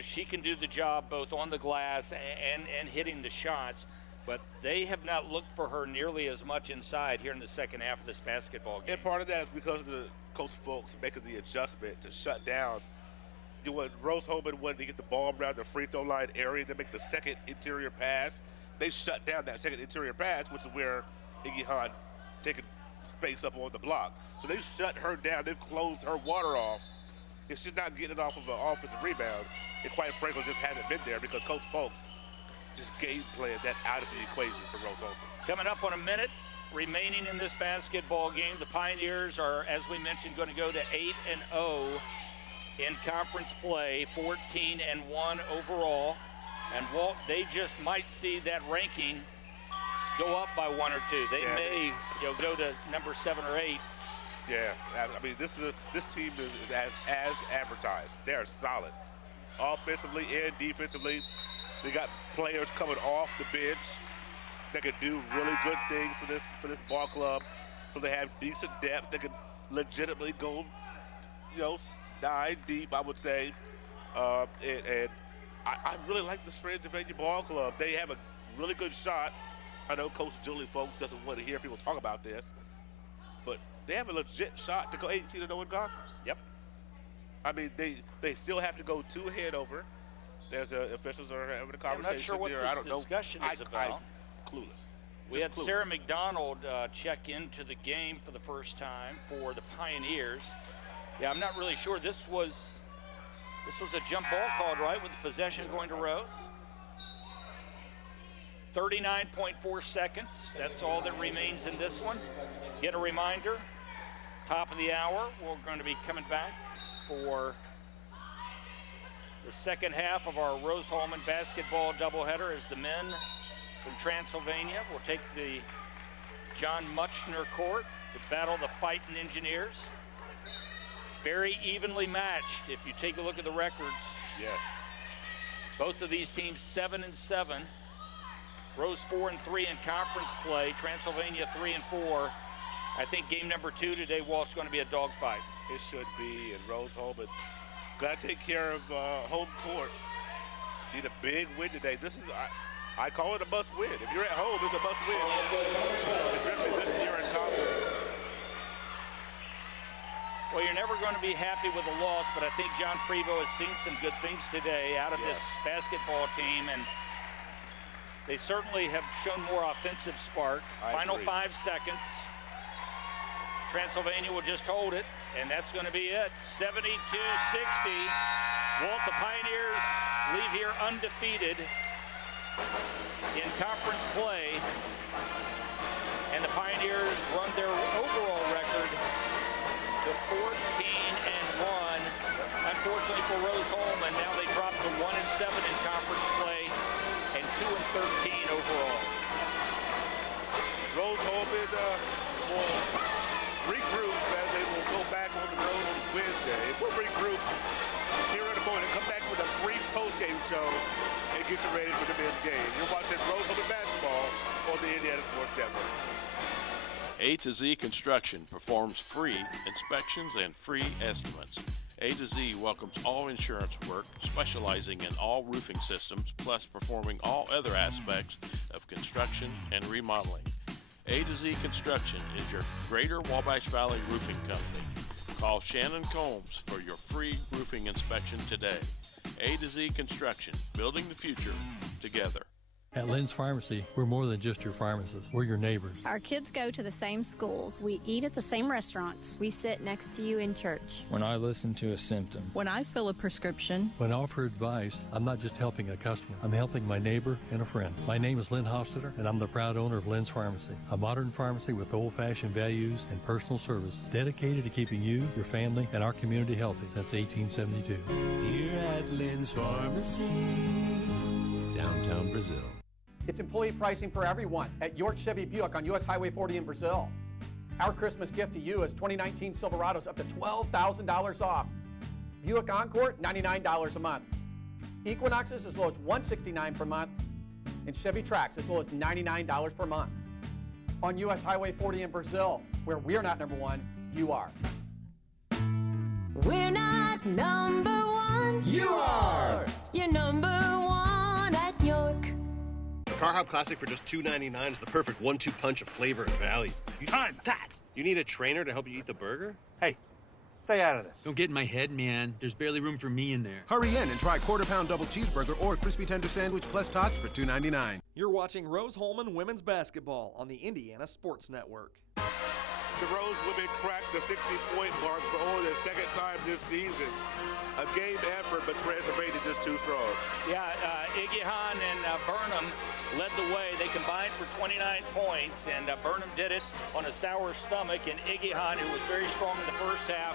she can do the job both on the glass and hitting the shots, but they have not looked for her nearly as much inside here in the second half of this basketball game. And part of that is because of the Coach folks making the adjustment to shut down. When Rose-Hulman wanted to get the ball around the free throw line area to make the second interior pass, they shut down that second interior pass, which is where Iggy Hahn taking space up on the block. So they've shut her down. They've closed her water off. If she's not getting it off of an offensive rebound, it quite frankly just hasn't been there because Coach Folks just game planned that out of the equation for Rose-Hulman. Coming up on a minute remaining in this basketball game, the Pioneers are, as we mentioned, going to go to 8-0 in conference play, 14-1 overall. And Walt, they just might see that ranking go up by 1 or 2. They may go to number 7 or 8. Yeah, I mean, this team is as advertised. They are solid, offensively and defensively. They got players coming off the bench that can do really good things for this ball club. So they have decent depth. They can legitimately go, 9 deep, I would say. And I really like the Transylvania Ball Club. They have a really good shot. I know Coach Julie Folks doesn't want to hear people talk about this, but they have a legit shot to go 18-0 in conference. Yep. I mean, they still have to go 2 ahead over. There's officials are having a conversation. I'm not sure what there. this I don't discussion is about. I'm clueless. We had Clueless. Sarah McDonald check into the game for the first time for the Pioneers. Yeah, I'm not really sure. This was a jump ball called, right, with the possession going to Rose. 39.4 seconds. That's all that remains in this one. Get a reminder, top of the hour, we're going to be coming back for the second half of our Rose-Hulman basketball doubleheader as the men from Transylvania will take the John Muchner court to battle the Fighting Engineers. Very evenly matched if you take a look at the records. Yes. Both of these teams 7-7. Rose 4-3 in conference play. Transylvania 3-4. I think game number 2 today, Walt's going to be a dogfight. It should be, and Rose-Hulman got to take care of home court. Need a big win today. This is, I call it a must win. If you're at home, it's a must win, especially this year in conference. Well, you're never going to be happy with a loss, but I think John Prevost has seen some good things today out of this basketball team, and they certainly have shown more offensive spark. Final 5 seconds. Transylvania will just hold it, and that's going to be it. 72-60. Walt, the Pioneers leave here undefeated in conference play, and the Pioneers run their overall record to 14-1. Unfortunately for Rose-Hulman, now they drop to 1-7 in conference play and 2-13 overall. Rose-Hulman will regroup as they will go back on the road on Wednesday. We'll regroup here in a moment and come back with a brief post-game show and get you ready for the men's game. You're watching Rose-Hulman basketball on the Indiana Sports Network. A to Z Construction performs free inspections and free estimates. A to Z welcomes all insurance work, specializing in all roofing systems, plus performing all other aspects of construction and remodeling. A to Z Construction is your Greater Wabash Valley roofing company. Call Shannon Combs for your free roofing inspection today. A to Z Construction, building the future together. At Lynn's Pharmacy, we're more than just your pharmacist. We're your neighbors. Our kids go to the same schools. We eat at the same restaurants. We sit next to you in church. When I listen to a symptom. When I fill a prescription. When I offer advice, I'm not just helping a customer. I'm helping my neighbor and a friend. My name is Lynn Hofstetter, and I'm the proud owner of Lynn's Pharmacy, a modern pharmacy with old-fashioned values and personal service, dedicated to keeping you, your family, and our community healthy since 1872. Here at Lynn's Pharmacy, downtown Brazil. It's employee pricing for everyone at York Chevy Buick on US Highway 40 in Brazil. Our Christmas gift to you is 2019 Silverados up to $12,000 off. Buick Encore, $99 a month. Equinoxes as low as $169 per month. And Chevy Trax as low as $99 per month. On US Highway 40 in Brazil, where we're not number one, you are. We're not number one. You are! You're number one at York. Car Hop Classic for just $2.99 is the perfect 1-2 punch of flavor and value. Time that! You need a trainer to help you eat the burger? Hey, stay out of this. Don't get in my head, man. There's barely room for me in there. Hurry in and try quarter-pound double cheeseburger or crispy tender sandwich plus tots for $2.99. You're watching Rose-Hulman women's basketball on the Indiana Sports Network. The Rose women cracked the 60-point mark for only the second time this season. A game effort, but Transylvania just too strong. Yeah, Iggy-Han and Burnham led the way. They combined for 29 points, and Burnham did it on a sour stomach. And Iggy-Han, who was very strong in the first half,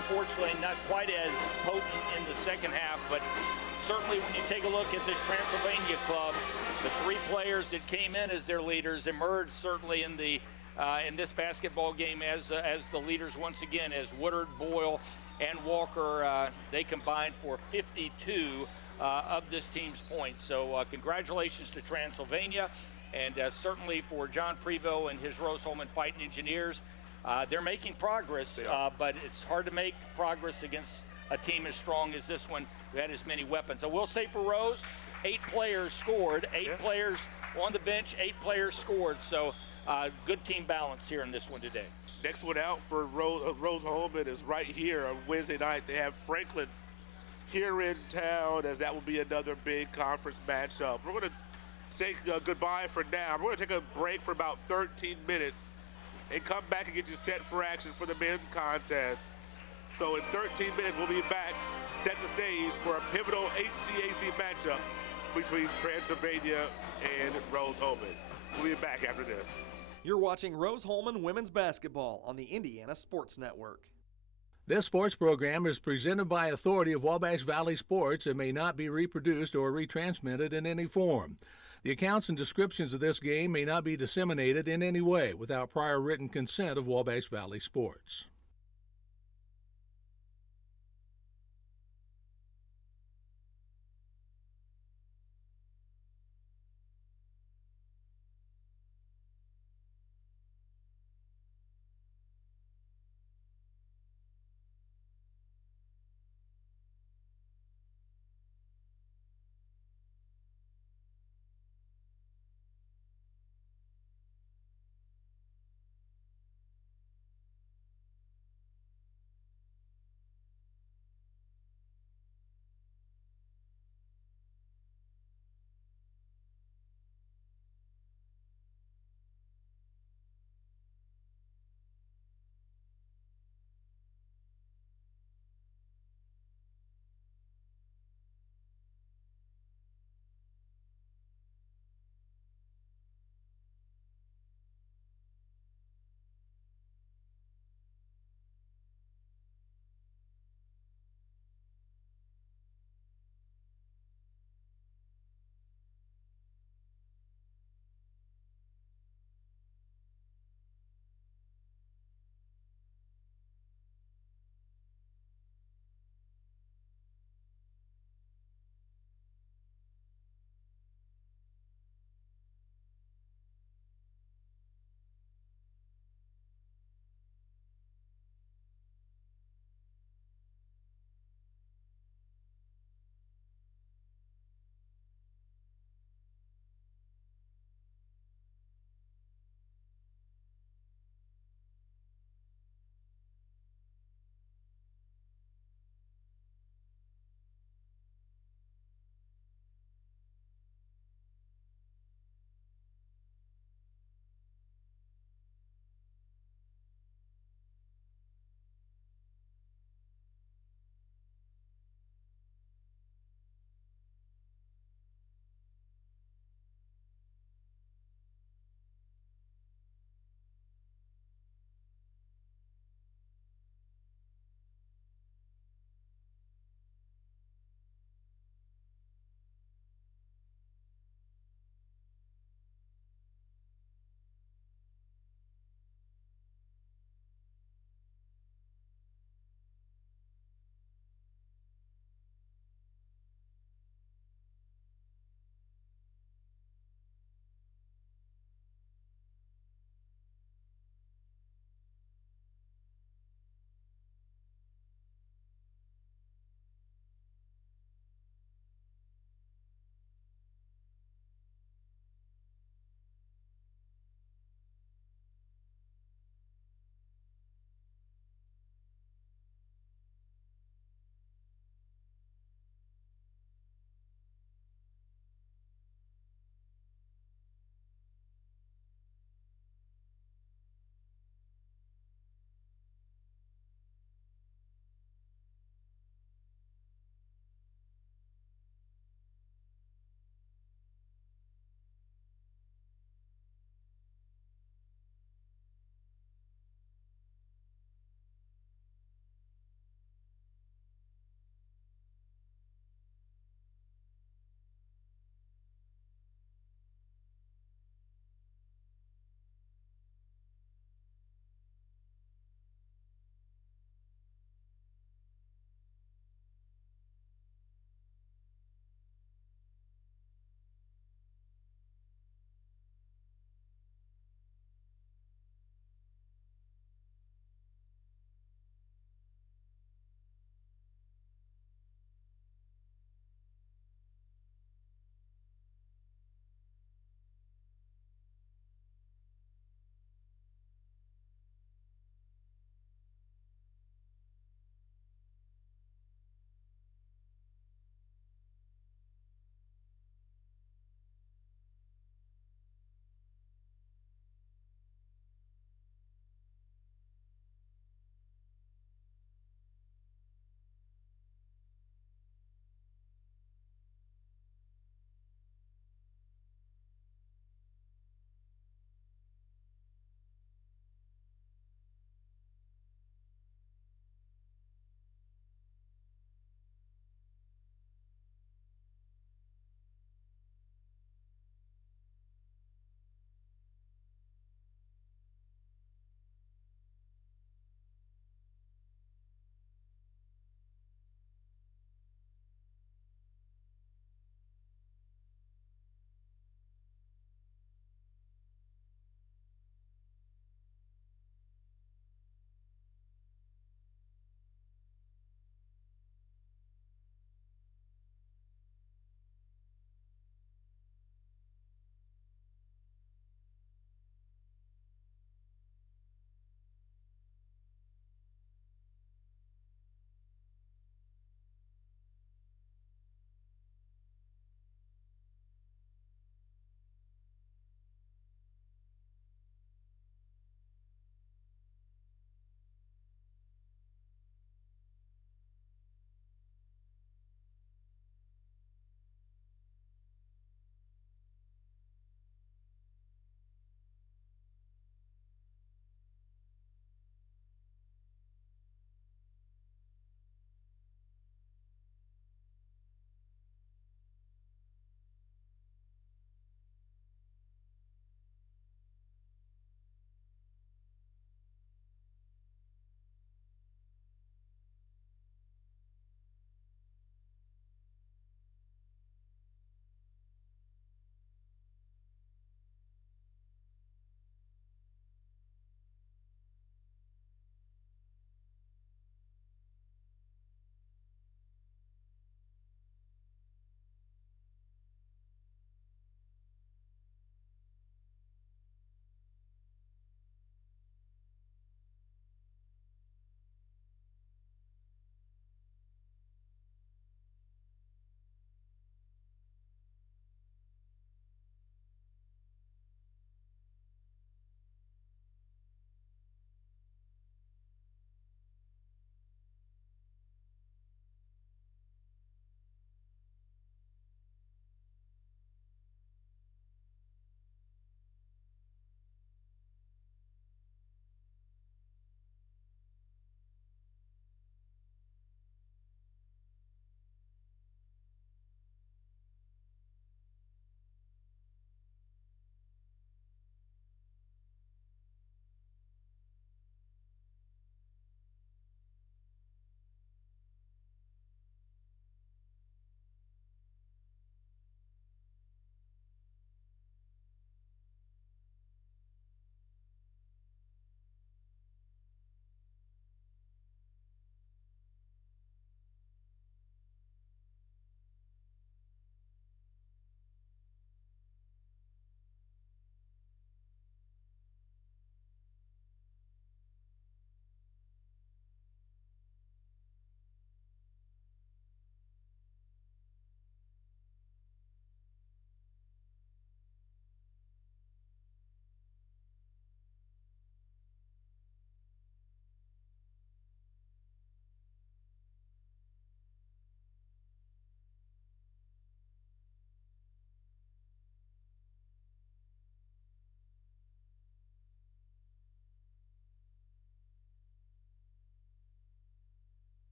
unfortunately not quite as potent in the second half, but certainly when you take a look at this Transylvania club, the 3 players that came in as their leaders emerged certainly in the in this basketball game as the leaders once again, as Woodard, Boyle, and Walker, they combined for 52 of this team's points. So congratulations to Transylvania, and certainly for John Prevost and his Rose-Hulman Fighting Engineers. They're making progress, but it's hard to make progress against a team as strong as this one who had as many weapons. I will say for Rose, 8 players scored, 8 players on the bench, 8 players scored. So good team balance here in this one today. Next one out for Rose-Hulman is right here on Wednesday night. They have Franklin here in town, as that will be another big conference matchup. We're going to say goodbye for now. We're going to take a break for about 13 minutes and come back and get you set for action for the men's contest. So in 13 minutes, we'll be back, set the stage for a pivotal HCAC matchup between Transylvania and Rose-Hulman. We'll be back after this. You're watching Rose-Hulman Women's Basketball on the Indiana Sports Network. This sports program is presented by authority of Wabash Valley Sports and may not be reproduced or retransmitted in any form. The accounts and descriptions of this game may not be disseminated in any way without prior written consent of Wabash Valley Sports.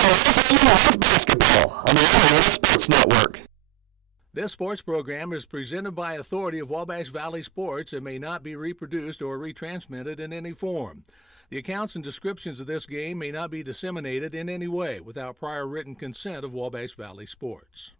Basketball on the Indiana Sports Network. This sports program is presented by authority of Wabash Valley Sports and may not be reproduced or retransmitted in any form. The accounts and descriptions of this game may not be disseminated in any way without prior written consent of Wabash Valley Sports.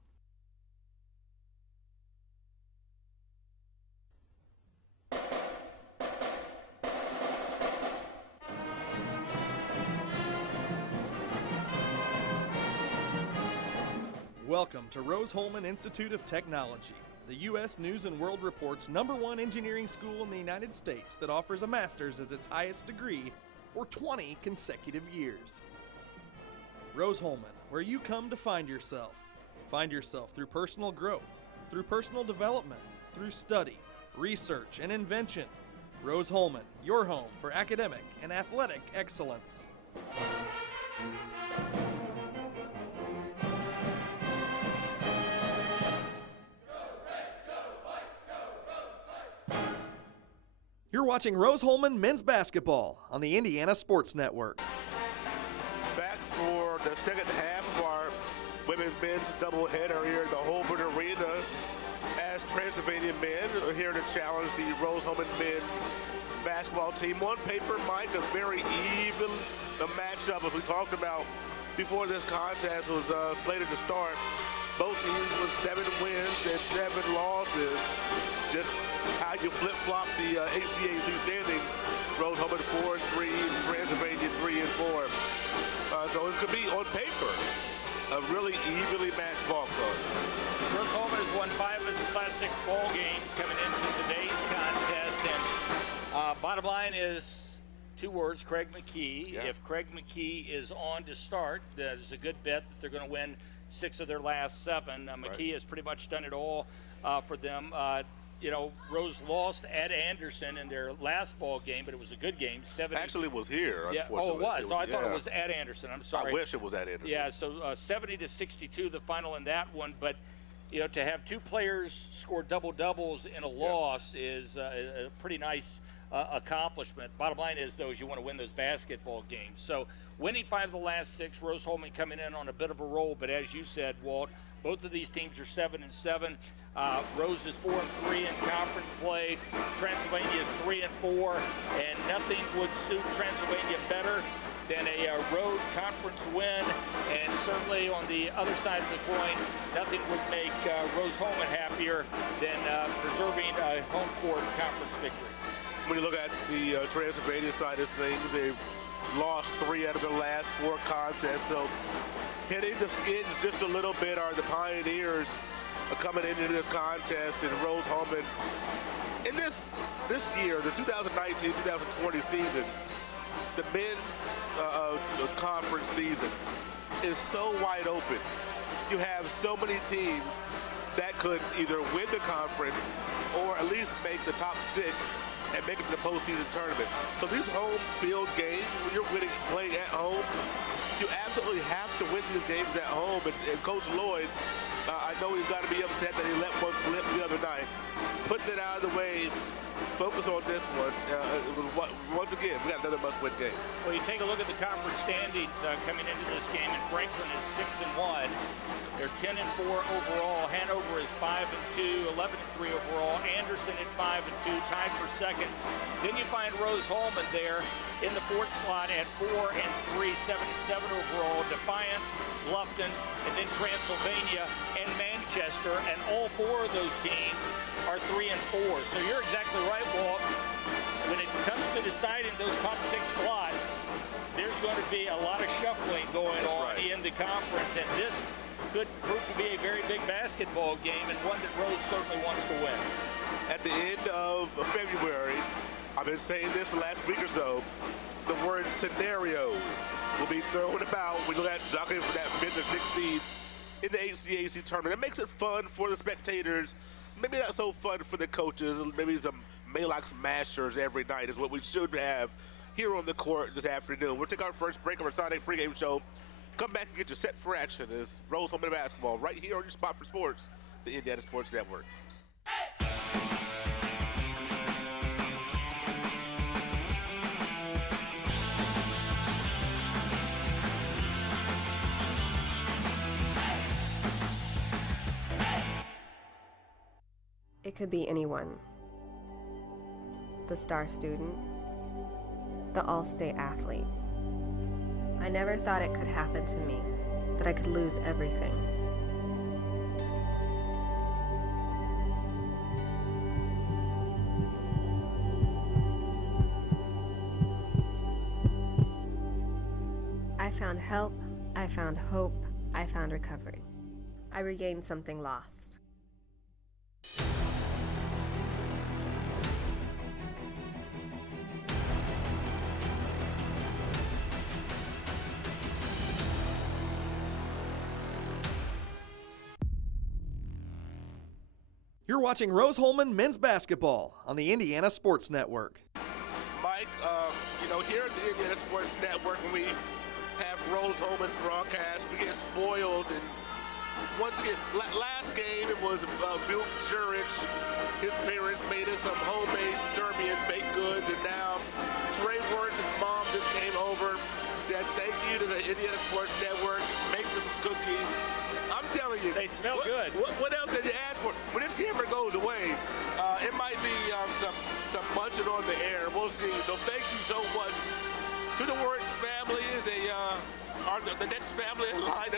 Welcome to Rose-Hulman Institute of Technology, the U.S. News and World Report's #1 engineering school in the United States that offers a master's as its highest degree for 20 consecutive years. Rose-Hulman, where you come to find yourself. Find yourself through personal growth, through personal development, through study, research, and invention. Rose-Hulman, your home for academic and athletic excellence. You're watching Rose-Hulman men's basketball on the Indiana Sports Network. Back for the second half of our women's men's doubleheader here at the Holbert Arena, as Transylvania men are here to challenge the Rose-Hulman men's basketball team. On paper, Mike, a very even matchup, as we talked about before this contest was slated to start. Both teams with 7 wins and 7 losses. Just how you flip-flop the HCAC standings. Rose-Hulman 4-3, Transylvania 3-4. So it could be, on paper, a really evenly matched ball club. Rose-Hulman has won 5 of its last 6 ball games coming into today's contest. And bottom line is 2 words, Craig McKee. Yeah. If Craig McKee is on to start, there's a good bet that they're going to win 6 of their last 7. McKee has pretty much done it all for them. Rose lost at Anderson in their last ball game, but it was a good game. Actually, it was here, yeah. Unfortunately. Oh, it was? I thought it was at Anderson. I'm sorry. I wish it was at Anderson. Yeah, so 70-62, the final in that one. But, to have 2 players score double-doubles in a loss is a pretty nice accomplishment. Bottom line is, though, is you want to win those basketball games. So winning 5 of the last 6, Rose-Hulman coming in on a bit of a roll. But as you said, Walt, both of these teams are 7-7. Rose is 4-3 in conference play. Transylvania is 3-4, and nothing would suit Transylvania better than a road conference win. And certainly on the other side of the coin, nothing would make Rose-Hulman happier than preserving a home court conference victory. When you look at the Transylvania side of things, they've lost 3 out of their last 4 contests. So hitting the skids just a little bit are the Pioneers coming into this contest. And Rose-Hulman, in this year, the 2019-2020 season, the men's conference season is so wide open. You have so many teams that could either win the conference or at least make the top 6 and make it to the postseason tournament. So these home field games, when you're playing at home, you absolutely have to win these games at home. And Coach Lloyd, I know he's got to be upset that he let one slip the other night. Putting it out of the way, focus on this one. Once again, we got another must-win game. Well, you take a look at the conference standings coming into this game, and Franklin is 6-1. They're 10-4 overall. Hanover is 5-2, 11-3 overall. Anderson at 5-2, tied for second. Then you find Rose-Hulman there in the 4th slot at 4-3, 7-7 overall. Defiance, Bluffton, and then Transylvania and Manchester, and all 4 of those teams are 3-4. So you're exactly right, Walt. When it comes to deciding those top 6 slots, there's going to be a lot of shuffling going on in the conference, and this could prove to be a very big basketball game and one that Rose certainly wants to win. At the end of February, I've been saying this for the last week or so, the word scenarios will be thrown about. We look at jockeying for that 5th or 6th seed in the HCAC tournament. It makes it fun for the spectators, maybe not so fun for the coaches, maybe some Maalox mashers every night is what we should have here on the court this afternoon. We'll take our first break of our Sunday pregame show. Come back and get you set for action as Rose-Hulman basketball right here on your spot for sports, the Indiana Sports Network. It could be anyone. The star student, the all-state athlete. I never thought it could happen to me, that I could lose everything. I found help, I found hope, I found recovery. I regained something lost. You're watching Rose-Hulman men's basketball on the Indiana Sports Network. Mike, here at the Indiana Sports Network, when we have Rose-Hulman broadcast, we get spoiled. And once again, last game, it was Vilk Juric. His parents made us some homemade Serbian baked goods, and now Trey Wertz, his mom, just came over, said thank you to the Indiana Sports Network, make us some cookies. I'm telling you. They smell good. What else did you ask for? When this camera goes away, it might be some munching on the air. We'll see. So thank you so much to the Wertz family. Is the next family in line.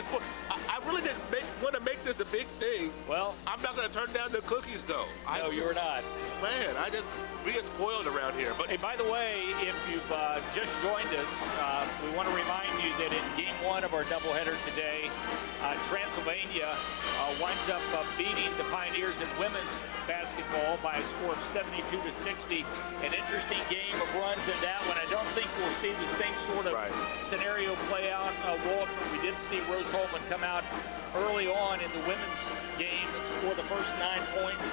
I really didn't want to make this a big thing. Well, I'm not going to turn down the cookies, though. No, you're not. Man, we get spoiled around here. But hey, by the way, if you've just joined us, we want to remind you that in Game 1 of our doubleheader today, Transylvania winds up beating the Pioneers in women's basketball by a score of 72-60. An interesting game of runs in that one. I don't think we'll see the same sort of scenario play out. Walt, but we did see Rose-Hulman come out early on in the women's game and score the first 9 points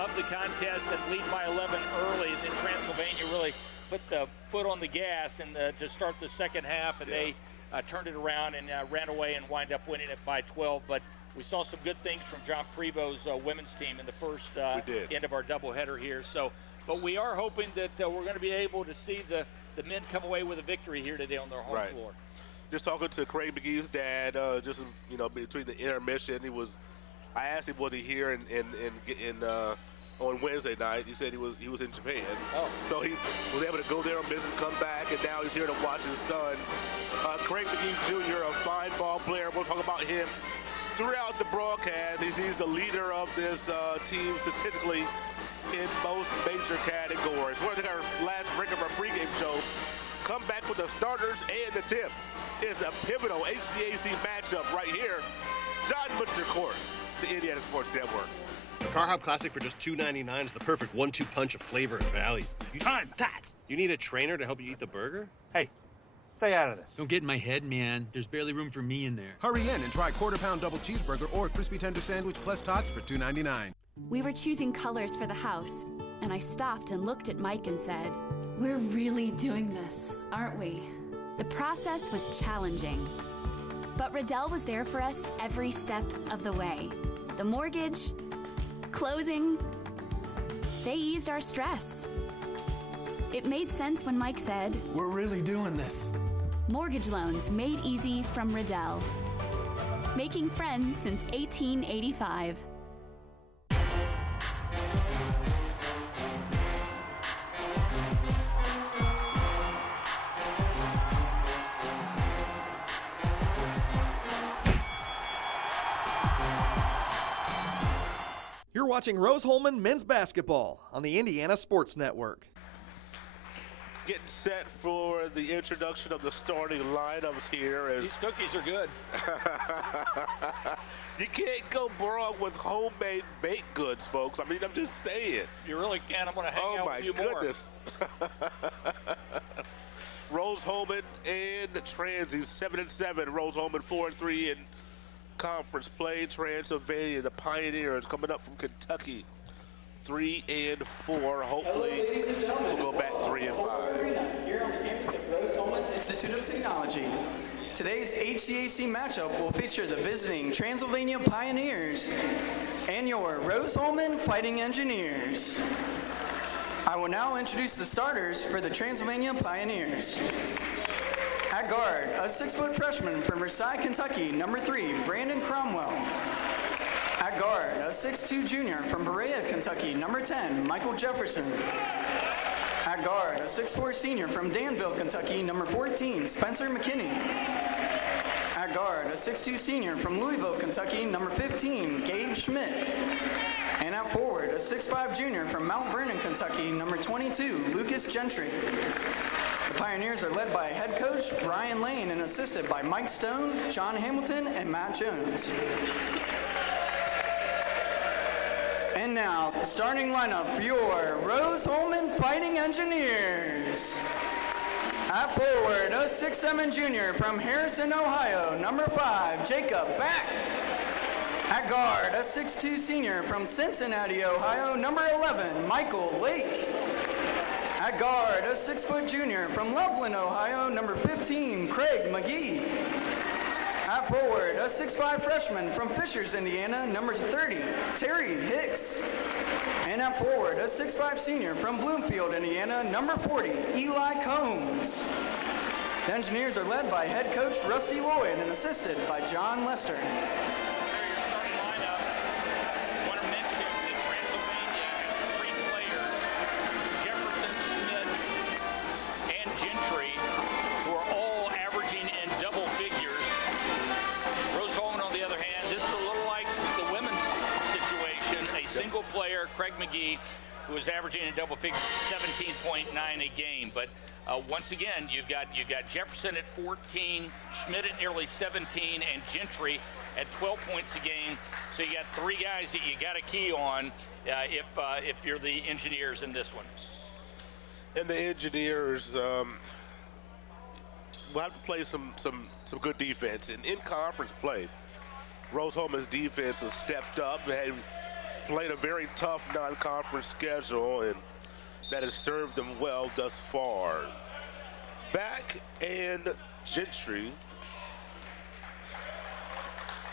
of the contest and lead by 11 early. And then Transylvania really put the foot on the gas to start the second half, and they turned it around and ran away and wind up winning it by 12. But we saw some good things from John Prevo's women's team in the first end of our doubleheader here. But we are hoping that we're going to be able to see the men come away with a victory here today on their home floor. Just talking to Craig McGee's dad, between the intermission, I asked him, was he here on Wednesday night? He said he was in Japan. Oh. So he was able to go there on business, come back, and now he's here to watch his son. Craig McGee Jr., a fine ball player. We'll talk about him throughout the broadcast. He's the leader of this team statistically in most major categories. We're going to take our last break of our pregame show. Come back with the starters and the tip. It's a pivotal HCAC matchup right here. John Butcher Court, the Indiana Sports Network. The Car Hop Classic for just $2.99 is the perfect 1-2 punch of flavor and value. Time, that! You need a trainer to help you eat the burger? Hey, stay out of this. Don't get in my head, man. There's barely room for me in there. Hurry in and try quarter-pound double cheeseburger or crispy tender sandwich plus tots for $2.99. We were choosing colors for the house, and I stopped and looked at Mike and said, "We're really doing this, aren't we?" The process was challenging, but Riddell was there for us every step of the way. The mortgage, closing, they eased our stress. It made sense when Mike said, "We're really doing this." Mortgage loans made easy from Riddell. Making friends since 1885. You're watching Rose-Hulman men's basketball on the Indiana Sports Network. Getting set for the introduction of the starting lineups here. These cookies are good. You can't go wrong with homemade baked goods, folks. I mean, I'm just saying. You really can. I'm going to hang out with you more. Oh, my goodness. Rose-Hulman and Transy, 7-7. Rose-Hulman 4-3 in conference play. Transylvania, the Pioneers, coming up from Kentucky, 3-4. Hopefully, we'll go back 3-5. Here on the campus of Rose-Hulman Institute of Technology. Today's HCAC matchup will feature the visiting Transylvania Pioneers and your Rose-Hulman Fighting Engineers. I will now introduce the starters for the Transylvania Pioneers. At guard, a 6-foot freshman from Versailles, Kentucky, number 3, Brandon Cromwell. At guard, a 6'2 junior from Berea, Kentucky, number 10, Michael Jefferson. At guard, a 6'4 senior from Danville, Kentucky, number 14, Spencer McKinney. At guard, a 6'2 senior from Louisville, Kentucky, number 15, Gabe Schmidt. And at forward, a 6'5 junior from Mount Vernon, Kentucky, number 22, Lucas Gentry. The Pioneers are led by head coach Brian Lane and assisted by Mike Stone, John Hamilton, and Matt Jones. And now, starting lineup for your Rose-Hulman Fighting Engineers. At forward, a 6'7 junior from Harrison, Ohio, number 5, Jacob Back. At guard, a 6'2 senior from Cincinnati, Ohio, number 11, Michael Lake. At guard, a 6' junior from Loveland, Ohio, number 15, Craig McGee. At forward, a 6'5 freshman from Fishers, Indiana, number 30, Terry Hicks. And at forward, a 6'5 senior from Bloomfield, Indiana, number 40, Eli Combs. The Engineers are led by head coach Rusty Lloyd and assisted by John Lester. Craig McGee, who is averaging in double figures 17.9 a game. But once again, you've got Jefferson at 14, Schmidt at nearly 17, and Gentry at 12 points a game. So you got 3 guys that you got a key on if you're the Engineers in this one. And the Engineers will have to play some good defense. And in conference play, Rose-Hulman's defense has stepped up and played a very tough non-conference schedule, and that has served them well thus far. Back and Gentry,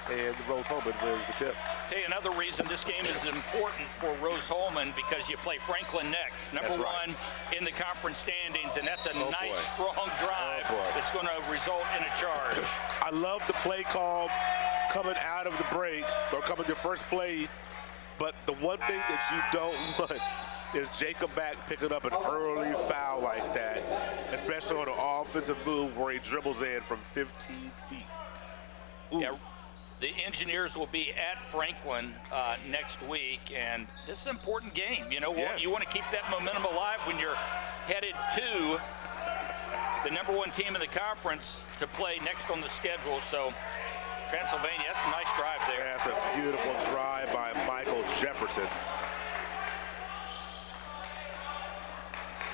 and Rose-Hulman wins the tip. Tell you another reason this game is important for Rose-Hulman, because you play Franklin next, number 1 in the conference standings, and that's a nice, strong drive that's going to result in a charge. I love the play call coming out of the break, or coming to first play. But the one thing that you don't want is Jacob Back picking up an early foul like that, especially on an offensive move where he dribbles in from 15 feet. Ooh. Yeah, the Engineers will be at Franklin next week, and this is an important game. You know, you want to keep that momentum alive when you're headed to the number 1 team in the conference to play next on the schedule. So Transylvania, that's a nice drive there. That's a beautiful drive by Michael Jefferson.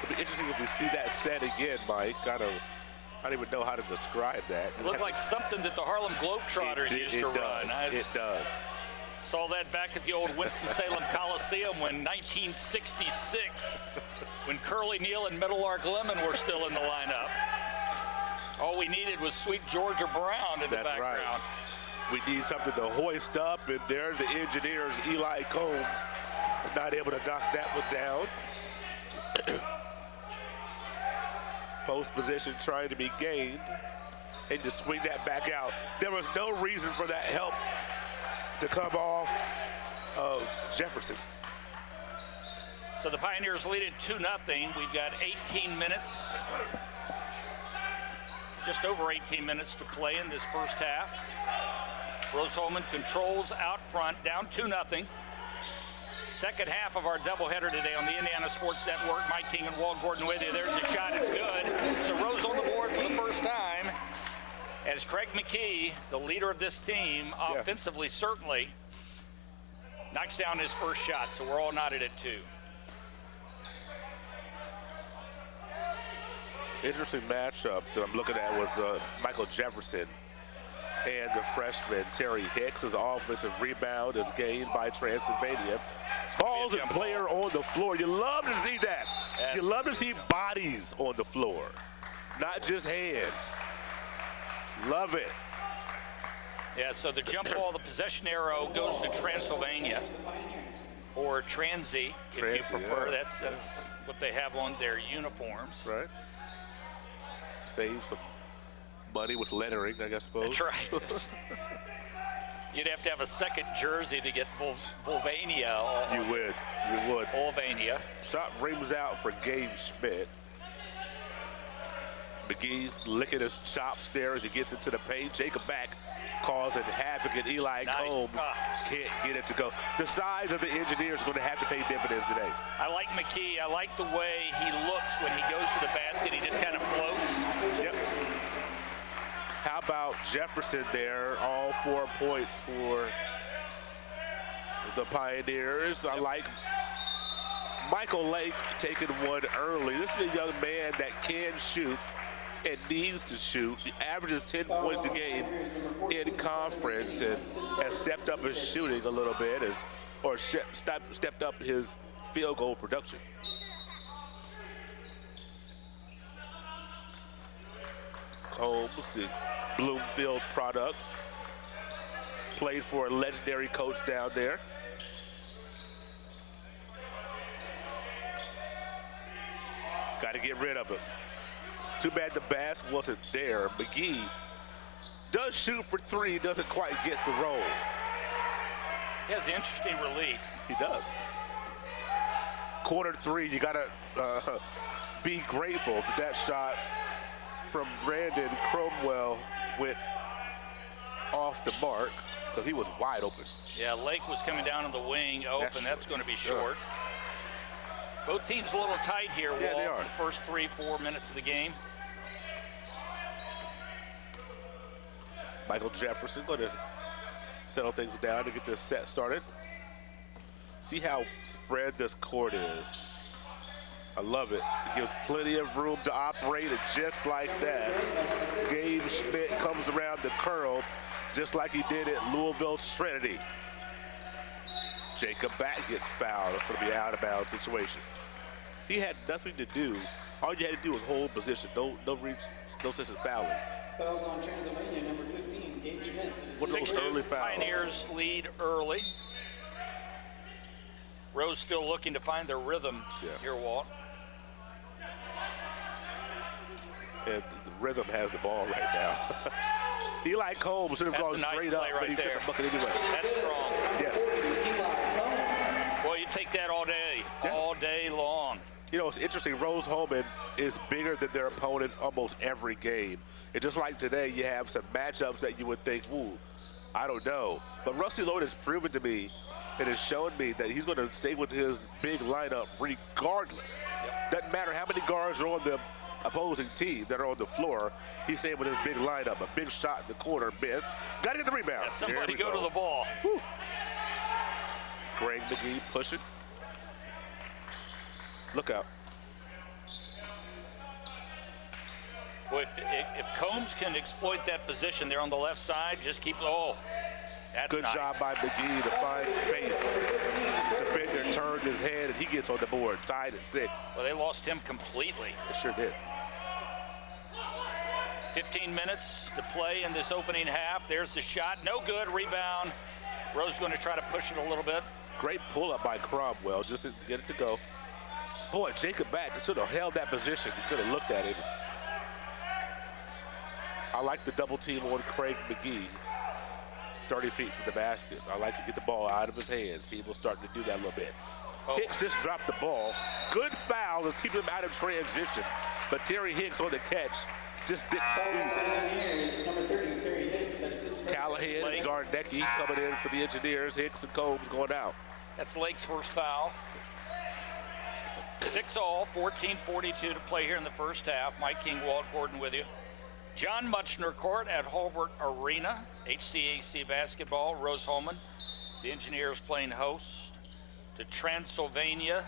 It'll be interesting if we see that set again, Mike. I don't even know how to describe that. It looked like something that the Harlem Globetrotters used to run. It does. Saw that back at the old Winston-Salem Coliseum when 1966, when Curly Neal and Meadowlark Lemon were still in the lineup. All we needed was Sweet Georgia Brown in the background. Right. We need something to hoist up, and there's the Engineers, Eli Combs, not able to knock that one down. Post position trying to be gained, and to swing that back out. There was no reason for that help to come off of Jefferson. So the Pioneers lead it 2-0. We've got 18 minutes, just over 18 minutes to play in this first half. Rose-Hulman controls out front, down 2-0. Second half of our doubleheader today on the Indiana Sports Network. Mike King and Walt Gordon with you. There's a shot, it's good. So Rose on the board for the first time, as Craig McKee, the leader of this team, offensively certainly, knocks down his first shot. So we're all knotted at 2. Interesting matchup that I'm looking at was Michael Jefferson and the freshman Terry Hicks. His offensive rebound is gained by Transylvania. Balls and player on the floor. You love to see that. You love to see bodies on the floor, not just hands. Love it. Yeah, so the jump ball, the possession arrow goes to Transylvania, or Transy, if you prefer. Yeah. That's what they have on their uniforms. Right. Save some money with lettering, I suppose. That's right. You'd have to have a second jersey to get Volvania. You would. Volvania. Shot rings out for Gabe Schmidt. McGee licking his chops there as he gets into the paint. Jacob back causing havoc, and Eli Combs can't get it to go. The size of the Engineers is going to have to pay dividends today. I like McKee. I like the way he looks when he goes to the basket. He just kind of floats. Yep. How about Jefferson there? All 4 points for the Pioneers. I like Michael Lake taking one early. This is a young man that can shoot and needs to shoot. He averages 10 points a game in conference and has stepped up his shooting a little bit, stepped up his field goal production. Combs, the Bloomfield product, played for a legendary coach down there. Got to get rid of him. Too bad the basket wasn't there. McGee does shoot for 3, doesn't quite get the roll. He has an interesting release. He does. Corner 3, you got to be grateful that shot from Brandon Cromwell went off the mark because he was wide open. Yeah, Lake was coming down in the wing open. That's going to be short. Both teams a little tight here, Walt. Yeah, they are. The first 3-4 minutes of the game. Michael Jefferson going to settle things down to get this set started. See how spread this court is. I love it. It gives plenty of room to operate, and just like that, Gabe Schmidt comes around the curl just like he did at Louisville's Trinity. Jacob back gets fouled. It's going to be an out-of-bounds situation. He had nothing to do. All you had to do was hold position. No sense of fouling. Fouls on Transylvania, number 15, Gabe Schmidt. One of those early fouls. Pioneers lead early. Rose still looking to find their rhythm here, Walt. And the Rhythm has the ball right now. Eli Combs should have gone straight up, but he got the bucket anyway. That's strong. Yes. Boy, you take that all day, all day long. You know, it's interesting. Rose-Hulman is bigger than their opponent almost every game. And just like today, you have some matchups that you would think, ooh, I don't know. But Rusty Lloyd has proven to me and has shown me that he's going to stay with his big lineup regardless. Doesn't matter how many guards are on the opposing team that are on the floor. He's staying with his big lineup. A big shot in the corner, missed. Got to get the rebound. Yeah, somebody go to the ball. Whew. Greg McGee pushing. Look out. Boy, if Combs can exploit that position there on the left side, just keep, that's good nice. job by McGee to find space. Defender turned his head, and he gets on the board, tied at 6. Well, they lost him completely. They sure did. 15 minutes to play in this opening half. There's the shot. No good. Rebound. Rose going to try to push it a little bit. Great pull-up by Cromwell, just to get it to go. Boy, Jacob back should have held that position. He could have looked at it. I like the double team on Craig McGee. 30 feet from the basket. I like to get the ball out of his hands. Team will start to do that a little bit. Hicks just dropped the ball. Good foul to keep him out of transition. But Terry Hicks on the catch just didn't squeeze it. Callahan, Zarnecki coming in for the Engineers. Hicks and Combs going out. That's Lake's first foul. 6-all, 14:42 to play here in the first half. Mike King, Walt Gordon with you. John Muchner Court at Holbert Arena. HCAC basketball, Rose-Hulman. The Engineers playing host to Transylvania.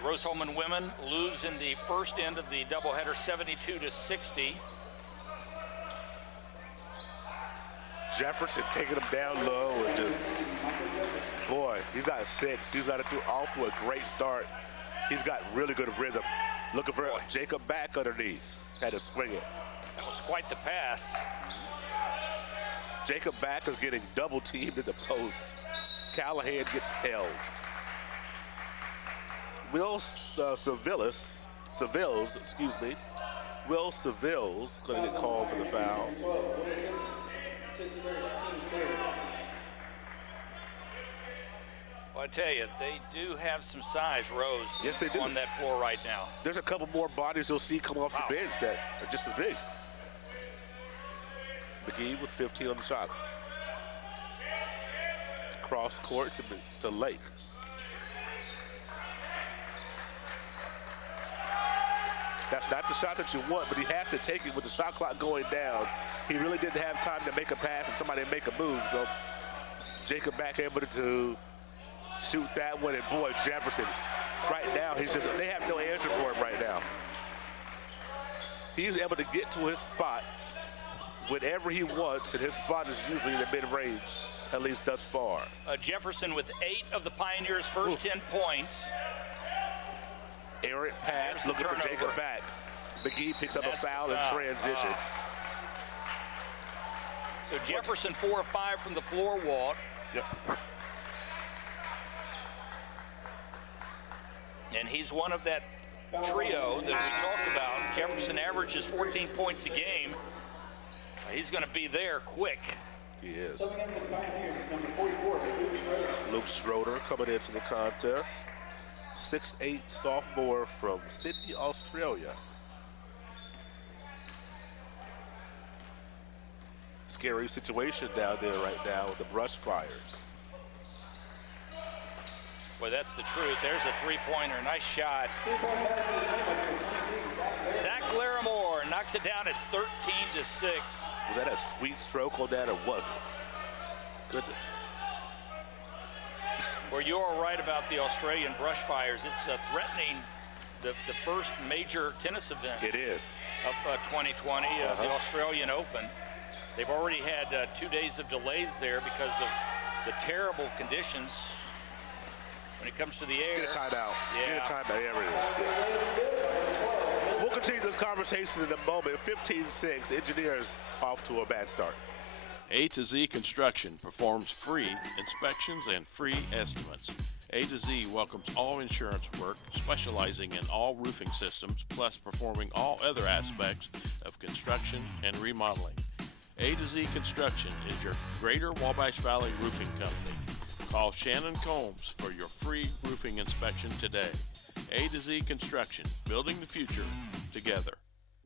The Rose-Hulman women lose in the first end of the doubleheader, 72-60. Jefferson taking him down low and just, boy, he's got 6. He's got to do off to a great start. He's got really good rhythm. Looking for Jacob back underneath. Had to swing it. That was quite the pass. Jacob back is getting double teamed in the post. Callahan gets held. Will Sevilles going to get called for the foul. Well, I tell you, they do have some size, Rose, yes, they do. On that floor right now. There's a couple more bodies you'll see come off the bench that are just as big. McGee with 15 on the shot. Cross court to Lake. That's not the shot that you want, but he has to take it with the shot clock going down. He really didn't have time to make a pass and somebody make a move, so Jacob back able to shoot that one, and boy, Jefferson, right now, they have no answer for him right now. He's able to get to his spot whenever he wants, and his spot is usually in the mid-range, at least thus far. Jefferson with 8 of the Pioneers' first 10 points. Errant pass, looking for Jacob back. McGee picks up a foul in transition. So Jefferson 4 of 5 from the floor, Walt. Yep. And he's one of that trio that we talked about. Jefferson averages 14 points a game. He's going to be there quick. He is. Luke Schroeder coming into the contest. 6'8" sophomore from Sydney, Australia. Scary situation down there right now with the brush fires. Boy, that's the truth. There's a three-pointer. Nice shot. Zach Larimore knocks it down. It's 13-6. Was that a sweet stroke on that, or was it? Goodness. Well, you are right about the Australian brush fires. It's threatening the first major tennis event. It is. Of 2020, the Australian Open. They've already had 2 days of delays there because of the terrible conditions when it comes to the air. Get a timeout. Yeah. Get a timeout. There it is. We'll continue this conversation in a moment. 15-6. Engineers off to a bad start. A to Z Construction performs free inspections and free estimates. A to Z welcomes all insurance work, specializing in all roofing systems, plus performing all other aspects of construction and remodeling. A to Z Construction is your Greater Wabash Valley roofing company. Call Shannon Combs for your free roofing inspection today. A to Z Construction, building the future together.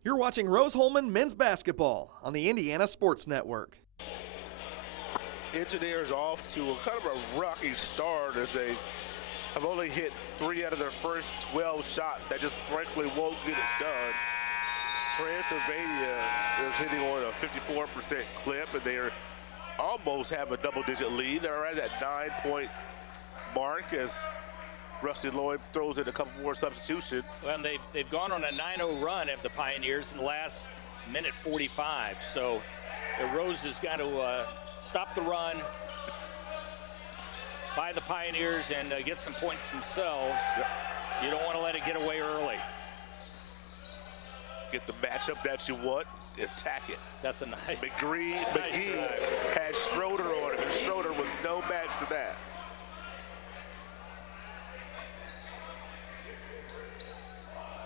You're watching Rose-Hulman men's basketball on the Indiana Sports Network. Engineers off to a kind of a rocky start as they have only hit 3 out of their first 12 shots. That just frankly won't get it done. Transylvania is hitting on a 54% clip, and they almost have a double-digit lead. They're at that 9-point mark as Rusty Lloyd throws in a couple more substitutions. Well, they've gone on a 9-0 run of the Pioneers in the last minute 45. So Rose has got to stop the run by the Pioneers and get some points themselves. Yep. You don't want to let it get away early. Get the matchup that you want, attack it. That's a nice. McGee had Schroeder on him, and Schroeder was no match for that.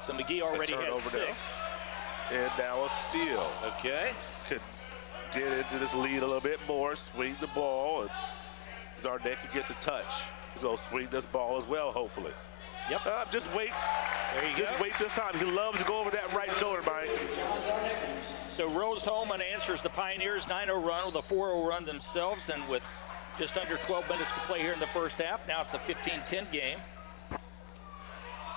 So McGee already has 6. And now a steal. Okay. Could get into this lead a little bit more, swing the ball, and Zarnecki gets a touch. He's going to swing this ball as well, hopefully. Yep. Just wait. There you go. Wait this time. He loves to go over that right shoulder, Mike. So Rose-Hulman answers the Pioneers' 9-0 run with a 4-0 run themselves, and with just under 12 minutes to play here in the first half. Now it's a 15-10 game.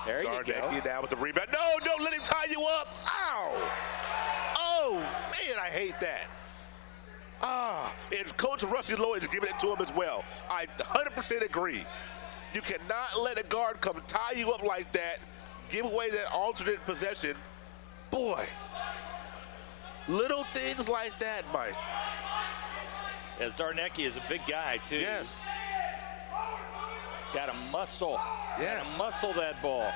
There you go. Zarnecki down with the rebound. No, don't let him tie you up. Ow! Oh, man, I hate that. And Coach Rusty Lloyd is giving it to him as well. I 100% agree. You cannot let a guard come tie you up like that, give away that alternate possession. Boy, little things like that, Mike. Yeah, Zarnecki is a big guy, too. Yes. Got to muscle. Yes. Got to muscle that ball.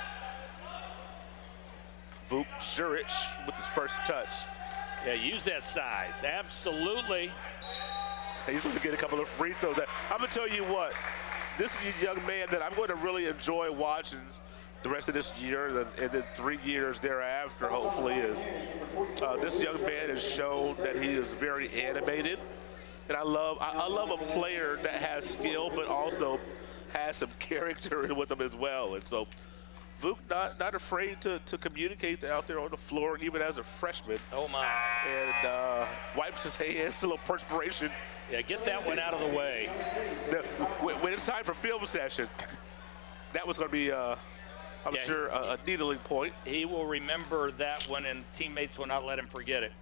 Vuk Juric with his first touch. Yeah, use that size. Absolutely. He's going to get a couple of free throws. I'm going to tell you what. This is a young man that I'm going to really enjoy watching the rest of this year and then 3 years thereafter, hopefully, is this young man has shown that he is very animated. And I love a player that has skill, but also has some character with them as well. And so Vuk not afraid to communicate out there on the floor, even as a freshman. Oh, my. And wipes his hands, a little perspiration. Yeah, get that one out of the way. When it's time for film session, that was going to be, I'm sure, a needling point. He will remember that one, and teammates will not let him forget it.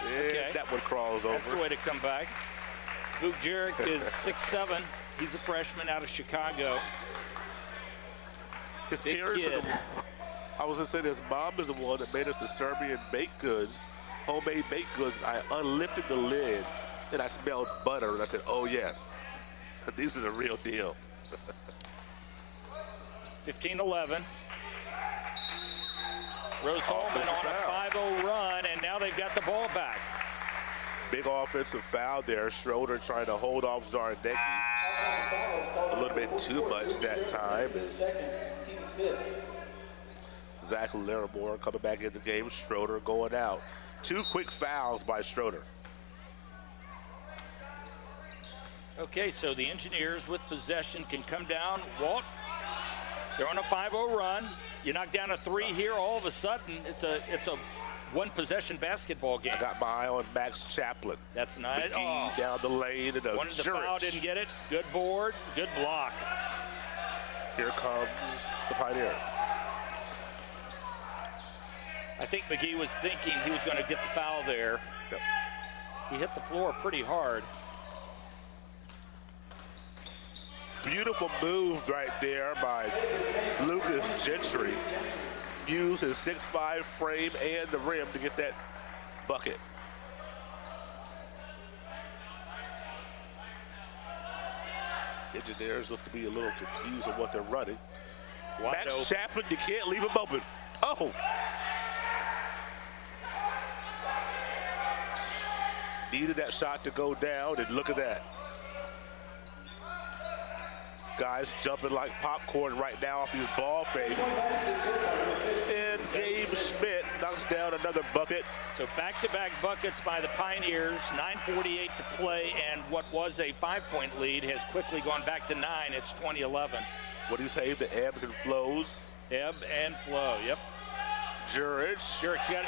And that one crawls over. That's the way to come back. Vuk Jerick is 6'7". He's a freshman out of Chicago. His parents are I was going to say his mom is the one that made us the Serbian baked goods, homemade baked goods. I unlifted the lid, and I smelled butter, and I said, oh, yes. These are the real deal. 15-11. Rose-Hulman on a 5-0 run, and now they've got the ball back. Big offensive foul there. Schroeder trying to hold off Zarnecki a little bit too much that time. Zach Larimore coming back in the game. Schroeder going out. 2 quick fouls by Schroeder. Okay, so the Engineers with possession can come down. Walt, they're on a 5-0 run. You knock down a 3 here, all of a sudden it's a one-possession basketball game. I got my eye on Max Chaplin. That's nice. Down the lane and wanted the foul, didn't get it. Good board, good block. Here comes the Pioneer. I think McGee was thinking he was going to get the foul there. Yep. He hit the floor pretty hard. Beautiful move right there by Lucas Gentry. Used his 6'5" frame and the rim to get that bucket. Engineers look to be a little confused on what they're running. Max Chaplin, you can't leave him open. Oh! Needed that shot to go down, and look at that. Guys jumping like popcorn right now off these ball fakes. And Gabe Schmidt knocks down another bucket. So back-to-back buckets by the Pioneers, 9:48 to play, and what was a 5-point lead has quickly gone back to 9. It's 20-11. What do you say, the ebbs and flows? Ebb and flow, yep. Juric.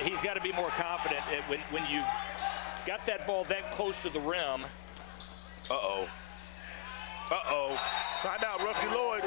He's got to be more confident when you got that ball that close to the rim. Uh-oh. Uh-oh. Timeout, Rusty Lloyd.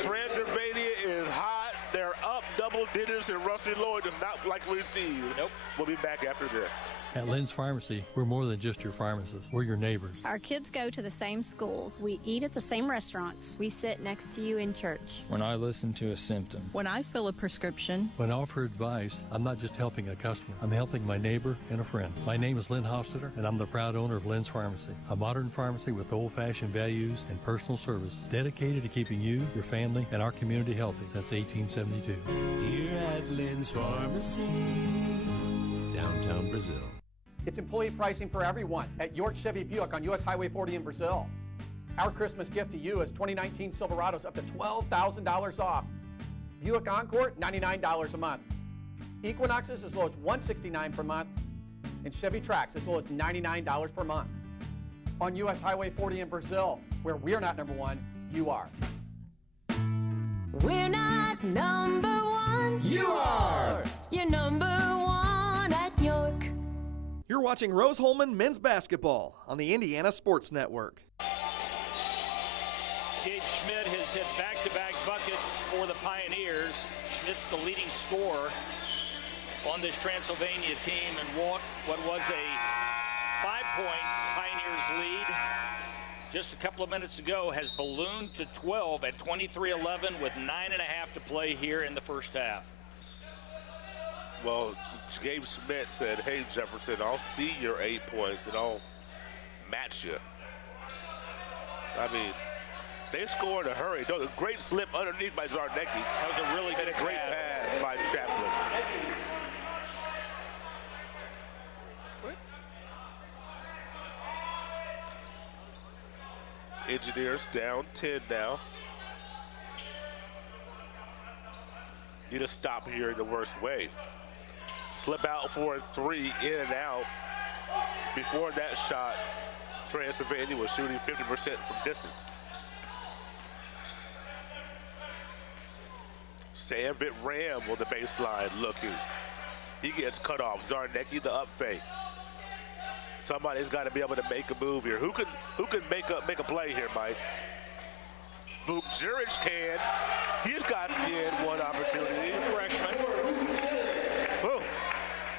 Transylvania is hot. They're up double digits, and Rusty Lloyd does not like what he sees. Nope. We'll be back after this. At Lynn's Pharmacy, we're more than just your pharmacist. We're your neighbors. Our kids go to the same schools. We eat at the same restaurants. We sit next to you in church. When I listen to a symptom. When I fill a prescription. When I offer advice, I'm not just helping a customer. I'm helping my neighbor and a friend. My name is Lynn Hofstadter, and I'm the proud owner of Lynn's Pharmacy, a modern pharmacy with old-fashioned values and personal service, dedicated to keeping you, your family, and our community healthy since 1872. Here at Lynn's Pharmacy, downtown Brazil. It's employee pricing for everyone at York Chevy Buick on US Highway 40 in Brazil. Our Christmas gift to you is 2019 Silverados up to $12,000 off. Buick Encore, $99 a month. Equinoxes as low as $169 per month. And Chevy Trax as low as $99 per month. On US Highway 40 in Brazil, where we're not number one, you are. We're not number one. You are. You're number one at York. You're watching Rose-Hulman men's basketball on the Indiana Sports Network. Gabe Schmidt has hit back-to-back buckets for the Pioneers. Schmidt's the leading scorer on this Transylvania team, and what was a 5-point Pioneers lead just a couple of minutes ago has ballooned to 12 at 23-11 with 9.5 to play here in the first half. Well, Gabe Schmidt said, hey, Jefferson, I'll see your 8 points and I'll match you. I mean, they scored in a hurry. A great slip underneath by Zarnecki. That was a really good great pass by Chaplin. Engineers down 10 now. Need to stop here in the worst way. Slip out for a three, in and out. Before that shot, Transylvania was shooting 50% from distance. Sandvit Ram on the baseline looking. He gets cut off. Zarnecki the up fake. Somebody's got to be able to make a move here. Who could make a play here, Mike? Vuk Juric can. He's got one opportunity. Freshman. Whoa.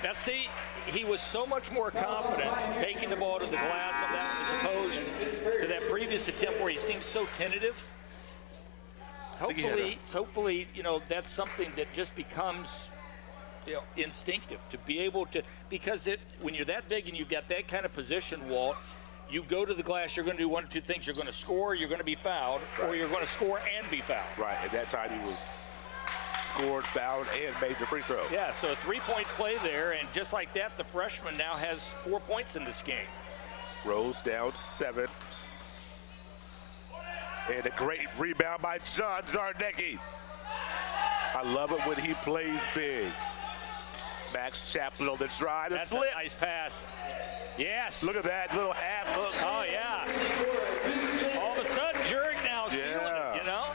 Now see, he was so much more confident taking the ball to the glass on that as opposed to that previous attempt where he seemed so tentative. Hopefully, you know, that's something that just becomes, you know, instinctive to be able to, because when you're that big and you've got that kind of position, Walt, you go to the glass, you're going to do one of two things. You're going to score, you're going to be fouled, or you're going to score and be fouled. Right, at that time he was scored, fouled, and made the free throw. Yeah, so a three-point play there, and just like that, the freshman now has 4 points in this game. Rose down 7. And a great rebound by John Zarnecki. I love it when he plays big. Max Chaplin on the drive. That's flip. A nice pass. Yes. Look at that little half hook. Oh, yeah. All of a sudden, Juric now is feeling it, you know?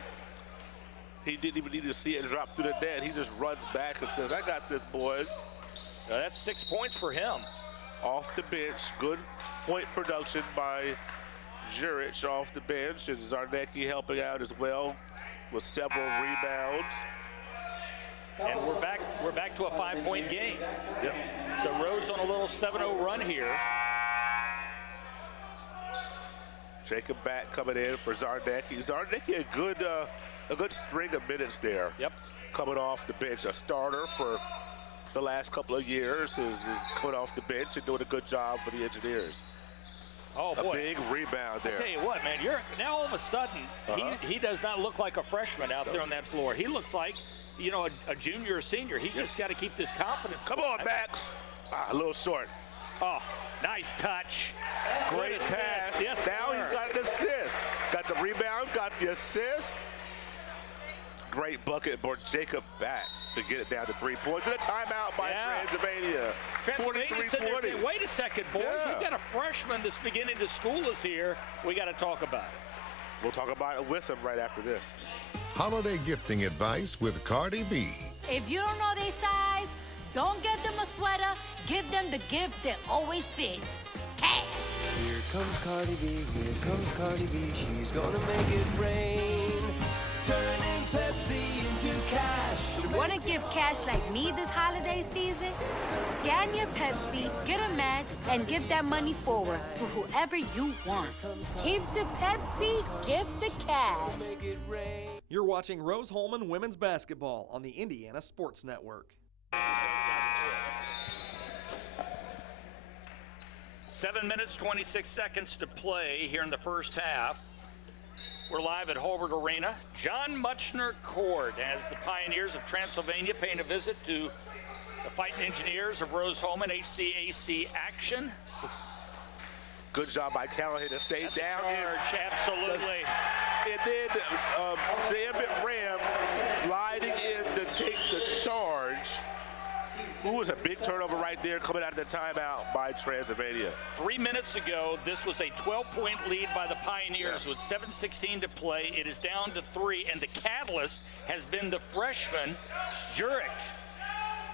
He didn't even need to see it drop through the net. He just runs back and says, I got this, boys. Now, that's 6 points for him. Off the bench, good point production by Juric off the bench, and Zarnecki helping out as well with several rebounds. And we're back to a 5-point game. Yep. So Rose on a little 7-0 run here. Jacob back coming in for Zarnecki. Zarnecki a good string of minutes there. Yep. Coming off the bench, a starter for the last couple of years is coming off the bench and doing a good job for the Engineers. Oh, boy. A big rebound there. I'll tell you what, man, now all of a sudden, he does not look like a freshman out there on that floor. He looks like, you know, a junior or senior. He's just got to keep this confidence. Come on, Max. A little short. Oh, nice touch. Great pass. Yes, now sir. He's got an assist. Got the rebound, got the assist. Great bucket for Jacob back to get it down to 3 points. And a timeout by Transylvania. 23-20. Wait a second, boys. We've got a freshman that's beginning to school us here. We got to talk about it. We'll talk about it with him right after this. Holiday gifting advice with Cardi B. If you don't know their size, don't get them a sweater. Give them the gift that always fits. Cash. Here comes Cardi B, here comes Cardi B. She's gonna make it rain. Turning Pepsi into cash. Want to give cash like me this holiday season? Scan your Pepsi, get a match, and give that money forward to whoever you want. Keep the Pepsi, give the cash. You're watching Rose-Hulman Women's Basketball on the Indiana Sports Network. 7 minutes, 26 seconds to play here in the first half. We're live at Holbert Arena. John Muchner Court as the Pioneers of Transylvania paying a visit to the Fighting Engineers of Rose-Hulman HCAC action. Good job by Callahan to stay down. Absolutely. And then Sandvit Ram sliding in to take the charge. Ooh, was a big turnover right there coming out of the timeout by Transylvania. 3 minutes ago, this was a 12-point lead by the Pioneers with 7:16 to play. It is down to 3, and the catalyst has been the freshman, Juric.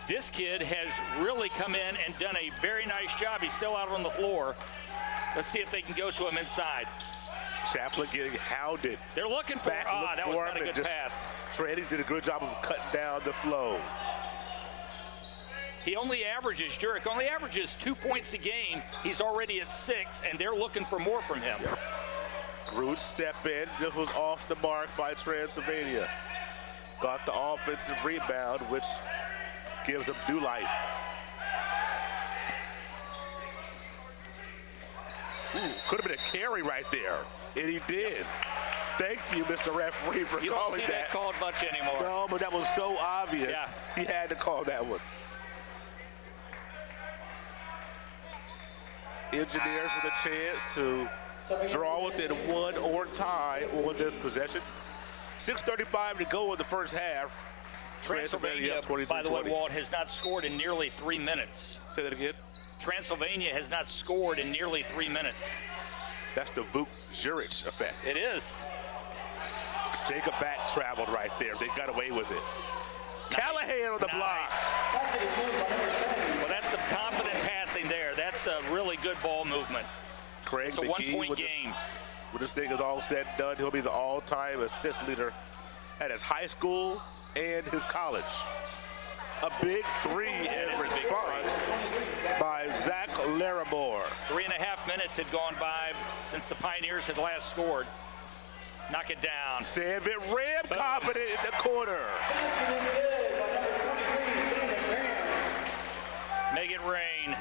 This kid has really come in and done a very nice job. He's still out on the floor. Let's see if they can go to him inside. Chaplin getting hounded. They're looking for him. That was not a good pass. Tranny did a good job of cutting down the flow. He Juric only averages 2 points a game. He's already at 6, and they're looking for more from him. Yep. Groot step in, just was off the mark by Transylvania. Got the offensive rebound, which gives him new life. Could have been a carry right there, and he did. Thank you, Mr. Referee, for calling that. You don't see that called much anymore. No, but that was so obvious. Yeah. He had to call that one. Engineers with a chance to draw within 1 or tie on this possession. 6:35 to go in the first half. Transylvania, up 23-20. by the way, Walt, has not scored in nearly 3 minutes. Say that again? Transylvania has not scored in nearly 3 minutes. That's the Vuk Juric effect. It is. Jacob back traveled right there. They got away with it. Callahan on the block. Well, that's some confident passing there. That's a really good ball movement. Craig It's a McGee, one-point game. When this thing is all said and done, he'll be the all-time assist leader at his high school and his college. A big three in response by Zach Larimore. 3.5 minutes had gone by since the Pioneers had last scored. Knock it down. Sandvik Ram confident in the corner. Make it rain.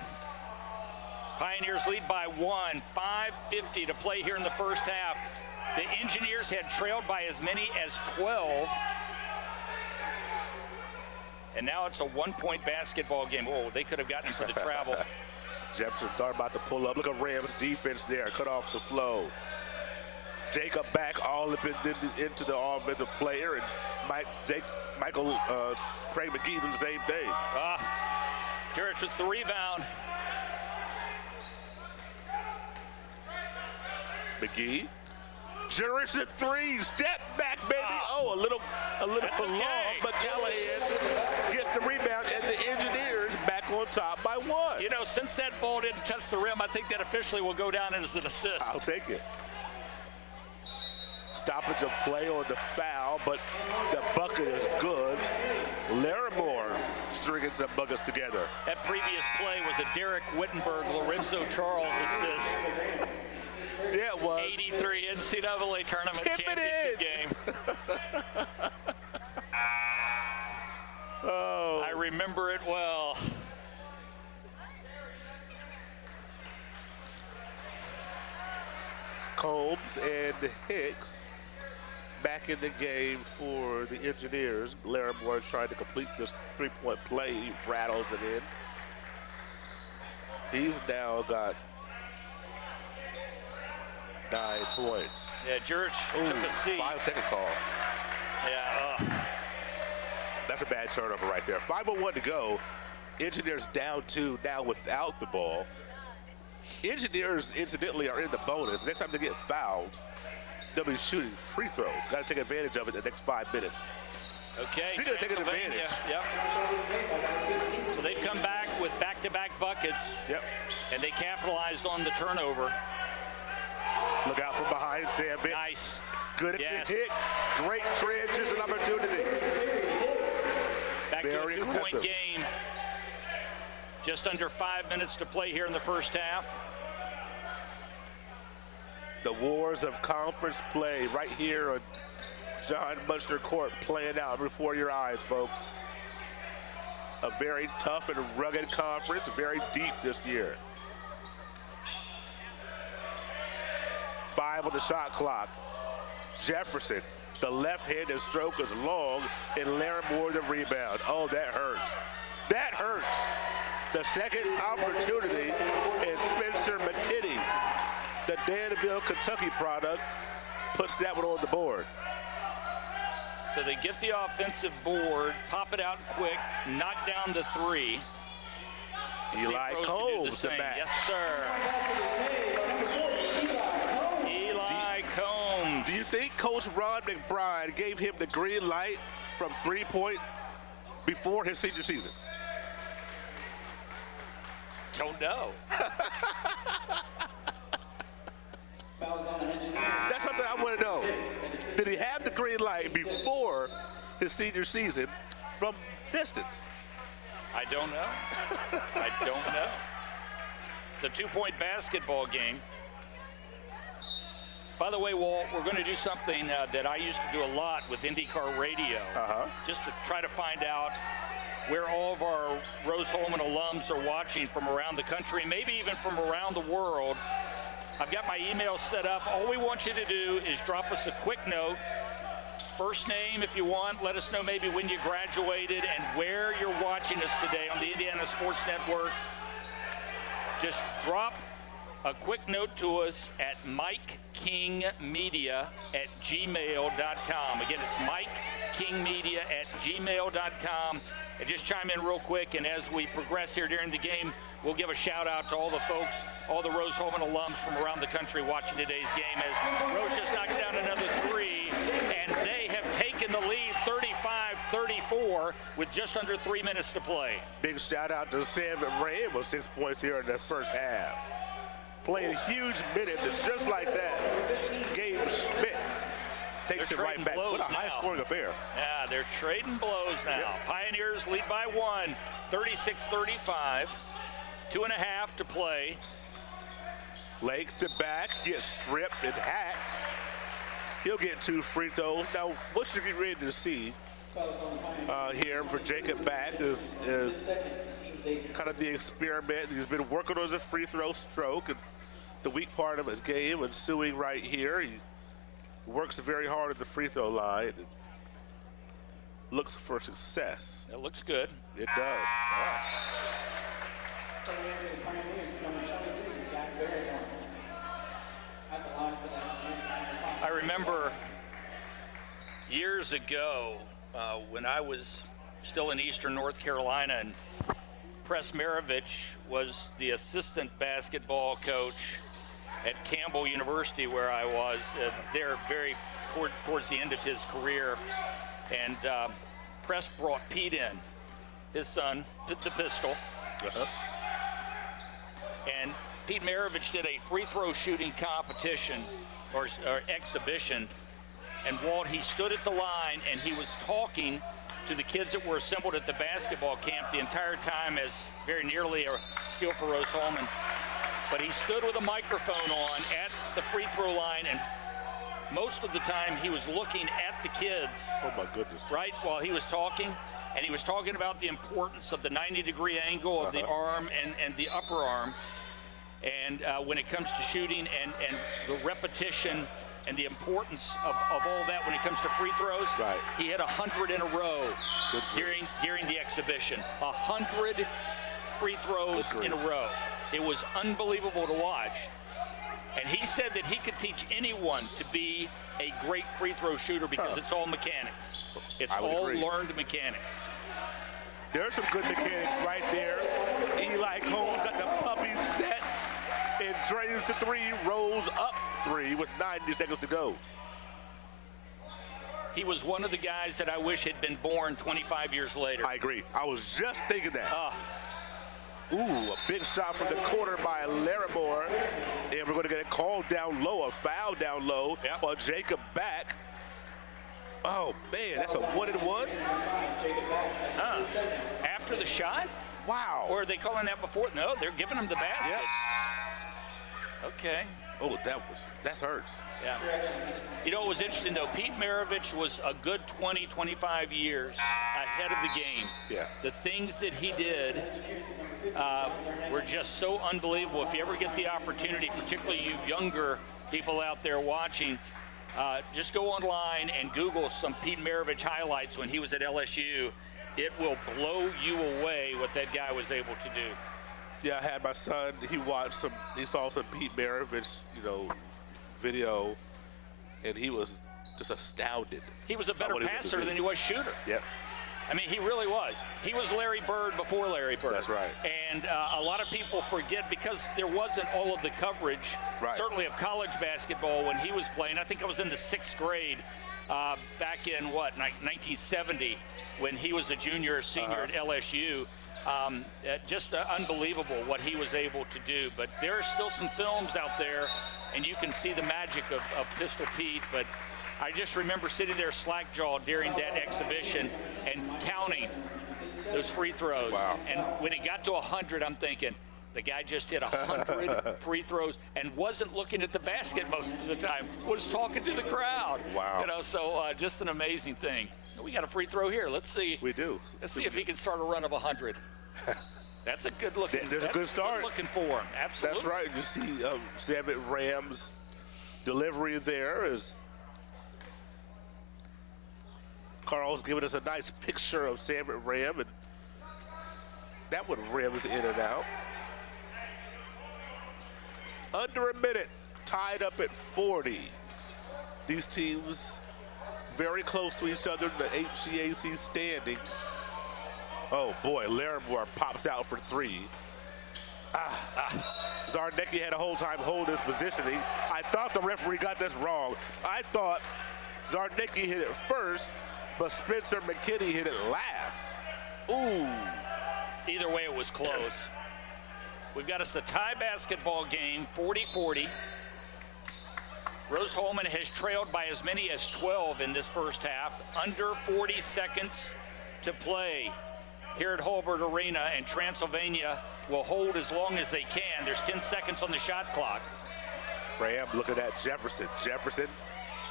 Pioneers lead by 1. 5:50 to play here in the first half. The Engineers had trailed by as many as 12. And now it's a 1-point basketball game. Oh, they could have gotten him for the travel. Jefferson thought about to pull up. Look at Rams defense there. Cut off the flow. Jacob back all up into the offensive player. And Craig McGee doing the same thing. Jurich with the rebound. McGee. Jurich at three. Step back, baby. Oh, a little long, but Callahan gets the rebound, and the Engineers back on top by 1. You know, since that ball didn't touch the rim, I think that officially will go down as an assist. I'll take it. Stoppage of play on the foul, but the bucket is good. Larimore stringing some buckets together. That previous play was a Derek Wittenberg, Lorenzo Charles assist. Yeah, it was. 83 NCAA tournament championship game. Oh. I remember it well. Combs and Hicks back in the game for the Engineers. Larimore trying to complete this three-point play. He rattles it in. He's now got 9 points. Yeah, Jurich took a seat. 5-second call. Yeah. That's a bad turnover right there. 5:01 to go. Engineers down 2 now without the ball. Engineers, incidentally, are in the bonus. Next time they get fouled, they'll be shooting free throws. Got to take advantage of it the next 5 minutes. Okay. You're going to take advantage. Yep. So they've come back with back-to-back buckets. Yep. And they capitalized on the turnover. Look out from behind, Sandvik. Nice. Good at the Hicks. Great transition opportunity. Back Very to a 2-point impressive game. Just under 5 minutes to play here in the first half. The wars of conference play right here on John Munster Court playing out before your eyes, folks. A very tough and rugged conference, very deep this year. 5 on the shot clock. Jefferson, the left-handed stroke is long, and Larimore the rebound. Oh, that hurts. That hurts. The second opportunity is Spencer McKinney, the Danville, Kentucky product, puts that one on the board. So they get the offensive board, pop it out quick, knock down the 3. Eli Combs the match. Yes, sir. Eli Combs. Do you think Coach Ron McBride gave him the green light from 3-point before his senior season? Don't know. That's something I want to know. Did he have the green light before his senior season from distance? I don't know. I don't know. It's a 2-point basketball game. By the way, Walt, we're going to do something that I used to do a lot with IndyCar Radio, just to try to find out where all of our Rose-Hulman alums are watching from around the country, maybe even from around the world. I've got my email set up. All we want you to do is drop us a quick note. First name if you want. Let us know maybe when you graduated and where you're watching us today on the Indiana Sports Network. Just drop a quick note to us at mikekingmedia@gmail.com. Again, it's mikekingmedia@gmail.com. And just chime in real quick, and as we progress here during the game, we'll give a shout out to all the folks, all the Rose-Hulman alums from around the country watching today's game as Rose just knocks down another three, and they have taken the lead 35-34 with just under 3 minutes to play. Big shout out to Sam Ray with 6 points here in the first half. Playing huge minutes, and just like that, Gabe Schmidt takes it right back. What a high-scoring affair. Yeah, they're trading blows now. Yep. Pioneers lead by 1, 36-35. 2.5 to play. Lake to back, gets stripped and hacked. He'll get 2 free throws. Now, what should be ready to see here for Jacob Back is kind of the experiment. He's been working on his free throw stroke, and the weak part of his game ensuing right here. He works very hard at the free throw line and looks for success. It looks good. It does. I remember years ago when I was still in Eastern North Carolina, and Press Maravich was the assistant basketball coach at Campbell University, where I was there very towards the end of his career. And Press brought Pete in, his son, the pistol. And Pete Maravich did a free throw shooting competition or exhibition. And Walt, he stood at the line and he was talking to the kids that were assembled at the basketball camp the entire time, as very nearly a steal for Rose-Hulman. But he stood with a microphone on at the free throw line, and most of the time he was looking at the kids. Oh my goodness. Right, while he was talking. And he was talking about the importance of the 90-degree angle of the arm and the upper arm. And when it comes to shooting and the repetition and the importance of all that when it comes to free throws. Right. He hit 100 in a row during the exhibition. 100 free throws in a row. It was unbelievable to watch. And he said that he could teach anyone to be a great free throw shooter because it's all mechanics. It's all learned mechanics. There's some good mechanics right there. Eli Combs got the puppy set and drains the three, rolls up 3 with 90 seconds to go. He was one of the guys that I wish had been born 25 years later. I agree. I was just thinking that. Ooh, a big shot from the corner by Larimore. And we're going to get it called down low, a foul down low on Jacob Back. Oh, man, that's a 1-and-1? After the shot? Wow. Or are they calling that before? No, they're giving him the basket. Okay. Oh, that hurts. Yeah. You know, it was interesting, though. Pete Maravich was a good 20, 25 years ahead of the game. Yeah. The things that he did were just so unbelievable. If you ever get the opportunity, particularly you younger people out there watching, just go online and Google some Pete Maravich highlights when he was at LSU. It will blow you away what that guy was able to do. Yeah, I had my son, he saw some Pete Maravich, video, and he was just astounded. He was a better passer than he was shooter. Yep. I mean, he really was. He was Larry Bird before Larry Bird. That's right. And a lot of people forget because there wasn't all of the coverage, certainly of college basketball when he was playing. I think I was in the 6th grade back in, 1970, when he was a junior or senior at LSU. Just unbelievable what he was able to do. But there are still some films out there, and you can see the magic of Pistol Pete. But I just remember sitting there slack-jawed during that exhibition and counting those free throws. Wow. And when it got to 100, I'm thinking, the guy just hit 100 free throws and wasn't looking at the basket most of the time, was talking to the crowd. Wow. So just an amazing thing. We got a free throw here. Let's see. We do. Let's see if he can start a run of 100. That's a good looking. There's a good start. Good looking for him. Absolutely. That's right. You see Savit Ram's delivery there is Carl's giving us a nice picture of Savit Ram, and that one rims in and out. Under a minute, tied up at 40. These teams very close to each other in the HCAC standings. Oh boy, Larimore pops out for three. Zarnecki had a whole time holding his position. I thought the referee got this wrong. I thought Zarnecki hit it first, but Spencer McKinney hit it last. Ooh. Either way, it was close. We've got us a tie basketball game, 40-40. Rose-Hulman has trailed by as many as 12 in this first half. Under 40 seconds to play here at Holbert Arena, and Transylvania will hold as long as they can. There's 10 seconds on the shot clock. Graham looking at Jefferson. Jefferson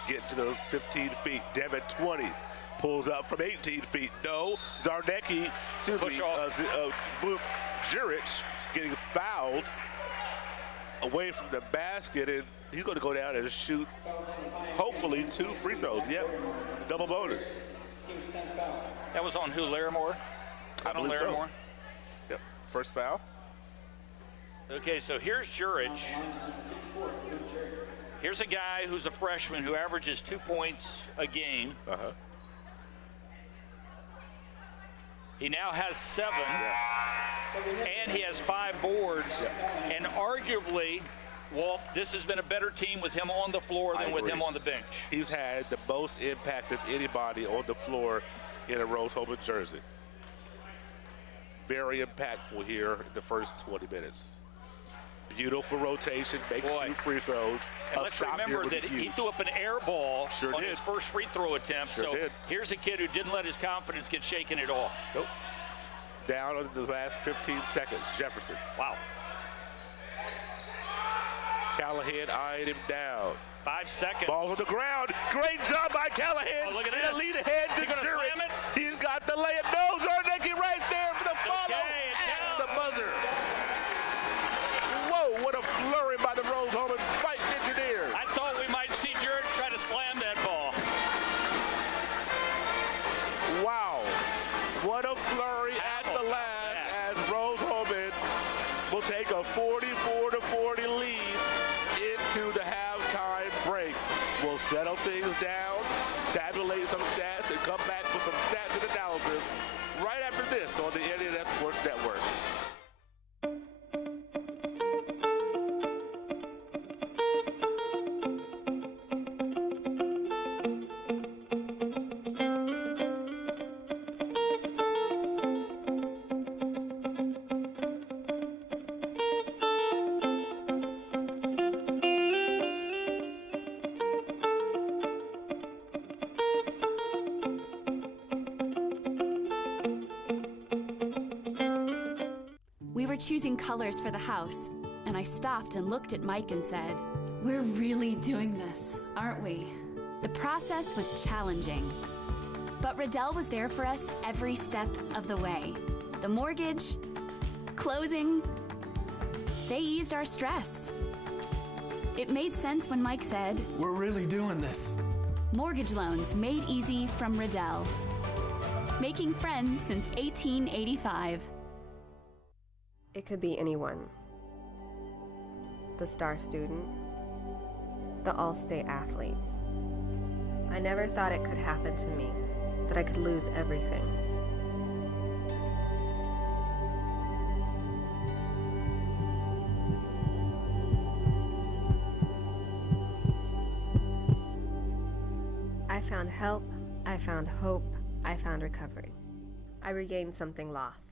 getting to the 15 feet. Devin 20. Pulls up from 18 feet. No. Zarnecki, Jurich getting fouled away from the basket, and he's going to go down and shoot, hopefully, 2 free throws. Yep, double bonus. That was on who, Larimore? I believe so. Yep, first foul. Okay, so here's Jurich. Here's a guy who's a freshman who averages 2 points a game. He now has 7, and he has 5 boards, and arguably, Walt, this has been a better team with him on the floor than with him on the bench. He's had the most impact of anybody on the floor in a Rose-Hulman jersey. Very impactful here in the first 20 minutes. Beautiful rotation, makes 2 free throws. And let's remember that he threw up an air ball on his first free throw attempt. Here's a kid who didn't let his confidence get shaken at all. Nope. Down in the last 15 seconds, Jefferson. Wow. Callahan eyeing him down. 5 seconds. Ball on the ground. Great job by Callahan. Oh, look at this. Lead ahead to Jurich. He's got the layup. No, Zarnecki right there for the follow. At the buzzer. Whoa, what a flurry by the Rose-Hulman Fighting Engineers. I thought we might see Jurich try to slam that ball. Wow. What a flurry at the last as Rose-Hulman will take a 44-40 lead into the halftime break. We'll settle things down, tabulate some stats, and come back with some stats and analysis right after this on the Internet Sports Network. We were choosing colors for the house, and I stopped and looked at Mike and said, "We're really doing this, aren't we?" The process was challenging, but Riddell was there for us every step of the way. The mortgage, closing, they eased our stress. It made sense when Mike said, "We're really doing this." Mortgage loans made easy from Riddell. Making friends since 1885. It could be anyone. The star student, the all-state athlete. I never thought it could happen to me, that I could lose everything. I found help, I found hope, I found recovery. I regained something lost.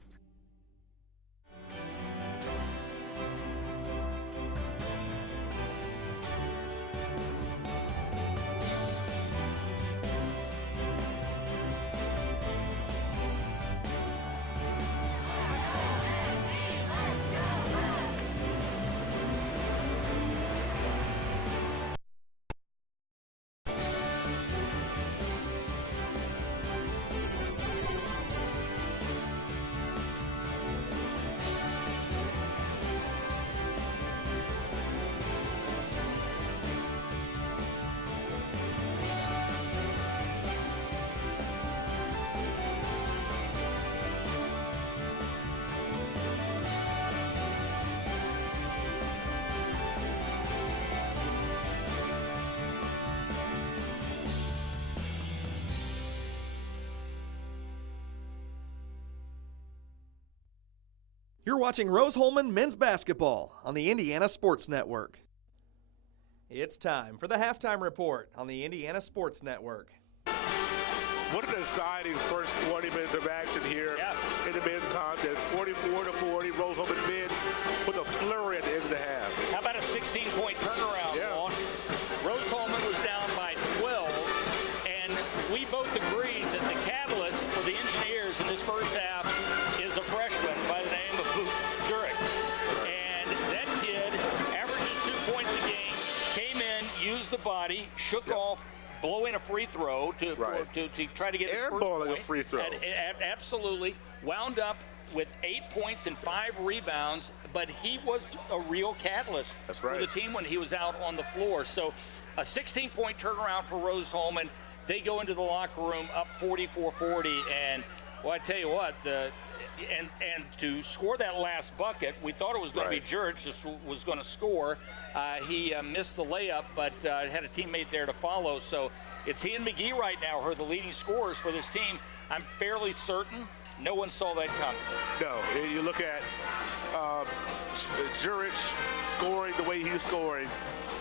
You're watching Rose-Hulman men's basketball on the Indiana Sports Network. It's time for the halftime report on the Indiana Sports Network. What an exciting first 20 minutes of action here in the men's contest. 44-40, Rose-Hulman men with a flurry at the end of the half. How about a 16-point turnaround, Vaughn? Rose-Hulman was down by 12, and we both agreed that the catalyst for the Engineers in this first half is a freshman by the name of Jurek. And that kid averages 2 points a game, came in, used the body, shook off, blow in a free throw to try to get his first point. A free throw. Absolutely. Wound up with 8 points and 5 rebounds, but he was a real catalyst for the team when he was out on the floor. So a 16-point turnaround for Rose-Hulman. They go into the locker room up 44-40, and well, I tell you what, and to score that last bucket, we thought it was going to be Jurek was going to score. He missed the layup, but had a teammate there to follow. So it's he and McGee right now who are the leading scorers for this team. I'm fairly certain no one saw that coming. No, you look at Jurek scoring the way he's scoring.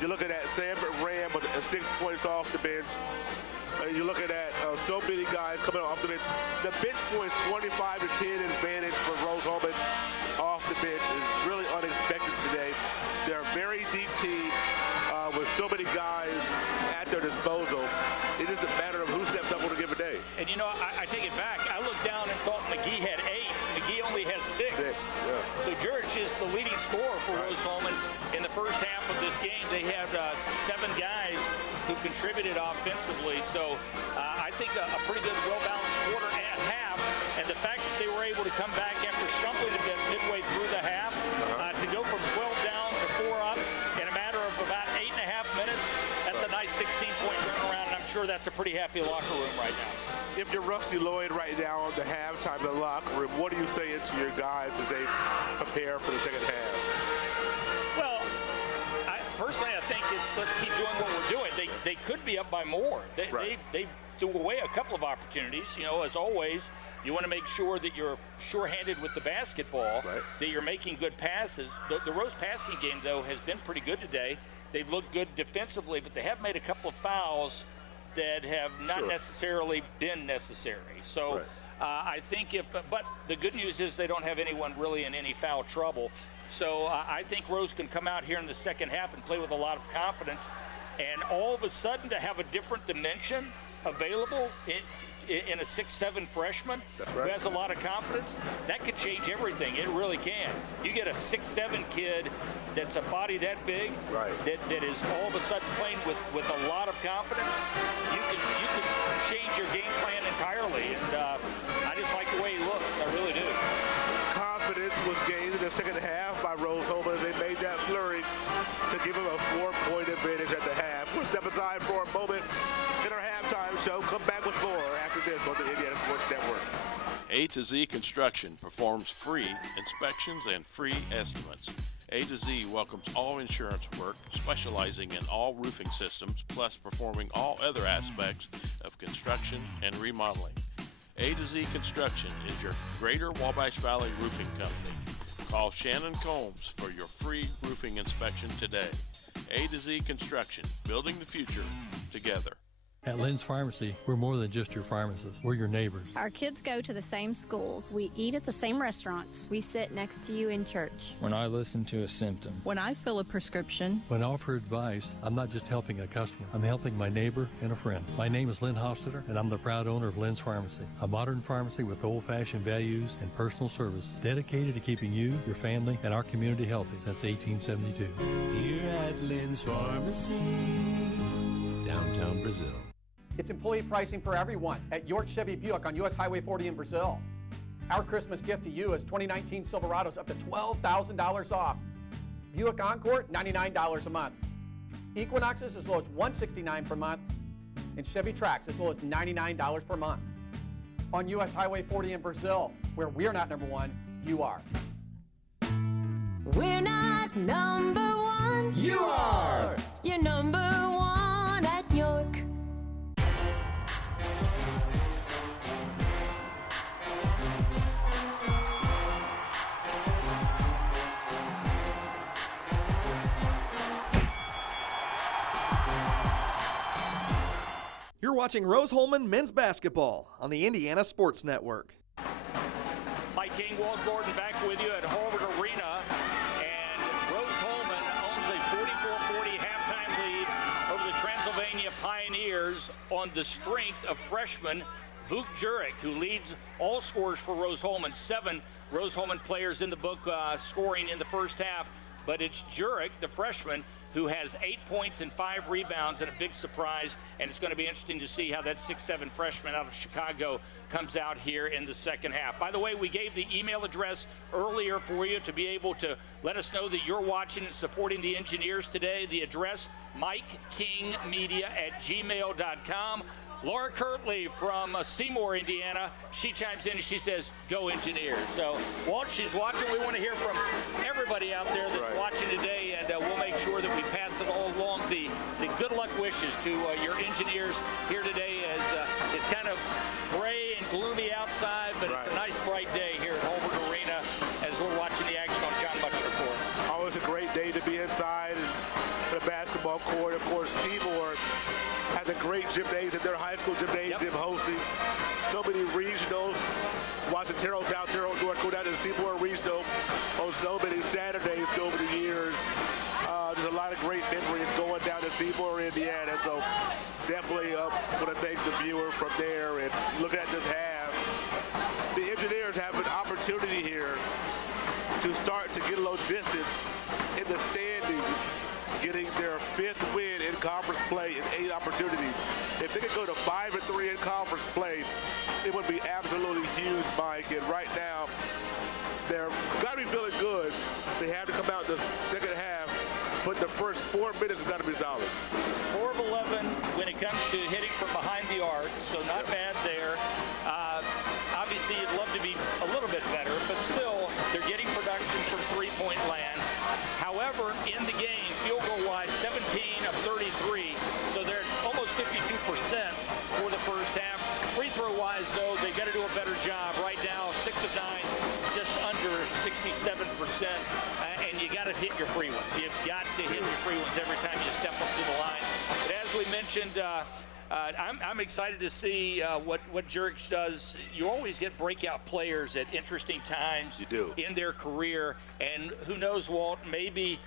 You're looking at Sam Ram with 6 points off the bench. You're looking at so many guys coming off the bench. The bench points 25-10 advantage for Rose-Hulman off the bench is really unexpected today. They're a very deep team with so many guys at their disposal. It's just a matter of who steps up on a given day. And you know, I take it back. I looked down and thought McGee had 8. McGee only has 6. So Jurek is the leading scorer for Rose-Hulman in the first half of this game. They had 7 guys who contributed offensively. So I think a pretty good, well-balanced quarter and half. And the fact that they were able to come back after stumbling a bit midway through the half to go from 12 down to 4 up in a matter of about 8.5 minutes, that's a nice 16-point turnaround, and I'm sure that's a pretty happy locker room right now. If you're Rusty Lloyd right now on the halftime in the locker room, what are you saying to your guys as they prepare for the second half? Well, personally, I think let's keep doing what we're doing. They could be up by more. They threw away a couple of opportunities. You know, as always, you want to make sure that you're sure-handed with the basketball, that you're making good passes. The Rose passing game, though, has been pretty good today. They've looked good defensively, but they have made a couple of fouls that have not necessarily been necessary. So I think but the good news is they don't have anyone really in any foul trouble. So I think Rose can come out here in the second half and play with a lot of confidence. And all of a sudden to have a different dimension available in a 6'7" freshman who has a lot of confidence, that could change everything. It really can. You get a 6'7" kid that's a body that big, that is all of a sudden playing with a lot of confidence, you can change your game plan entirely. And I just like the way he looks. I really do. Confidence was gained in the second half by Rose-Hulman as they made that flurry to give him a 4-point advantage at the half. We'll step aside for a moment in our halftime show. Come back with more after this on the Indiana Sports Network. A to Z Construction performs free inspections and free estimates. A to Z welcomes all insurance work, specializing in all roofing systems, plus performing all other aspects of construction and remodeling. A to Z Construction is your Greater Wabash Valley Roofing Company. Call Shannon Combs for your free roofing inspection today. A to Z Construction, building the future together. At Lynn's Pharmacy, we're more than just your pharmacist. We're your neighbors. Our kids go to the same schools. We eat at the same restaurants. We sit next to you in church. When I listen to a symptom. When I fill a prescription. When I offer advice, I'm not just helping a customer. I'm helping my neighbor and a friend. My name is Lynn Hofstetter, and I'm the proud owner of Lynn's Pharmacy, a modern pharmacy with old-fashioned values and personal service dedicated to keeping you, your family, and our community healthy since 1872. Here at Lynn's Pharmacy, downtown Brazil. It's employee pricing for everyone at York Chevy Buick on US Highway 40 in Brazil. Our Christmas gift to you is 2019 Silverados up to $12,000 off. Buick Encore, $99 a month. Equinoxes as low as $169 per month. And Chevy Trax as low as $99 per month. On US Highway 40 in Brazil, where we're not number one, you are. We're not number one. You are. You're number one at York. watching Rose-Hulman men's basketball on the Indiana Sports Network. Mike King, Walt Gordon back with you at Harvard Arena. And Rose-Hulman owns a 44-40 halftime lead over the Transylvania Pioneers on the strength of freshman Vuk Jurek, who leads all scorers for Rose-Hulman. 7 Rose-Hulman players in the book scoring in the first half. But it's Jurek, the freshman, who has 8 points and 5 rebounds, and a big surprise. And it's going to be interesting to see how that 6'7" freshman out of Chicago comes out here in the second half. By the way, we gave the email address earlier for you to be able to let us know that you're watching and supporting the Engineers today. The address, MikeKingMedia@gmail.com. Laura Kirtley from Seymour, Indiana, she chimes in and she says, "Go Engineers." So, Walt, she's watching. We want to hear from everybody out there that's watching today, and we'll make sure that we pass it all along. The good luck wishes to your Engineers here today, as it's kind of gray and gloomy outside, but it's a nice bright day here at Harvard Arena as we're watching the action on John Butcher Court. Always a great day to be inside the basketball court. Of course, Seymour has a great gymnasium, their high school gymnasium hosting so many regionals. Watching Terrell, South Terrell, North, go down to the Seymour Regional on so many Saturdays over the years. There's a lot of great memories going down to Seymour, Indiana. So definitely want to thank the viewer from there. And look at this half. The Engineers have an opportunity here to start to get a little distance in the standings, getting their 5th win in conference play in 8 opportunities. If they could go to 5-3 in conference play, it would be absolutely huge, Mike. And right now, they're got to be feeling good. They have to come out in the second half, but the first 4 minutes has got to be solid. 4 of 11 when it comes to hitting from behind the arc, so not bad there. Obviously, you'd love to be a little bit better, but still, they're getting production from three-point land. However, in the game, field goal-wise, 17 of 33, so they're almost 52% for the first half. Free throw-wise, though, they got to do a better job. Right now, 6 of 9, just under 67%, and you got to hit your free ones. You've got to hit your free ones every time you step up to the line. But as we mentioned, I'm excited to see what Jurek does. You always get breakout players at interesting times in their career, and who knows, Walt, maybe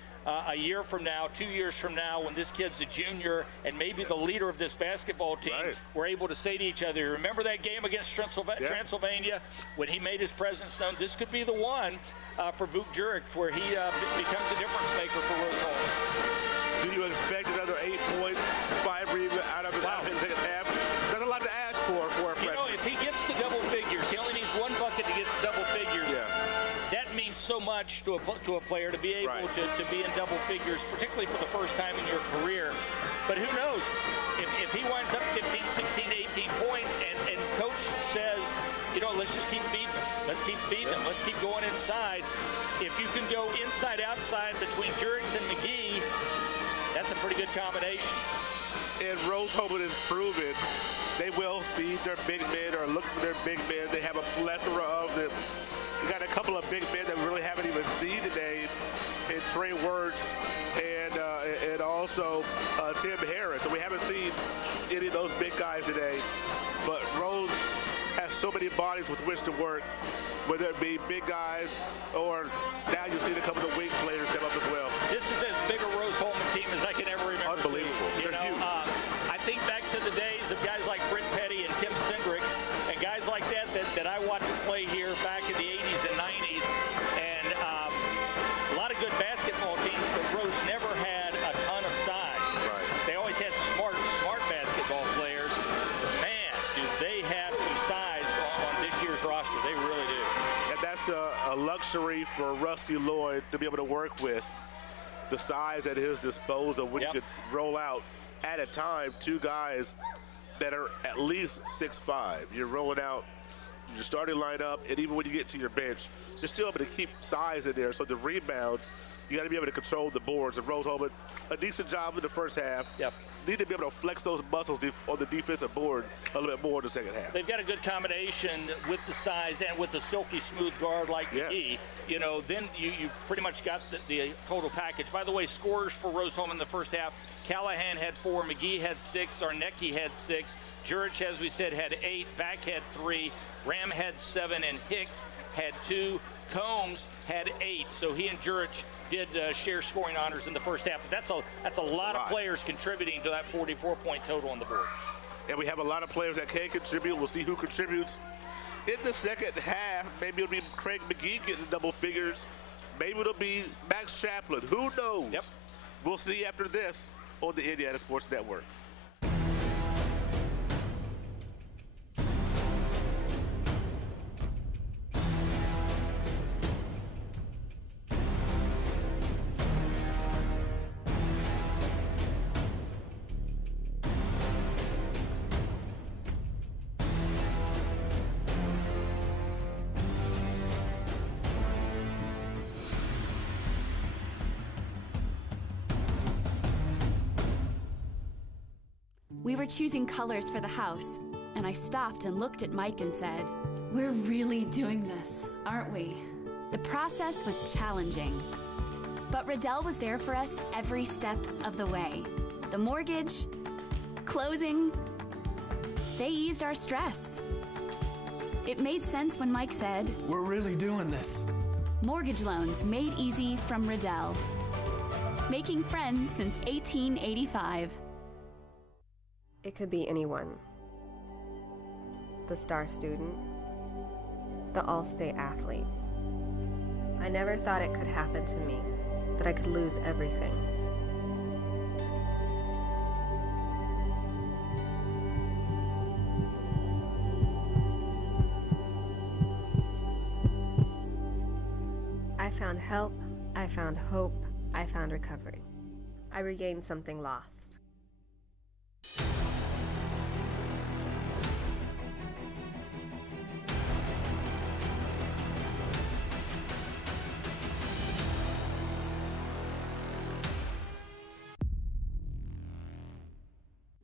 a year from now, 2 years from now, when this kid's a junior and maybe the leader of this basketball team, we're able to say to each other, remember that game against Transylvania when he made his presence known? This could be the one for Vuk Jurek where he becomes a difference maker for Rose-Hulman. Do you expect another 8 points, 5 rebounds out of it in the second half? That's a lot to ask for a freshman. You know, if he gets to double figures, he only needs 1 bucket to get to double figures. That means so much to a player to be able to be in double figures, particularly for the first time in your career. But who knows? If he winds up 15, 16, 18 points and coach says, you know, let's just keep beating him. Let's keep beating him. Let's keep going inside. If you can go inside, outside between Jurek and McGee, that's a pretty good combination. And Rose-Hulman has proven they will feed their big men or look for their big men. They have a plethora of them. We got a couple of big men that we really haven't even seen today in Trey Wirtz and also Tim Harris. So we haven't seen any of those big guys today. But Rose has so many bodies with which to work, whether it be big guys or now you've seen a couple of wing players step up as well. This is as big a Rose-Hulman team as I can ever remember. Unbelievable. You know, I think back to the days of guys like Brent Petty and Tim Cindric and guys like that I watched play here back in the 80s and 90s. And a lot of good basketball teams, but Rose never had a ton of size. They always had smart basketball players. Man, do they have some size on this year's roster. They really do. And that's a luxury for Rusty Lloyd to be able to work with. The size at his disposal when you could roll out at a time 2 guys that are at least 6'5". You're rolling out your starting lineup, and even when you get to your bench, you're still able to keep size in there. So the rebounds, You got to be able to control the boards. And Rose-Hulman, a decent job in the first half. Yep. Need to be able to flex those muscles on the defensive board a little bit more in the second half. They've got a good combination with the size and with the silky smooth guard like McGee. You know, then you pretty much got the total package. By the way, scores for Rose-Hulman in the first half. Callahan had 4, McGee had 6, Arnecki had 6, Jurich, as we said, had 8, Back had 3, Ram had 7, and Hicks had 2. Combs had 8, so he and Jurich did share scoring honors in the first half. But that's a lot of players contributing to that 44-point total on the board. And we have a lot of players that can contribute. We'll see who contributes in the second half. Maybe it'll be Craig McGee getting double figures. Maybe it'll be Max Chaplin. Who knows? Yep. We'll see after this on the Indiana Sports Network. We were choosing colors for the house, and I stopped and looked at Mike and said, "We're really doing this, aren't we?" The process was challenging, but Riddell was there for us every step of the way. The mortgage, closing, they eased our stress. It made sense when Mike said, "We're really doing this." Mortgage loans made easy from Riddell. Making friends since 1885. It could be anyone. The star student, the all-state athlete. I never thought it could happen to me, that I could lose everything. I found help, I found hope, I found recovery. I regained something lost.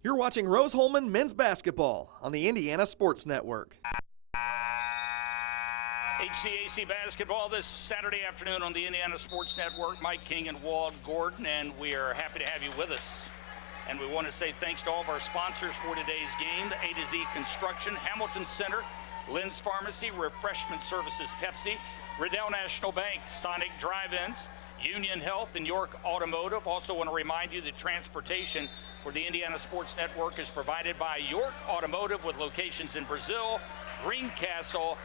You're watching Rose-Hulman men's basketball on the Indiana Sports Network. HCAC basketball this Saturday afternoon on the Indiana Sports Network. Mike King and Walt Gordon, and we are happy to have you with us. And we want to say thanks to all of our sponsors for today's game: A to Z Construction, Hamilton Center, Lynn's Pharmacy, Refreshment Services Pepsi, Riddell National Bank, Sonic Drive-Ins, Union Health, and York Automotive. Also want to remind you that transportation for the Indiana Sports Network is provided by York Automotive, with locations in Brazil, Greencastle,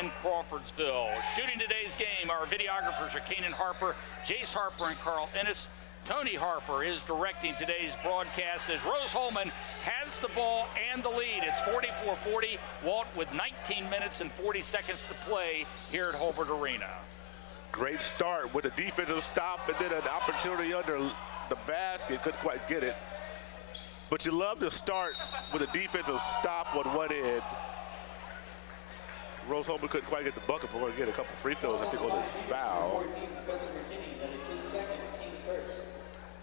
and Crawfordsville. Shooting today's game, our videographers are Keenan Harper, Jace Harper, and Carl Ennis. Tony Harper is directing today's broadcast as Rose-Hulman has the ball and the lead. It's 44-40, Walt, with 19 minutes and 40 seconds to play here at Holbert Arena. Great start with a defensive stop and then an opportunity under the basket. Couldn't quite get it. But you love to start with a defensive stop on one end. Rose-Hulman couldn't quite get the bucket, but we're going to get a couple free throws, I think, on this foul.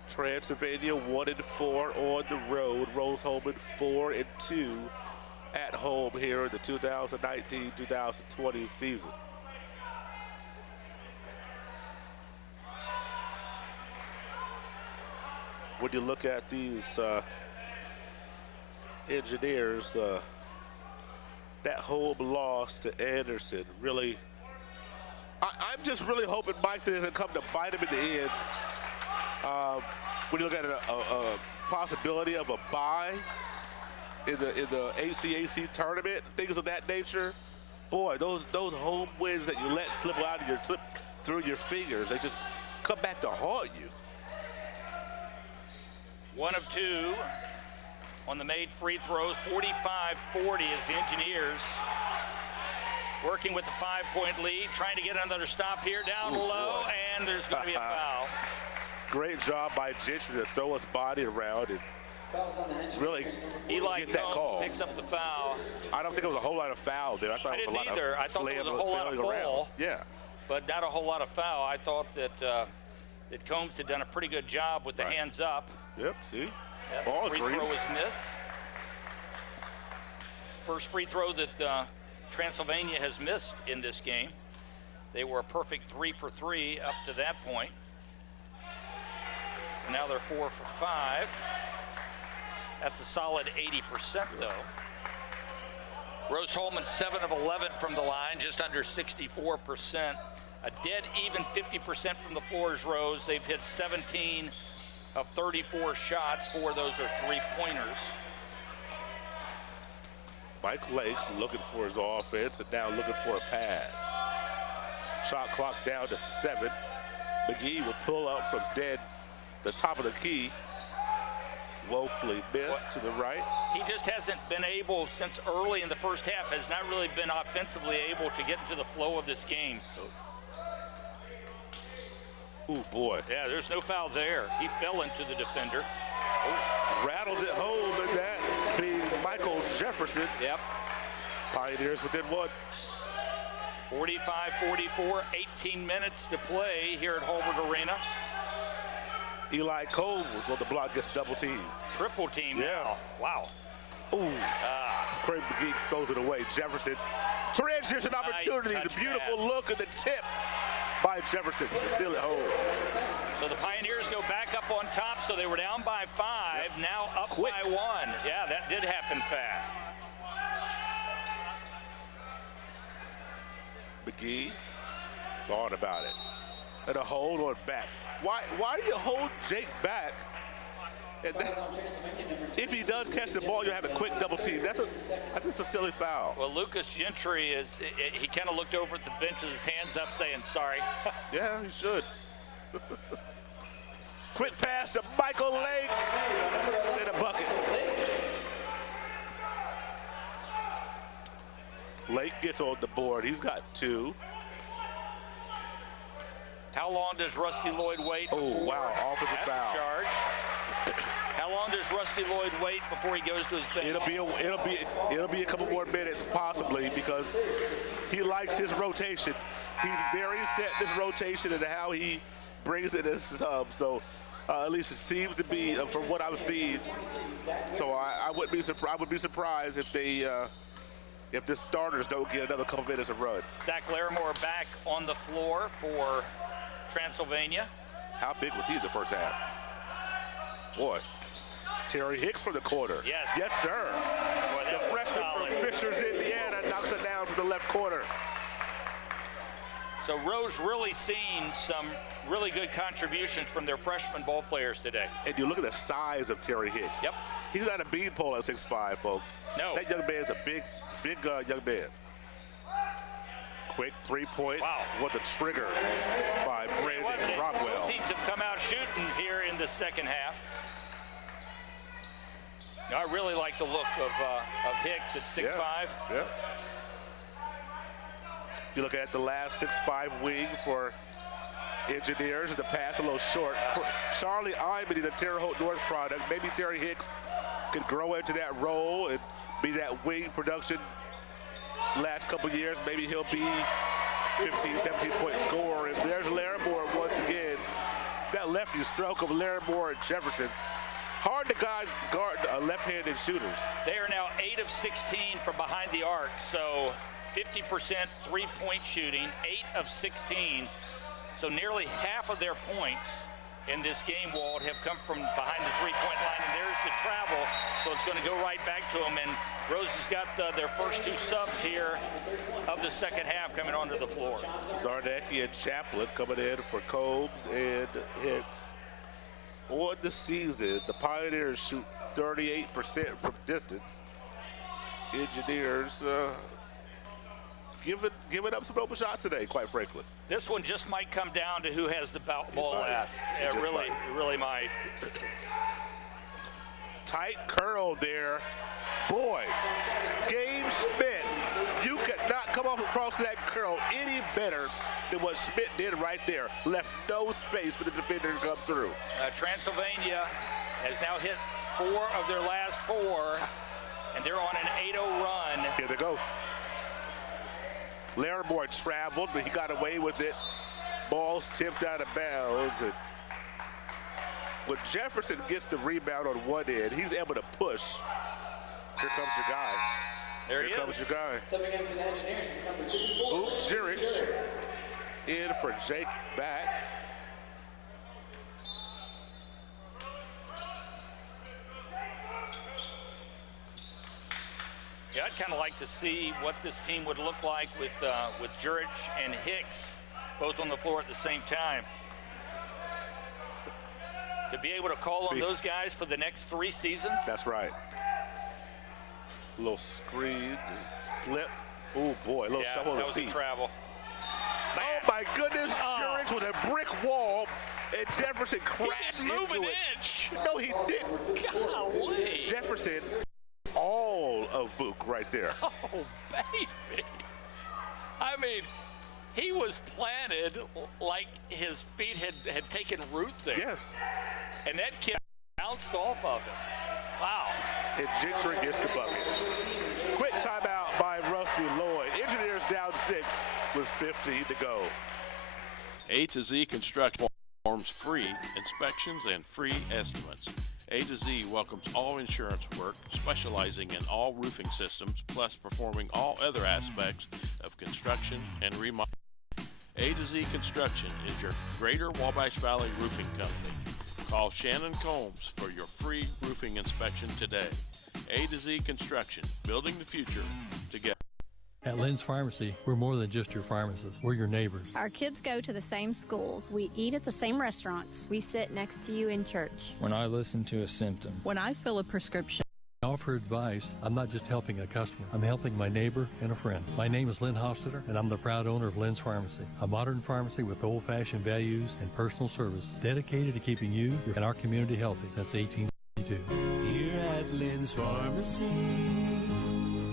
Transylvania 1-4 on the road. Rose-Hulman 4-2 at home here in the 2019-2020 season. When you look at these Engineers, that home loss to Anderson, really, I'm just really hoping Mike doesn't come to bite him in the end. When you look at a possibility of a bye in the HCAC tournament, things of that nature, boy, those home wins that you let slip out of through your fingers, they just come back to haunt you. 1 of 2 on the made free throws. 45-40 is the Engineers working with the 5-point lead, trying to get another stop here, down low, and there's going to be a foul. Great job by Gentry to throw his body around and really get that call. Picks up the foul. I don't think it was a whole lot of foul there. I thought it was a lot either. I thought there was a whole lot of fall, yeah, but not a whole lot of foul. I thought that that Combs had done a pretty good job with the hands up. Yep, see? Yep, Ball free agrees. throw was missed. First free throw that Transylvania has missed in this game. They were a perfect 3 for 3 up to that point. So now they're 4 for 5. That's a solid 80% though. Rose-Hulman 7 of 11 from the line, just under 64%. A dead even 50% from the floor is Rose. They've hit 17 of 34 shots. 4 of those are three-pointers. Mike Lake looking for his offense and now looking for a pass. Shot clock down to 7. McGee will pull up from the top of the key. Woefully missed to the right. He just hasn't been able, since early in the first half, has not really been offensively able to get into the flow of this game. Oh boy. Yeah, there's no foul there. He fell into the defender. Rattles it home, and that being Michael Jefferson. Yep. Pioneers within 1. 45-44, 18 minutes to play here at Holbert Arena. Eli Combs was on the block, gets double team. Triple team now. Wow. Ooh. Craig McGee throws it away. Jefferson. Transition opportunities. Nice a beautiful pass. look at the tip by Jefferson to seal it home. So the Pioneers go back up on top. So they were down by 5, now up by 1. Yeah, that did happen fast. McGee thought about it. And a hold on back. Why do you hold Jake back? And then, if he does catch the ball, you have a quick double team. I think it's a silly foul. Well, Lucas Gentry he kind of looked over at the bench with his hands up saying sorry. Yeah, he should. Quick pass to Michael Lake and a bucket. Lake gets on the board. He's got 2. How long does Rusty Lloyd wait? Oh, wow, offensive foul. Charge. How long does Rusty Lloyd wait before he goes to his bench? It'll be a couple more minutes possibly, because he likes his rotation. He's very set in his rotation and how he brings it as sub. So at least it seems to be from what I've seen. So I would be surprised if they if the starters don't get another couple minutes of run. Zach Larimore back on the floor for Transylvania. How big was he in the first half? Boy. Terry Hicks from the corner. Yes. Yes, sir. Boy, the freshman from Fishers, Indiana, knocks it down from the left corner. So Rose really seen some really good contributions from their freshman ball players today. And you look at the size of Terry Hicks. Yep. He's not a beanpole at 6'5", folks. No. That young man's a big young man. Quick 3-point. Wow. What the trigger by Brandon Rockwell. Both teams have come out shooting here in the second half. I really like the look of Hicks at 6'5". Yeah. You look at the last 6'5" wing for Engineers. The pass a little short. Charlie Imedy, the Terre Haute North product. Maybe Terry Hicks could grow into that role and be that wing production last couple years. Maybe he'll be 15, 17-point scorer. And there's Larimore once again. That lefty stroke of Larimore and Jefferson. Hard to guard left-handed shooters. They are now 8 of 16 from behind the arc, so 50% three-point shooting, 8 of 16. So nearly half of their points in this game, Walt, have come from behind the three-point line, and there's the travel, so it's going to go right back to them. And Rose has got their first 2 subs here of the second half coming onto the floor. Zarnecki and Chaplin coming in for Combs and Hicks. On the season, the Pioneers shoot 38% from distance. Engineers giving up some open shots today, quite frankly. This one just might come down to who has the ball last. It really might. Tight curl there. Boy, Gabe Schmidt, you could not come off across that curl any better than what Schmidt did right there. Left no space for the defender to come through. Transylvania has now hit 4 of their last 4, and they're on an 8-0 run. Here they go. Larimore traveled, but he got away with it. Ball's tipped out of bounds, and when Jefferson gets the rebound on one end, he's able to push. Here comes your guy. There Here comes your guy. Subbing in for the Engineers is number 54. Luke Jurich in for Jake Back. Yeah, I'd kind of like to see what this team would look like with Jurich and Hicks both on the floor at the same time. To be able to call on those guys for the next 3 seasons. That's right. Little screen, slip. Oh boy, a little shovel on the feet. That was a travel. Man. Oh my goodness, Jurich with a brick wall, and Jefferson crashed into it. Inch. No, he didn't. Golly. Jefferson, all of Vuk right there. Oh, baby. I mean, he was planted like his feet had taken root there. Yes. And that kid bounced off of him. Wow. And Gentry gets the bucket. Quick timeout by Rusty Lloyd. Engineers down 6 with 50 to go. A to Z Construction performs free inspections and free estimates. A to Z welcomes all insurance work, specializing in all roofing systems, plus performing all other aspects of construction and remodeling. A to Z Construction is your Greater Wabash Valley roofing company. Call Shannon Combs for your free roofing inspection today. A to Z Construction, building the future together. At Lynn's Pharmacy, we're more than just your pharmacist. We're your neighbors. Our kids go to the same schools. We eat at the same restaurants. We sit next to you in church. When I listen to a symptom. When I fill a prescription. I offer advice. I'm not just helping a customer. I'm helping my neighbor and a friend. My name is Lynn Hofstadter, and I'm the proud owner of Lynn's Pharmacy, a modern pharmacy with old-fashioned values and personal service, dedicated to keeping you and our community healthy since 1852. Here at Lynn's Pharmacy,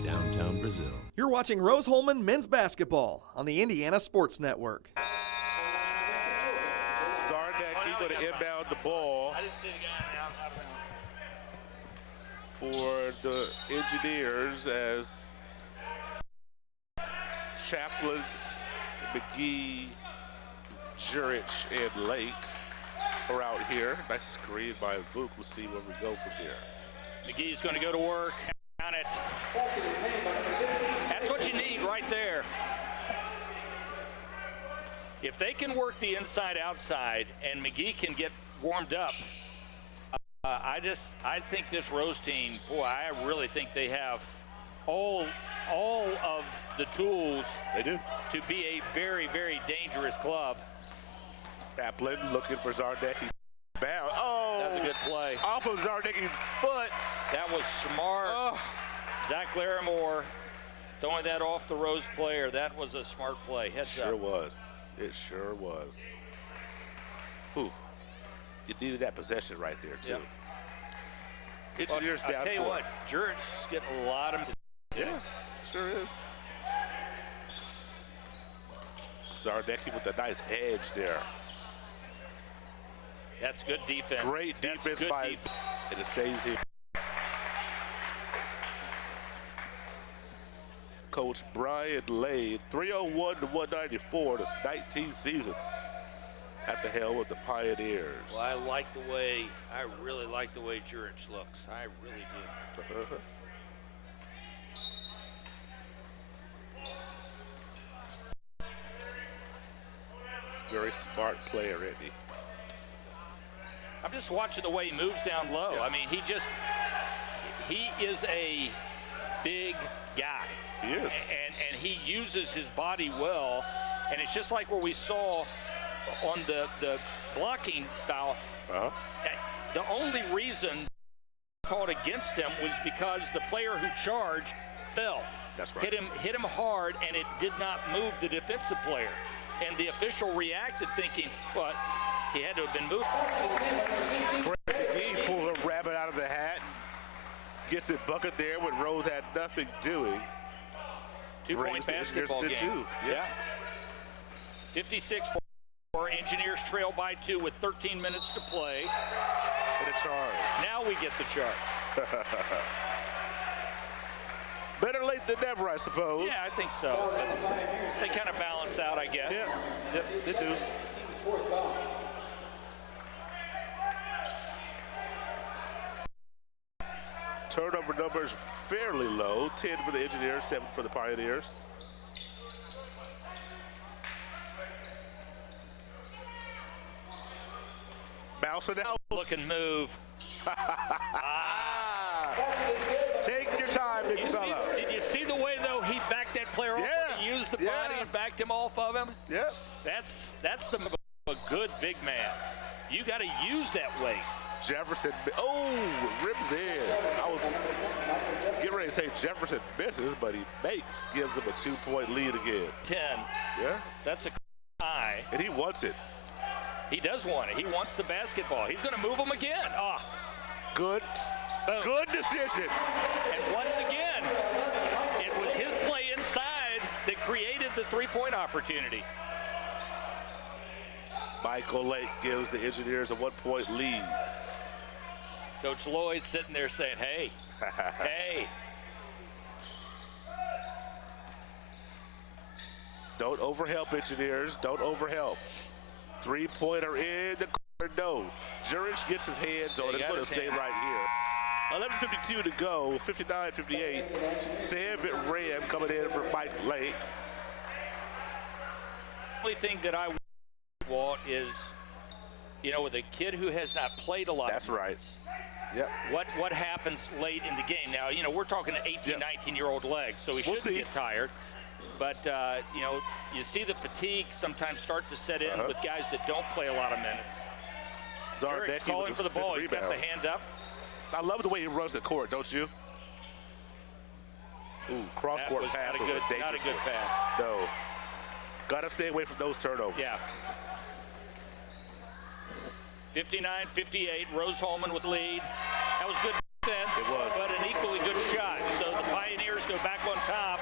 downtown Brazil. You're watching Rose-Hulman men's basketball on the Indiana Sports Network. Zarnecki going to inbound the ball. I didn't see the guy out of bounds. For the Engineers as Chaplin, McGee, Jurich, and Lake are out here. Nice screen by Vuk. We'll see where we go from here. McGee's going to go to work on it. That's what you need right there. If they can work the inside-outside and McGee can get warmed up, I think this Rose team, boy, I really think they have all of the tools. They do. To be a very, very dangerous club. Chaplin looking for Zarnecki. Bound. Oh, that's a good play. Off of Zarnecki's foot. That was smart. Oh. Zach Larimore throwing that off the Rose player. That was a smart play. Heads up. Sure up. was. It sure was. Ooh. You needed that possession right there, too. Yep. Engineers down. I'll tell you what, Jurich's getting a lot of. Yeah, sure is. Zarnecki with a nice hedge there. That's good defense. Great defense by, and it stays here. Coach Brian Lane, 301 to 194, this 19th season at the helm of the Pioneers. Well, I really like the way Jurich looks. I really do. Very smart player, isn't he? I'm just watching the way he moves down low. Yeah. I mean, he is a big guy. He is. And he uses his body well. And it's just like what we saw on the blocking foul. The only reason called against him was because the player who charged fell. That's right. Hit him hard, and it did not move the defensive player. And the official reacted thinking, but he had to have been moved. He pulls a rabbit out of the hat, gets his bucket there when Rose had nothing doing. 2-point basketball game. Yeah. 56 for Engineers trail by 2 with 13 minutes to play. And a charge. Now we get the charge. Better late than never, I suppose. Yeah, I think so. They kind of balance out, I guess. Yeah, yep, they do. Turnover numbers fairly low, 10 for the Engineers, 7 for the Pioneers. Mouse and out. Looking move. Take your time, big fella. Did you see the way, though, he backed that player off when he used the body and backed him off of him? Yeah. That's the move of a good big man. You got to use that weight. Jefferson, rims in. I was getting ready to say Jefferson misses, but he makes, gives him a 2-point lead again. 10. Yeah. That's a high. And he wants it. He does want it. He wants the basketball. He's going to move him again. Good. Boom. Good decision. And once again, it was his play inside that created the three-point opportunity. Michael Lake gives the Engineers a 1-point lead. Coach Lloyd sitting there saying, hey, hey. Don't overhelp, Engineers. Don't overhelp. Three-pointer in the corner, no. Jurich gets his hands on it. It's going to stay right here. 11:52 to go, 59-58. Savit Ram coming in for Mike Lake. The only thing that I want is, with a kid who has not played a lot. That's right. Yep. What happens late in the game? Now, we're talking to 18, 19-year-old legs, so he shouldn't get tired. But, you see the fatigue sometimes start to set in with guys that don't play a lot of minutes. Jurick's calling for the ball. He's got the hand up. I love the way he runs the court, don't you? Ooh, cross-court pass was a dangerous not a good pass. No. Got to stay away from those turnovers. Yeah. 59-58, Rose-Hulman with lead. That was good defense, but an equally good shot. So the Pioneers go back on top.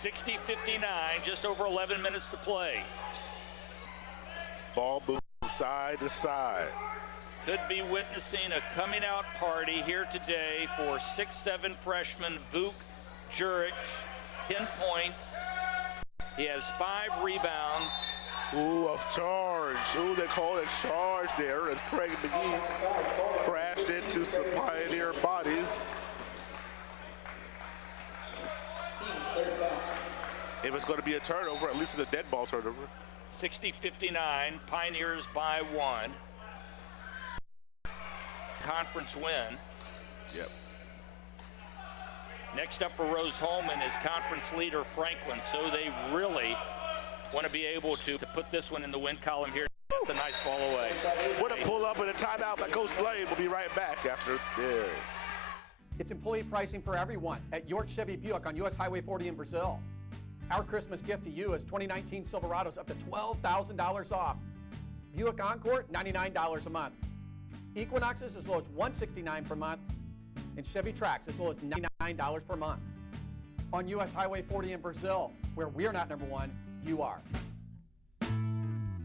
60-59, just over 11 minutes to play. Ball moves side to side. Could be witnessing a coming out party here today for 6'7" freshman Vuk Juric. 10 points. He has 5 rebounds. Ooh, a charge. Ooh, they call it charge there as Craig McGee crashed into some Pioneer bodies. If it's going to be a turnover, at least it's a dead ball turnover. 60-59, Pioneers by 1. Conference win. Yep. Next up for Rose-Hulman is conference leader Franklin, so they really want to be able to put this one in the win column here. That's a nice ball away. What a pull up and a timeout by Coach Blaine. We'll be right back after this. It's employee pricing for everyone at York Chevy Buick on US Highway 40 in Brazil. Our Christmas gift to you is 2019 Silverados up to $12,000 off. Buick Encore, $99 a month. Equinoxes as low as $169 per month. And Chevy Trax as low as $99 per month. On US Highway 40 in Brazil, where we're not number one, you are.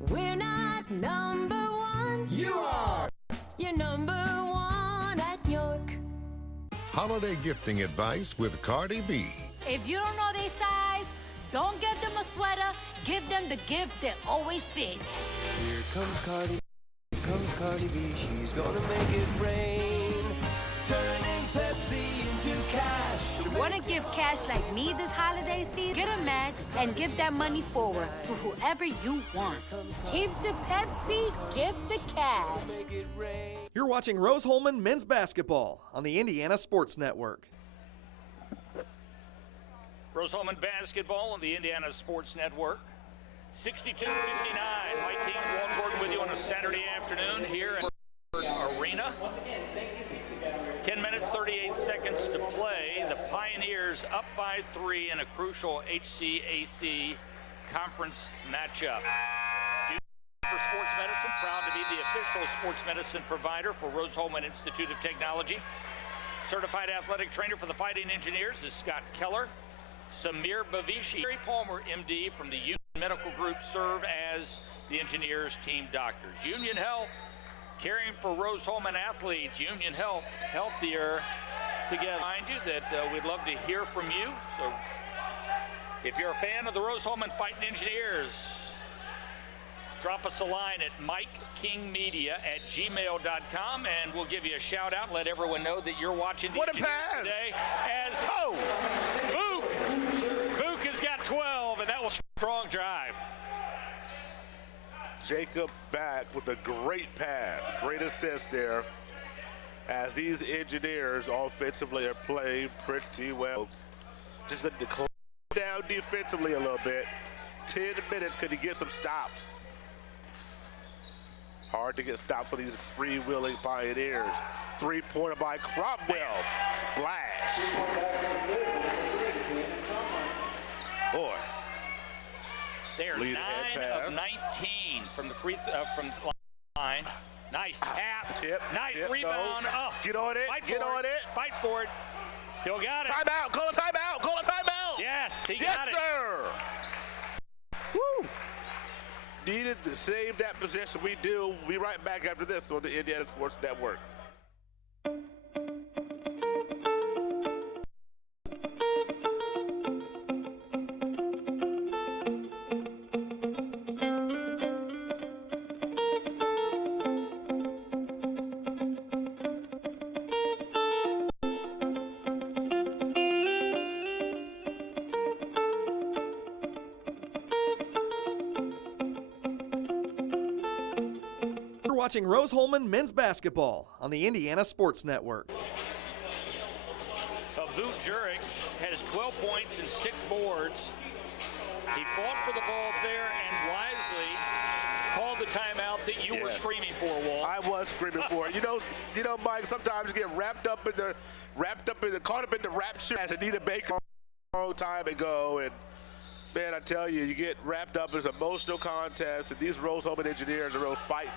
We're not number one. You are. You're number one at York. Holiday gifting advice with Cardi B. If you don't know their size, don't get them a sweater. Give them the gift that always fits. Here comes Cardi. Here comes Cardi B. She's gonna make it rain. Turning Pepsi into cash. You want to give cash like me this holiday season? Get a match and give that money forward to whoever you want. Keep the Pepsi, give the cash. You're watching Rose-Hulman men's basketball on the Indiana Sports Network. Rose-Hulman basketball on the Indiana Sports Network. 62-59. Mike King and Walt Gordon with you on a Saturday afternoon here at Arena. 10 minutes, 38 seconds to play. The Pioneers up by 3 in a crucial HCAC conference matchup. For sports medicine, proud to be the official sports medicine provider for Rose-Hulman Institute of Technology. Certified athletic trainer for the Fighting Engineers is Scott Keller. Samir Bavishi, Gary Palmer, MD, from the Union Medical Group, serve as the Engineers team doctors. Union Health, caring for Rose-Hulman athletes. Union Health, healthier together. Remind you that we'd love to hear from you. So if you're a fan of the Rose-Hulman Fighting Engineers, drop us a line at mikekingmedia@gmail.com, and we'll give you a shout out. Let everyone know that you're watching the What a pass today. As Book has got 12, and that was a strong drive. Jacob back with a great pass, great assist there. As these engineers offensively are playing pretty well. Just going to close down defensively a little bit. 10 minutes, could he get some stops? Hard to get stops for these freewheeling Pioneers. Three-pointer by Cromwell. Splash. Boy. They are 9 of 19 from the from the line. Nice tap. Tip. Nice tip, rebound. No. Oh, get on it. Get on it. Fight for it. Still got it. Timeout. Call a timeout. Call a timeout. Yes, he got it. Yes, sir. Woo. Needed to save that possession. We do. We'll be right back after this on the Indiana Sports Network. Watching Rose-Hulman men's basketball on the Indiana Sports Network. Boot Jurek has 12 points and 6 boards. He fought for the ball there and wisely called the timeout that you were screaming for, Walt. I was screaming for it. You know, Mike, sometimes you get caught up in the rapture as Anita Baker a long time ago, and man, I tell you, you get wrapped up in this emotional contest, and these Rose-Hulman engineers are real fighting.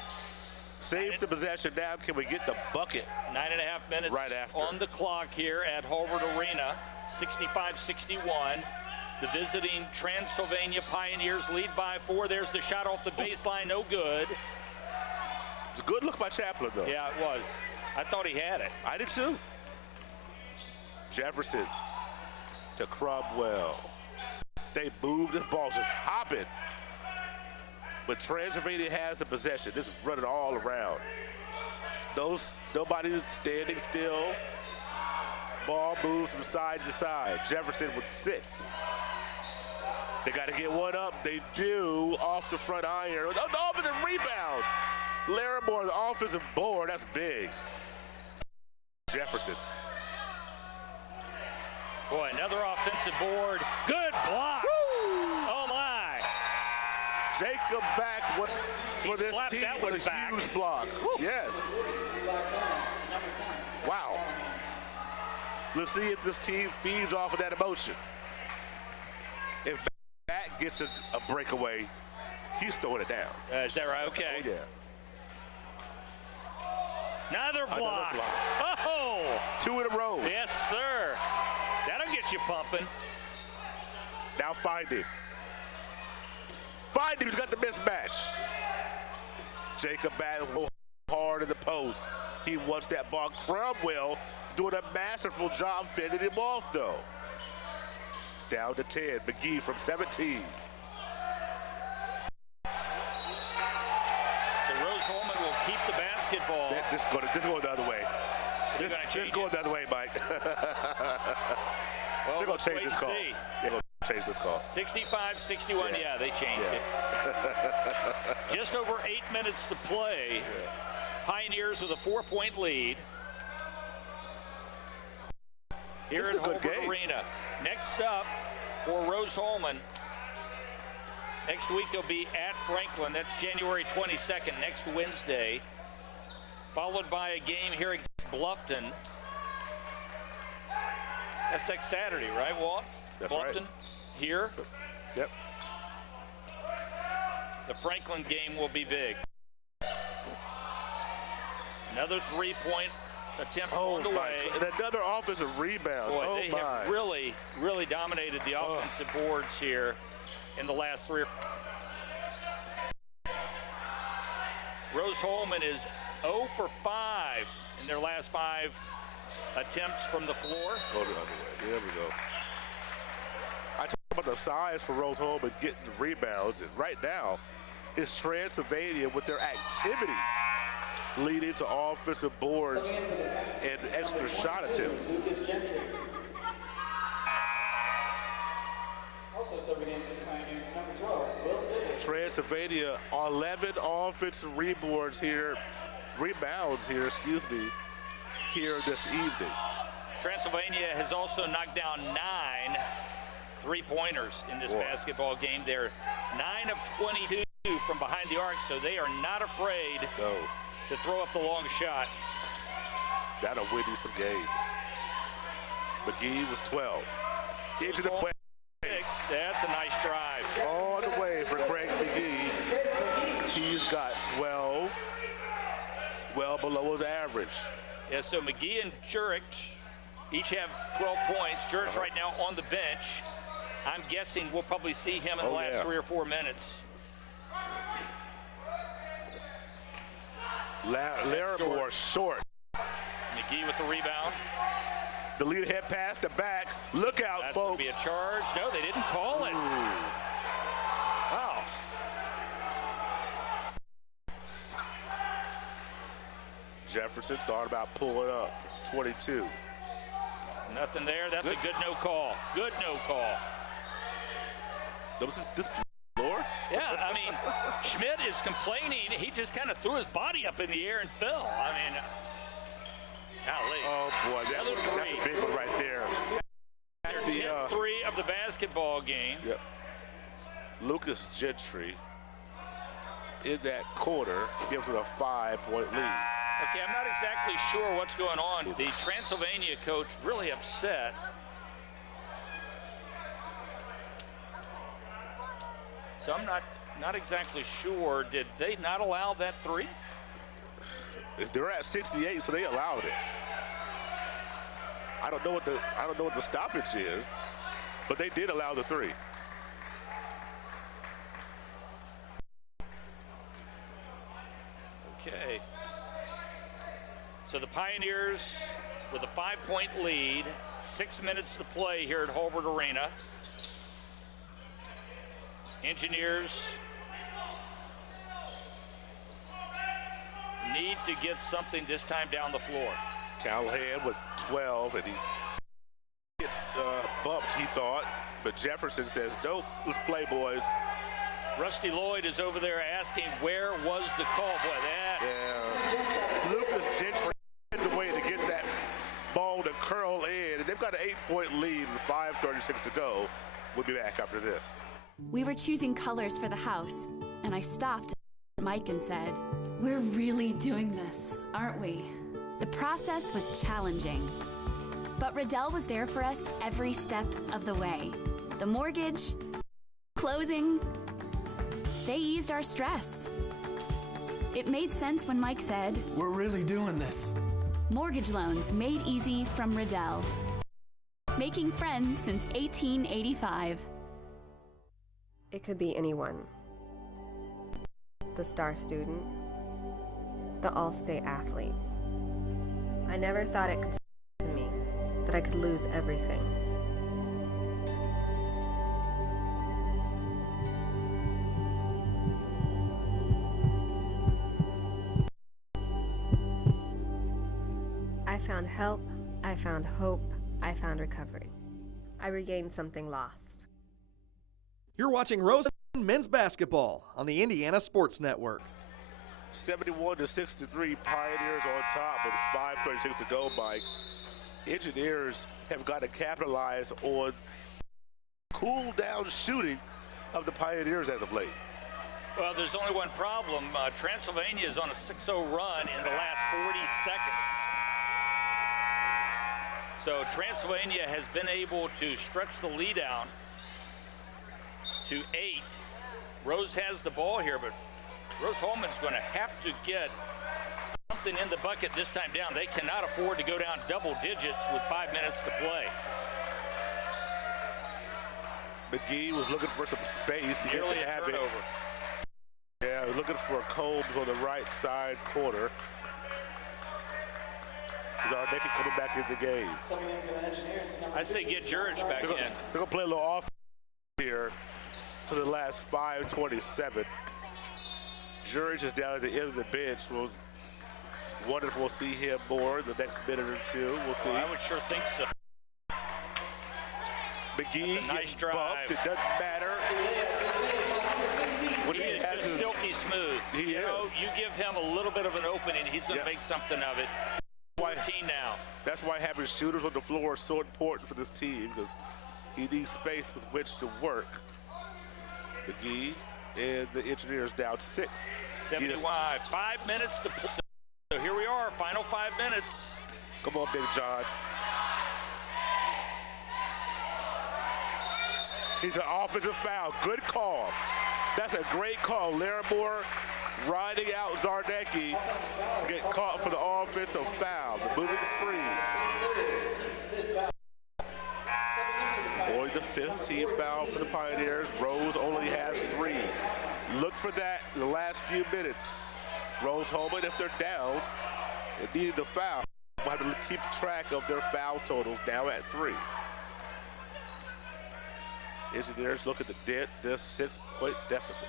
Save the possession now. Can we get the bucket? 9.5 minutes right after. On the clock here at Harvard Arena. 65-61. The visiting Transylvania Pioneers lead by 4. There's the shot off the baseline. No good. It's a good look by Chaplin, though. Yeah, it was. I thought he had it. I did, too. Jefferson to Cromwell. They moved. This ball's just hopping. But Transylvania has the possession. This is running all around. Nobody's standing still. Ball moves from side to side. Jefferson with 6. They got to get one up. They do off the front iron. The offensive rebound. Larimore, the offensive board. That's big. Jefferson. Boy, another offensive board. Good block. Woo! Oh, my. Jacob back for this team with a huge block. Woo. Yes. Wow. Let's see if this team feeds off of that emotion. If Back gets a breakaway, he's throwing it down. Is that right? Okay. Oh, yeah. Another block. Oh! 2 in a row. Yes, sir. That'll get you pumping. Now find him. Find him. He's got the mismatch. Jacob back hard in the post. He wants that ball. Cromwell doing a masterful job fending him off, though. Down to 10. McGee from 17. So Rose-Hulman will keep the basketball. This is going the other way. This is going the other way, Mike. Well, they're going to change this call. They're going to change this call. 65-61, yeah, they changed it. Just over 8 minutes to play. Yeah. Pioneers with a 4-point lead. Here at Harvard Arena. Next up for Rose-Hulman. Next week they'll be at Franklin. That's January 22nd, next Wednesday. Followed by a game here against Bluffton. That's next Saturday, right, Walt? That's Bluffton right. Here. Yep. The Franklin game will be big. Another 3-point attempt on the way. And another offensive rebound. Boy, they have really, really dominated the offensive boards here in the last 3. Rose-Hulman is 0 for 5 in their last 5 attempts from the floor. Go the other way. There we go. I talk about the size for Rose-Hulman getting the rebounds, and right now is Transylvania with their activity leading to offensive boards and extra shot attempts. Also subbing in for the Pioneers, number 12, Will Simmons. Transylvania 11 offensive rebounds here, here this evening. Transylvania has also knocked down 9 three-pointers in this basketball game. They're 9 of 22 from behind the arc, so they are not afraid to throw up the long shot. That'll win you some games. McGee with 12. Into the play. That's a nice drive. All the way for Craig McGee. He's got 12, well below his average. Yeah, so McGee and Jurich each have 12 points. Jurich right now on the bench. I'm guessing we'll probably see him in the last 3 or 4 minutes. Larimore short. McGee with the rebound. The lead ahead pass to back. Look out, That's folks. Gonna be a charge. No, they didn't call it. Wow. Jefferson thought about pulling up for 22. Nothing there. That's a good no call. Good no call. This floor? Yeah, I mean, Schmidt is complaining. He just kind of threw his body up in the air and fell. I mean, golly. Oh, boy. That's a big one right there. The 10-3 of the basketball game. Yep. Lucas Gentry in that quarter gives it a 5-point lead. Okay, I'm not exactly sure what's going on. The Transylvania coach really upset. So I'm not exactly sure. Did they not allow that 3? They're at 68, so they allowed it. I don't know what the stoppage is, but they did allow the 3. Okay. So the Pioneers with a 5-point lead, 6 minutes to play here at Holbert Arena. Engineers need to get something this time down the floor. Callahan with 12, and he gets bumped, he thought, but Jefferson says, nope, let's play, boys. Rusty Lloyd is over there asking, where was the call? Boy, that. Yeah. Lucas Gentry finds a way to get that ball to curl in, and they've got an 8-point lead with 5:36 to go. We'll be back after this. We were choosing colors for the house, and I stopped at Mike and said, we're really doing this, aren't we? The process was challenging, but Riddell was there for us every step of the way. The mortgage, closing, they eased our stress. It made sense when Mike said, we're really doing this. Mortgage loans made easy from Riddell. Making friends since 1885. It could be anyone. The star student, the all-state athlete. I never thought it could happen to me, that I could lose everything. I found help, I found hope, I found recovery. I regained something lost. You're watching Rose-Hulman men's basketball on the Indiana Sports Network. 71-63, Pioneers on top with 5:36 to go, Mike. Engineers have got to capitalize on cool-down shooting of the Pioneers as of late. Well, there's only one problem. Transylvania is on a 6-0 run in the last 40 seconds. So Transylvania has been able to stretch the lead out to 8. Rose has the ball here, but Rose-Hulman's going to have to get something in the bucket this time down. They cannot afford to go down double digits with 5 minutes to play. McGee was looking for some space. He Nearly didn't a have turnover. it. Yeah, looking for Combs on the right side corner. Zarnecki coming back in the game. I say get Jurich back in. They're going to play a little off here for the last 5:27. Jurich is down at the end of the bench. We'll wonder if we'll see him more in the next minute or two. We'll see. I would sure think so. McGee That's a nice gets drive. bumped. It doesn't matter. He is just silky smooth. He is. You give him a little bit of an opening, he's going to make something of it. 14 now. That's why having shooters on the floor is so important for this team, because he needs space with which to work. McGee and the Engineers down 6. 75. 5 minutes to play. So here we are, final 5 minutes. Come on, Big John. He's an offensive foul. Good call. That's a great call. Larimore riding out Zarnecki. Get caught for the offensive foul. The moving screen. Only the 5th team foul for the Pioneers. Rose only has 3. Look for that in the last few minutes. Rose-Hulman, if they're down and needing a foul, will have to keep track of their foul totals now at 3. Engineers looking to dent this 6-point deficit.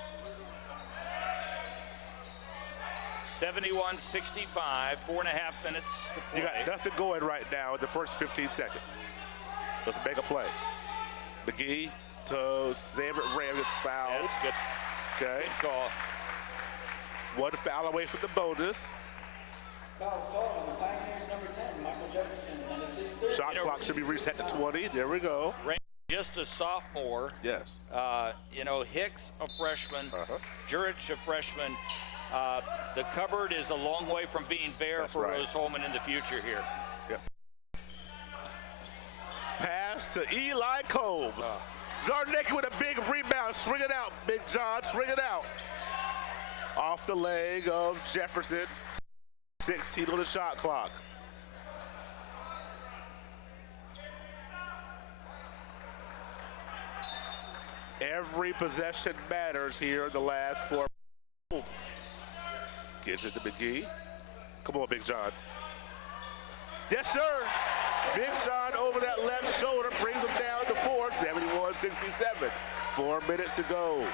71-65, 4.5 minutes to play. You got nothing going right now in the first 15 seconds. Let's make a play. McGee to Xavier Ram gets fouled. That's good. Okay. Good call. 1 foul away from the bonus. Foul start on the Pioneers number 10, Michael Jefferson. That is his 3rd. Shot clock should be reset to 20. There we go. Just a sophomore. Yes. Hicks a freshman. Jurich a freshman. The cupboard is a long way from being bare for Rose-Hulman in the future here. Yep. Pass to Eli Combs. Zarnecki with a big rebound. Swing it out, Big John. Swing it out. Off the leg of Jefferson. 16 on the shot clock. Every possession matters here in the last 4 minutes. Gets it to McGee. Come on, Big John. Yes, sir. Big John over that left shoulder brings him down to 4, 71-67. 4 minutes to go.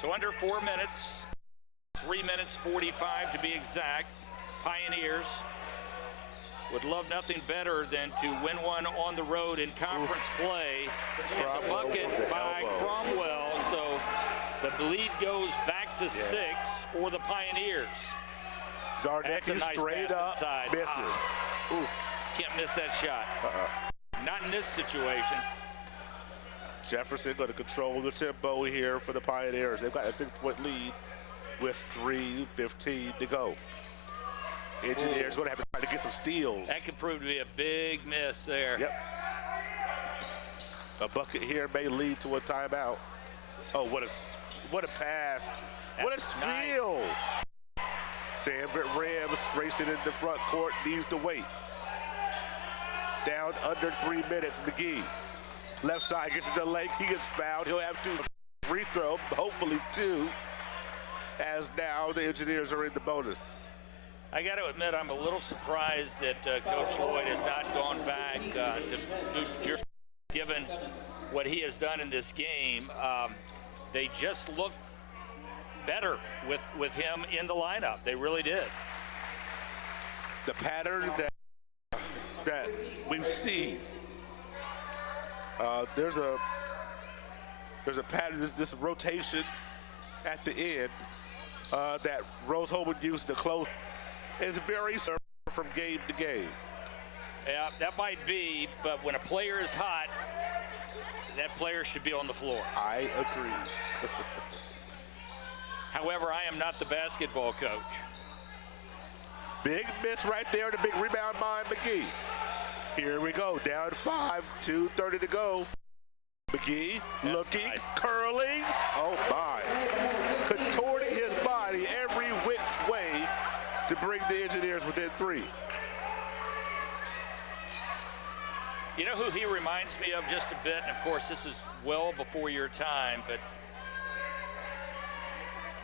So under 4 minutes, 3 minutes 45 to be exact. Pioneers would love nothing better than to win one on the road in conference play. It's a bucket by Cromwell, so the lead goes back to 6 for the Pioneers. Zarnecki nice straight up inside. misses. Ooh, can't miss that shot. Not in this situation. Jefferson going to control the tempo here for the Pioneers. They've got a 6-point lead with 3:15 to go. Engineers going to have to try to get some steals. That could prove to be a big miss there. Yep. A bucket here may lead to a timeout. Oh, what a pass. What a steal. Sanford Rams racing in the front court, needs to wait. Down under 3 minutes, McGee. Left side gets to the lake, he gets fouled. He'll have 2 free throw, hopefully 2, as now the Engineers are in the bonus. I got to admit, I'm a little surprised that Coach Lloyd has not gone back to do, given what he has done in this game. They just look better with him in the lineup. They really did. The pattern that we've seen, there's a pattern, this rotation at the end that Rose-Hulman used to close is very similar from game to game. Yeah, that might be, but when a player is hot, that player should be on the floor. I agree. However, I am not the basketball coach. Big miss right there, the big rebound by McGee. Here we go, down 5, 2:30 to go. McGee looking, nice. Curling, oh my. Contorting his body every which way to bring the Engineers within 3. You know who he reminds me of just a bit, and of course this is well before your time, but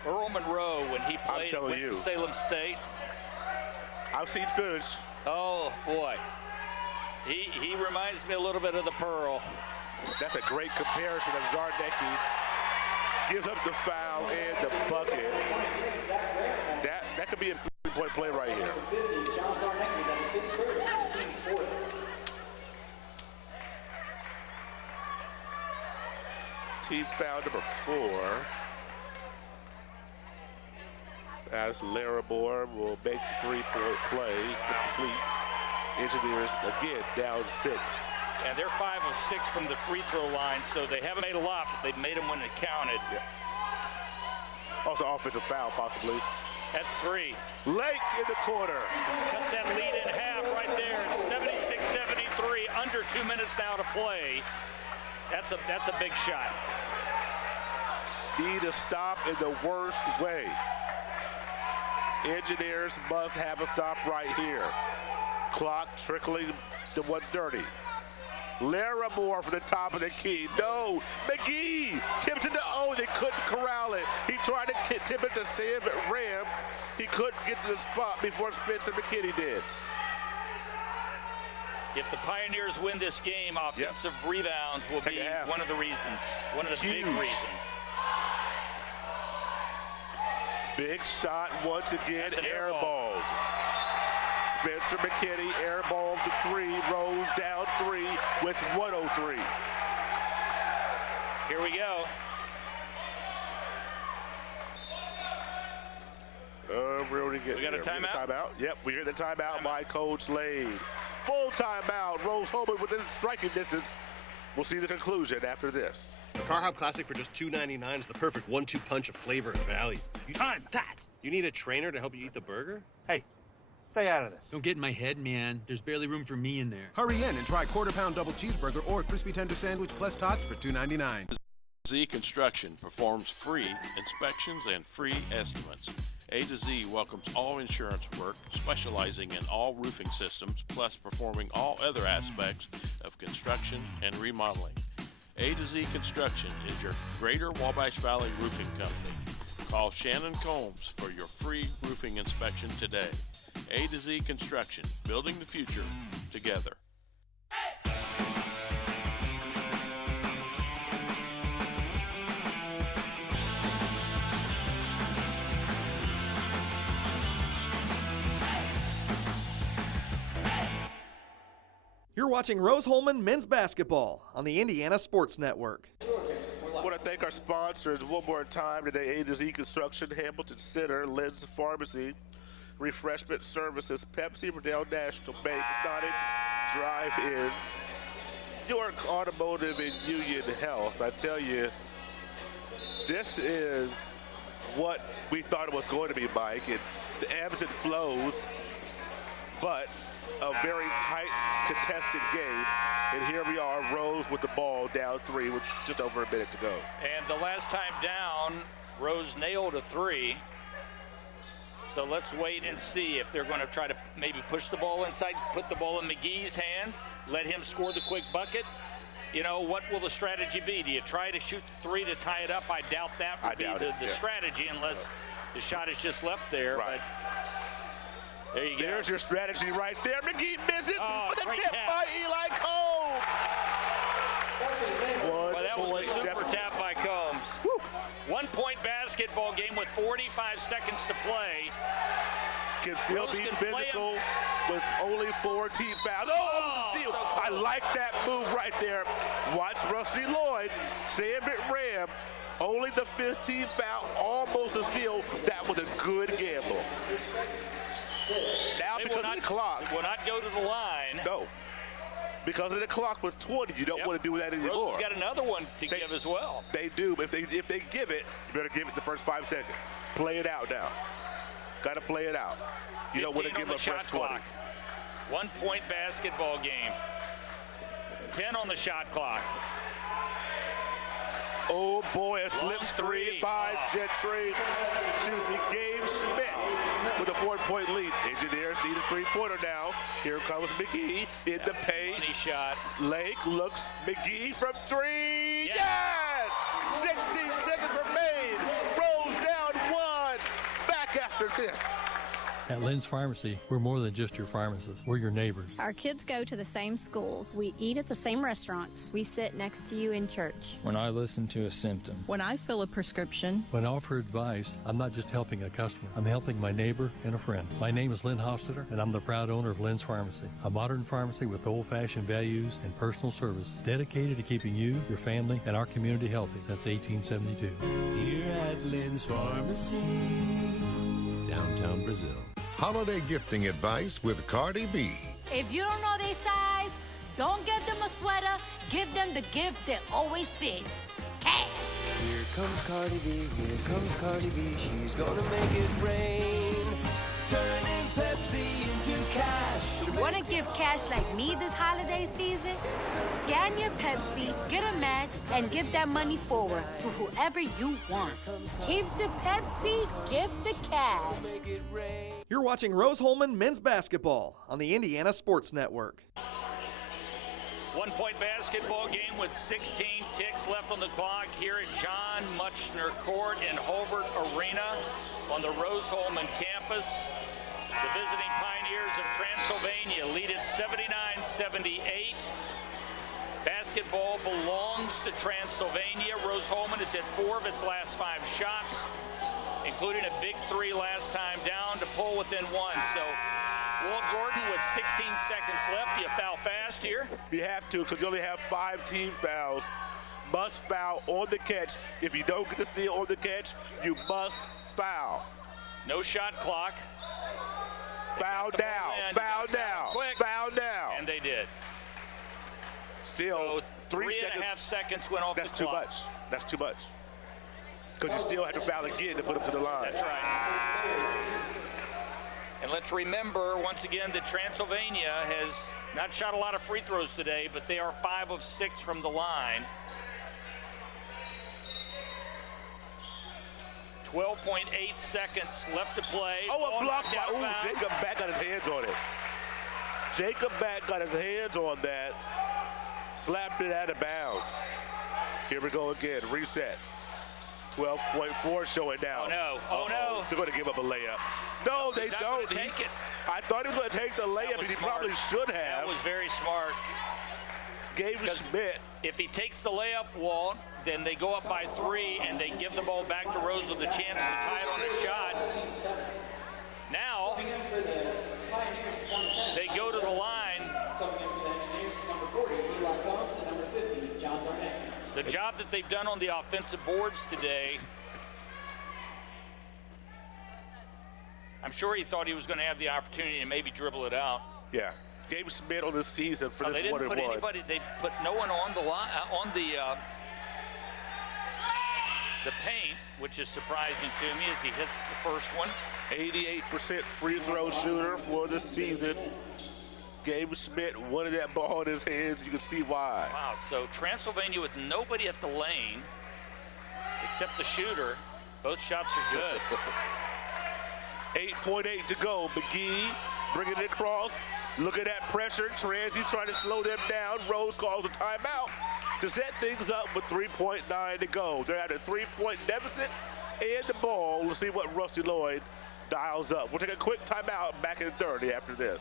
Earl Monroe when he played at Winston-Salem State. I've seen footage. Oh boy. He reminds me a little bit of the Pearl. That's a great comparison of Zarnecki. Gives up the foul and the bucket. That could be a three-point play right here. John Zarnecki, that is his first, the team's fourth. Team foul number 4. As Larabor will make the three-point play complete. Engineers, again, down 6. And they're 5 of 6 from the free throw line, so they haven't made a lot, but they've made them when it counted. Yeah. Also offensive foul, possibly. That's 3. Lake in the corner. Cuts that lead in half right there. 76-73, under 2 minutes now to play. That's a big shot. Need a stop in the worst way. Engineers must have a stop right here. Clock trickling to 1:30. Larimore for the top of the key. No, McGee tipped it to O. They couldn't corral it. He tried to tip it to Sam Ram. He couldn't get to the spot before Spencer McKinney did. If the Pioneers win this game, offensive rebounds will be one of the reasons, one of the big reasons. Big shot once again, airballed. Spencer McKinney airballed to 3, Rose down 3 with 1:03. Here we go. We got a timeout? Yep, we hear the timeout by Coach Slade. Full timeout. Rose-Hulman within striking distance. We'll see the conclusion after this. The Car Hop Classic for just $2.99 is the perfect 1-2 punch of flavor and value. Time that. You need a trainer to help you eat the burger? Hey, stay out of this. Don't get in my head, man. There's barely room for me in there. Hurry in and try quarter-pound double cheeseburger or crispy tender sandwich plus tots for $2.99. Z Construction performs free inspections and free estimates. A to Z welcomes all insurance work, specializing in all roofing systems, plus performing all other aspects of construction and remodeling. A to Z Construction is your Greater Wabash Valley roofing company. Call Shannon Combs for your free roofing inspection today. A to Z Construction, building the future together. You're watching Rose-Hulman Men's Basketball on the Indiana Sports Network. I want to thank our sponsors one more time today. A to Z Construction, Hamilton Center, Lynn's Pharmacy, Refreshment Services, Pepsi, Riddell National Bank, Sonic Drive-Ins, York Automotive, and Union Health. I tell you, this is what we thought it was going to be, Mike. And the ebbs and flows, but a very tight, contested game. And here we are, Rose with the ball down 3 with just over a minute to go. And the last time down, Rose nailed a 3. So let's wait and see if they're going to try to maybe push the ball inside, put the ball in McGee's hands, let him score the quick bucket. You know, what will the strategy be? Do you try to shoot 3 to tie it up? I doubt that would be the strategy unless the shot is just left there. Right. But there you go. There's your strategy right there. McGee missed it with a great tip tap by Eli Combs. Well, that was a super tap by Combs. 1-point basketball game with 45 seconds to play. Can still be physical with only 4 team fouls. Oh, steal. I like that move right there. Watch Rusty Lloyd. Sam Ram. Only the 5th team foul, almost a steal. That was a good gamble. Now, because of the clock. Will not go to the line. No. Because of the clock with 20, you don't want to do that anymore. Rose has got another one to give as well. They do. But if they give it, you better give it the first 5 seconds. Play it out now. Got to play it out. You don't want to give up fresh 20. 1-point basketball game. 10 on the shot clock. Oh boy, a slip 3 by Gentry. Gabe Schmidt with a 4-point lead. Engineers need a 3-pointer now. Here comes McGee in the paint. Funny shot. Lake looks. McGee from 3. Yes! 16 seconds remain. Rose down 1. Back after this. At Lynn's Pharmacy, we're more than just your pharmacist. We're your neighbors. Our kids go to the same schools. We eat at the same restaurants. We sit next to you in church. When I listen to a symptom. When I fill a prescription. When I offer advice, I'm not just helping a customer. I'm helping my neighbor and a friend. My name is Lynn Hofstetter, and I'm the proud owner of Lynn's Pharmacy, a modern pharmacy with old-fashioned values and personal service dedicated to keeping you, your family, and our community healthy since 1872. Here at Lynn's Pharmacy, downtown Brazil. Holiday gifting advice with Cardi B. If you don't know their size, don't get them a sweater. Give them the gift that always fits. Cash. Here comes Cardi B, here comes Cardi B. She's gonna make it rain. Turning Pepsi into cash. Want to give cash like me this holiday season? Scan your Pepsi, get a match, and give that money forward to whoever you want. Keep the Pepsi, give the cash. You're watching Rose-Hulman men's basketball on the Indiana Sports Network. 1-point basketball game with 16 ticks left on the clock here at John Muchner Court in Hobart Arena on the Rose-Hulman campus. The visiting Pioneers of Transylvania lead it 79-78. Basketball belongs to Transylvania. Rose-Hulman has hit 4 of its last 5 shots, including a big 3 last time down to pull within 1. So Walt Gordon with 16 seconds left. You foul fast here? You have to, because you only have 5 team fouls. Must foul on the catch. If you don't get the steal on the catch, you must foul. No shot clock. Foul now, foul now, foul now. And they did. Still, so 3 3.5 seconds went off the clock. That's too much. That's too much. Because you still have to foul again to put them to the line. That's right. And let's remember, once again, that Transylvania has not shot a lot of free throws today, but they are 5 of 6 from the line. 12.8 seconds left to play. Oh, a block by, Jacob Back got his hands on it. Jacob Back got his hands on that. Slapped it out of bounds. Here we go again, reset. 12.4 showing now. Oh no, oh no. They're gonna give up a layup. No, they don't. Take it. I thought he was gonna take the layup, and he probably should have. That was very smart. Gabe Schmidt. If he takes the layup, Walt, then they go up by 3 and they give the ball back to Rose with a chance to tie it on a shot. Now, they go to the line. The job that they've done on the offensive boards today, I'm sure he thought he was going to have the opportunity to maybe dribble it out. Yeah. Gabe Schmidt on this season for this 1-1. They didn't put anybody. They put no one on the line the paint, which is surprising to me as he hits the first one. 88% free throw shooter for this season. Gabe Schmidt wanted that ball in his hands. You can see why. Wow, so Transylvania with nobody at the lane except the shooter. Both shots are good. 8.8 to go. McGee bringing it across. Look at that pressure. Transy trying to slow them down. Rose calls a timeout to set things up with 3.9 to go. They're at a 3-point deficit and the ball. Let's see what Rusty Lloyd dials up. We'll take a quick timeout, back in 30 after this.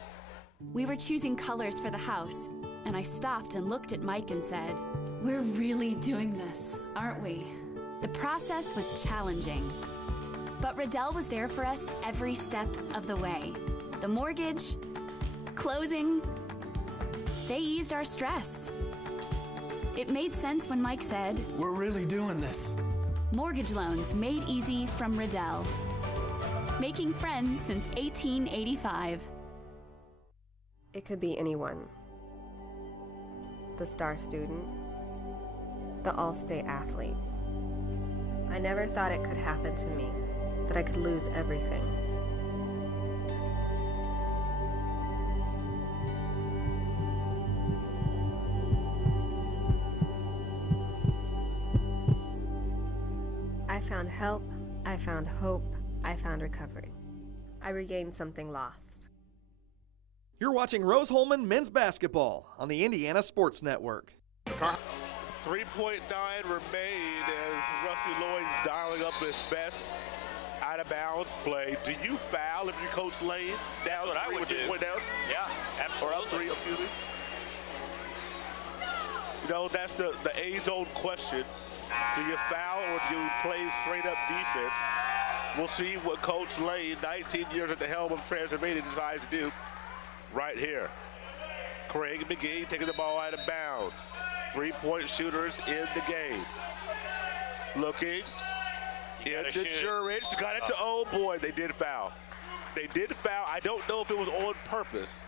We were choosing colors for the house, and I stopped and looked at Mike and said, "We're really doing this, aren't we?" The process was challenging, but Riddell was there for us every step of the way. The mortgage, closing, they eased our stress. It made sense when Mike said, "We're really doing this." Mortgage loans made easy from Riddell. Making friends since 1885. It could be anyone. The star student, the all-state athlete. I never thought it could happen to me, that I could lose everything. I found help, I found hope, I found recovery. I regained something lost. You're watching Rose-Hulman men's basketball on the Indiana Sports Network. 3.9 remain as Rusty Lloyd's dialing up his best. out of bounds play. Do you foul if you're Coach Lane? Down That's what I would do. Down? Yeah, absolutely. Or up 3, excuse me. You know, that's the age-old question. Do you foul or do you play straight-up defense? We'll see what Coach Lane, 19 years at the helm of Transylvania, decides to do right here. Craig McGee taking the ball out of bounds. 3-point shooters in the game. Looking into Jurich. Got it to, oh boy, they did foul. They did foul. I don't know if it was on purpose,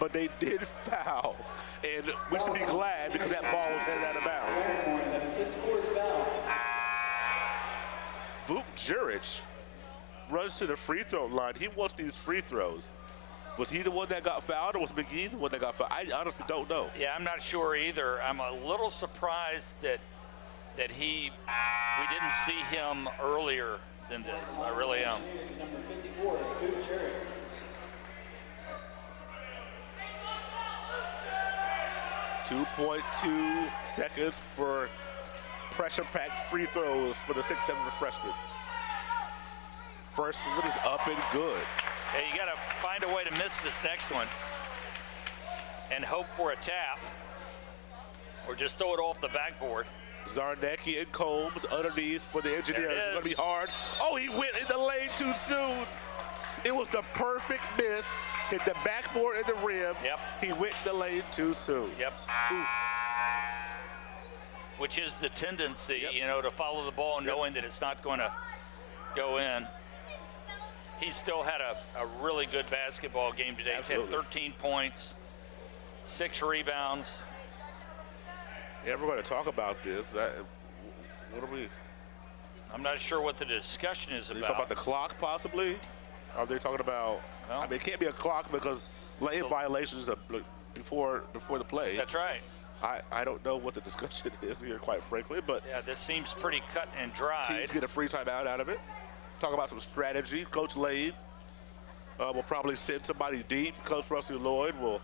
but they did foul. And we should be glad because that ball was headed out of bounds. Vuk Jurich runs to the free throw line. He wants these free throws. Was he the one that got fouled, or was McGee the one that got fouled? I honestly don't know. Yeah, I'm not sure either. I'm a little surprised that we didn't see him earlier than this. I really am. 2.2 seconds for pressure-packed free throws for the 6'7" freshman. First one is up and good. Yeah, you got to find a way to miss this next one and hope for a tap, or just throw it off the backboard. Zarnecki and Combs underneath for the Engineers. It's going to be hard. Oh, he went in the lane too soon. It was the perfect miss. Hit the backboard and the rim. Yep. He went in the lane too soon. Yep. Ooh. Which is the tendency, you know, to follow the ball knowing that it's not going to go in. He still had a really good basketball game today. Absolutely. He's had 13 points, 6 rebounds. Yeah, we're going to talk about this. What are we? I'm not sure what the discussion is Are you about. talking about the clock, possibly? Are they talking about? Well, I mean, it can't be a clock because lane violations are before the play. That's right. I don't know what the discussion is here, quite frankly, but yeah, this seems pretty cut and dried. Teams get a free timeout out of it. Talk about some strategy. Coach Lane will probably send somebody deep. Coach Rusty Lloyd will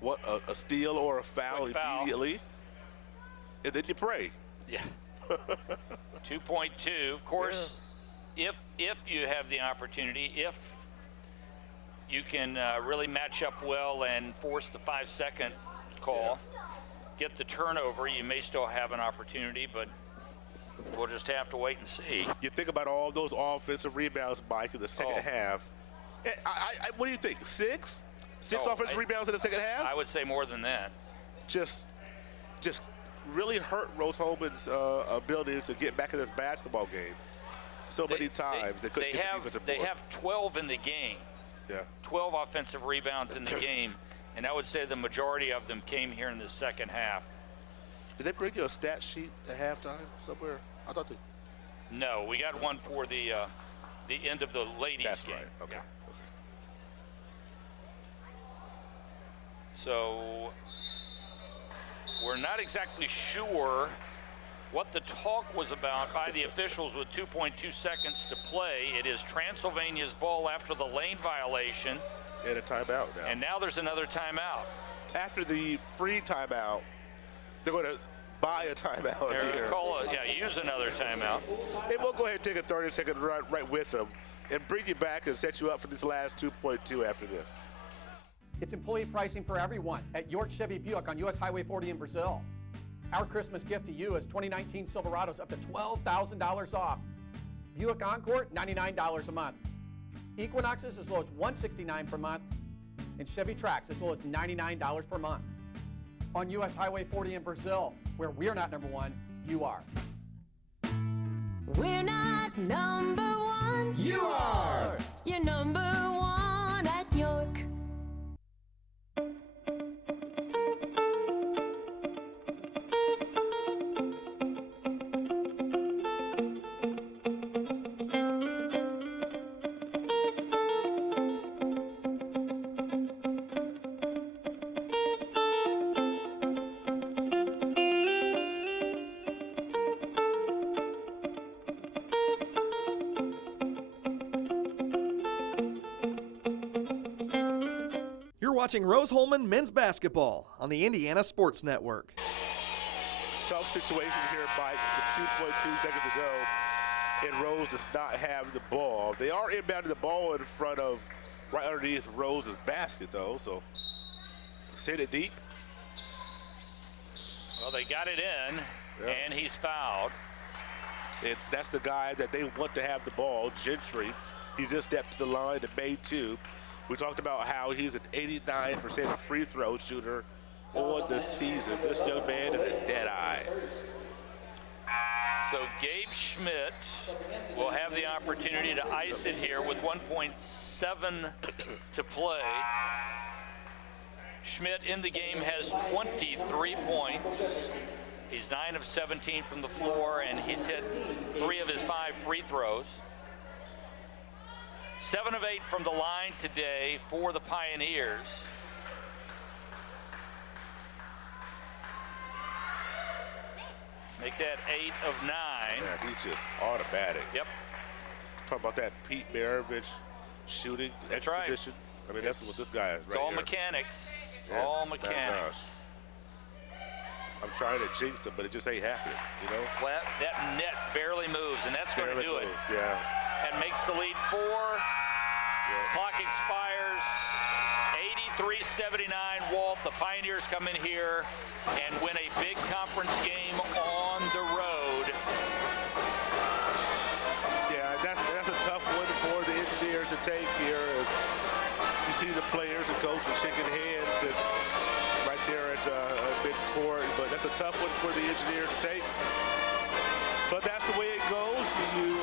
want a steal or a foul immediately, and then you pray. Yeah. 2.2. Of course, if you have the opportunity, if you can really match up well and force the 5-second call, get the turnover, you may still have an opportunity, but we'll just have to wait and see. You think about all those offensive rebounds, Mike, in the second half. What do you think? 6 offensive rebounds in the second half? I would say more than that. Just really hurt Rose-Hulman's ability to get back in this basketball game so many times. They have 12 in the game. Yeah. 12 offensive rebounds in the game, and I would say the majority of them came here in the second half. Did they bring you a stat sheet at halftime somewhere? I thought they. No, we got one for the end of the ladies' That's game. right. Okay. Yeah. So we're not exactly sure what the talk was about by the officials with 2.2 seconds to play. It is Transylvania's ball after the lane violation. And a timeout now. And now there's another timeout. After the free timeout, they're going to buy a timeout here. Use another timeout. And we'll go ahead and take a 30-second run right with them and bring you back and set you up for this last 2.2 after this. It's employee pricing for everyone at York Chevy Buick on US Highway 40 in Brazil. Our Christmas gift to you is 2019 Silverados up to $12,000 off. Buick Encore, $99 a month. Equinoxes as low as $169 per month. And Chevy Trax as low as $99 per month. On US Highway 40 in Brazil, where we're not number one, you are. We're not number one. You are. You're number one at York. Watching Rose-Hulman men's basketball on the Indiana Sports Network. Tough situation here, Mike, with 2.2 seconds to go. and Rose does not have the ball. They are inbounding the ball in front of, right underneath Rose's basket, though, so send it deep. Well, they got it in, and he's fouled. And that's the guy that they want to have the ball, Gentry. He just stepped to the line and made two. We talked about how he's an 89% free throw shooter on the season. This young man is a dead eye. So Gabe Schmidt will have the opportunity to ice it here with 1.7 to play. Schmidt in the game has 23 points. He's 9 of 17 from the floor, and he's hit 3 of his 5 free throws. 7 of 8 from the line today for the Pioneers. Make that 8 of 9. Yeah, he's just automatic. Yep. Talk about that Pete Maravich shooting exposition. Right. I mean, that's what this guy is. It's all mechanics. Yeah, all mechanics. I'm trying to jinx him, but it just ain't happening, you know? Well, that net barely moves, and that's going to do it. Yeah. And makes the lead 4. Yeah. Clock expires. 83-79, Walt. The Pioneers come in here and win a big conference game on the road. Yeah, that's a tough one for the Engineers to take here. As you see the players and coaches shaking hands and right there at midcourt, but that's a tough one for the Engineers to take. But that's the way it goes. You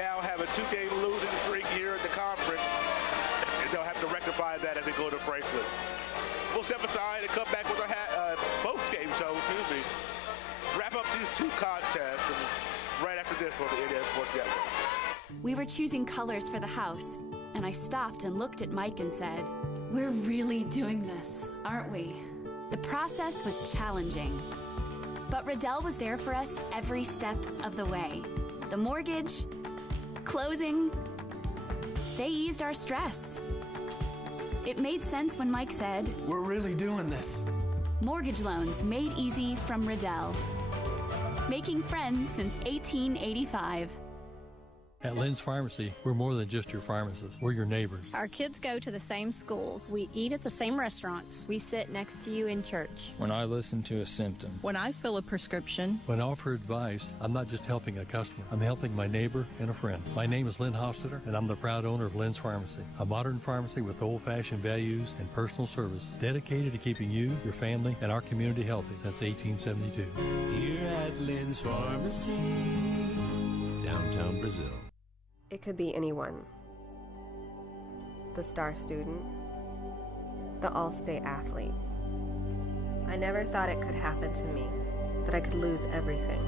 now have a 2-game losing streak here in the conference. They'll have to rectify that as they go to Franklin. We'll step aside and come back with our post-game show, wrap up these 2 contests, and right after this on the Indiana Sports Network. We were choosing colors for the house, and I stopped and looked at Mike and said, "We're really doing this, aren't we?" The process was challenging, but Riddell was there for us every step of the way. The mortgage, closing, they eased our stress. It made sense when Mike said, "We're really doing this." Mortgage loans made easy from Riddell. Making friends since 1885. At Lynn's Pharmacy, we're more than just your pharmacist. We're your neighbors. Our kids go to the same schools. We eat at the same restaurants. We sit next to you in church. When I listen to a symptom. When I fill a prescription. When I offer advice, I'm not just helping a customer. I'm helping my neighbor and a friend. My name is Lynn Hofstetter, and I'm the proud owner of Lynn's Pharmacy, a modern pharmacy with old-fashioned values and personal service dedicated to keeping you, your family, and our community healthy since 1872. Here at Lynn's Pharmacy, downtown Brazil. It could be anyone. The star student, the all-state athlete. I never thought it could happen to me, that I could lose everything.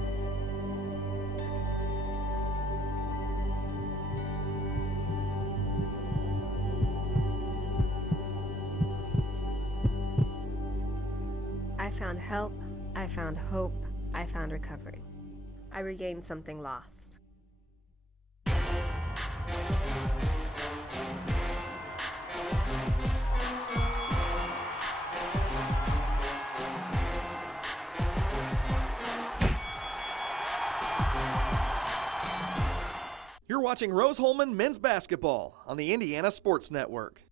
I found help, I found hope, I found recovery. I regained something lost. You're watching Rose-Hulman men's basketball on the Indiana Sports Network.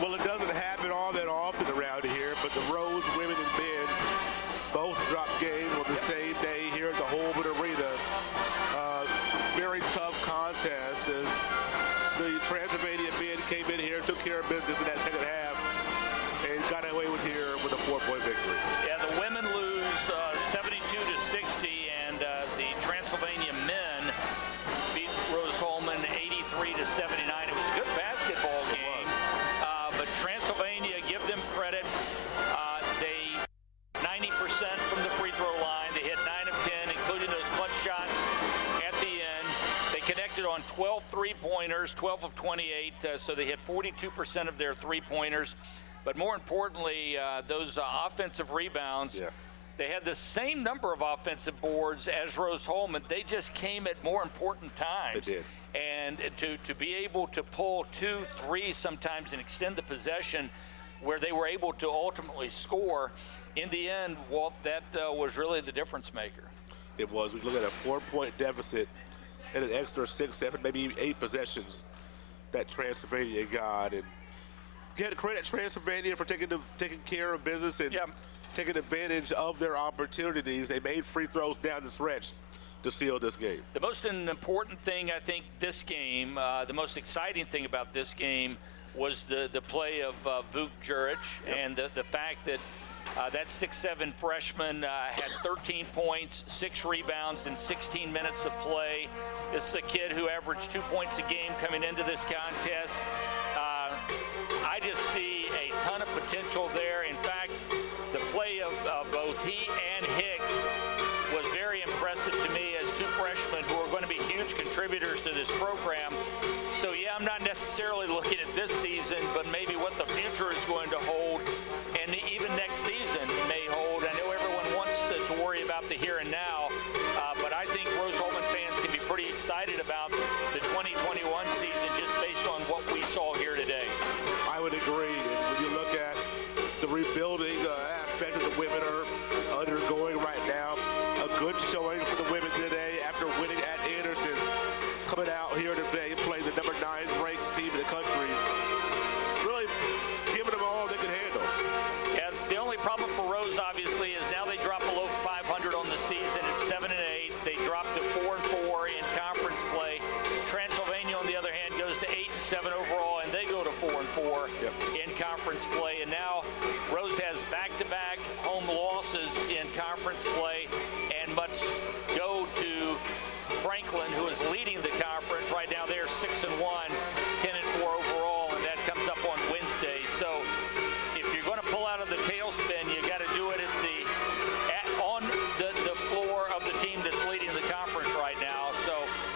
Well, it doesn't happen all that often around here, but the Rose women and men both dropped games on the same day here at the Holman Arena. Very tough contest as the Transylvania men came in here, took care of business in that second half, and got away with here with a 4-point victory. Yeah, the women lose 72-60, and the Transylvania men beat Rose-Hulman 83-79. It was a good basketball game, but Transylvania, give them credit. They 90% from the free throw line. They hit 9 of 10, including those clutch shots at the end. They connected on 12 three-pointers, 12 of 28, so they hit 42% of their three-pointers. But more importantly, those offensive rebounds, they had the same number of offensive boards as Rose-Hulman. They just came at more important times. They did. And to be able to pull 2, 3 sometimes and extend the possession where they were able to ultimately score, in the end, Walt, that was really the difference maker. it was. We look at a 4-point deficit and an extra 6, 7, maybe 8 possessions that Transylvania got. And you had to credit Transylvania for taking care of business and taking advantage of their opportunities. They made free throws down the stretch to seal this game. The most important thing, I think, this game, the most exciting thing about this game was the play of Vuk Juric and the fact that that 6'7" freshman had 13 points, 6 rebounds in 16 minutes of play. This is a kid who averaged 2 points a game coming into this contest. I just see a ton of potential there. In fact, the play of both he and Hicks was very impressive to me as 2 freshmen who are going to be huge contributors to this program. So yeah, I'm not necessarily looking at this season, but maybe what the future is going to hold, and even next season may hold. I know everyone wants to worry about the here and now, but I think Rose-Hulman fans can be pretty excited about the 2021 season just based on what we saw here today. I would agree. And when you look at the rebuilding aspect that the women are undergoing right now, a good showing for the women today after winning at Anderson, coming out here today and playing the number 9 ranked team in the country. Really giving them all they can handle. Yeah, the only problem for Rose, obviously, is now they drop below 500 on the season. It's 7-8. They drop to 4-4 in conference play. Transylvania, on the other hand, goes to 8-7 overall, and they go to 4-4 in conference play. And now Rose has back-to-back home losses in conference play and must go to Franklin, who is leading the conference right now. They're 6-1, 10-4 overall, and that comes up on Wednesday. So if you're going to pull out of the tailspin, you got to do it on the floor of the team that's leading the conference right now. So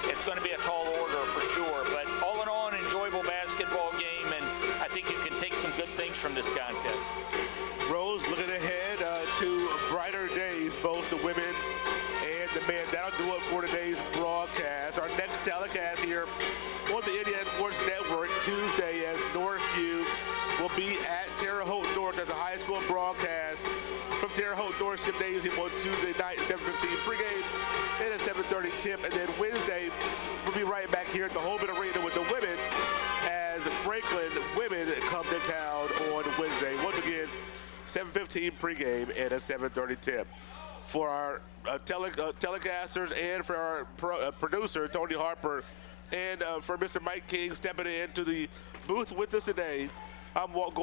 it's going to be a tall order for sure. But all in all, an enjoyable basketball game, and I think you can take some good things from this contest. Rose looking ahead to brighter days, both the women and the men. That'll do it for today's broadcast. Our next telecast here on the Indiana Sports Network Tuesday, as Northview will be at Terre Haute North as a high school broadcast from Terre Haute North Gymnasium on Tuesday night, 7:15 pregame and a 7:30 tip. And then Wednesday, we'll be right back here at the Holman Arena with the women as Franklin women come to town on Wednesday. Once again, 7:15 pregame and a 7:30 tip. For our telecasters and for our producer, Tony Harper, and for Mr. Mike King stepping into the booth with us today, I'm Walt Gordon.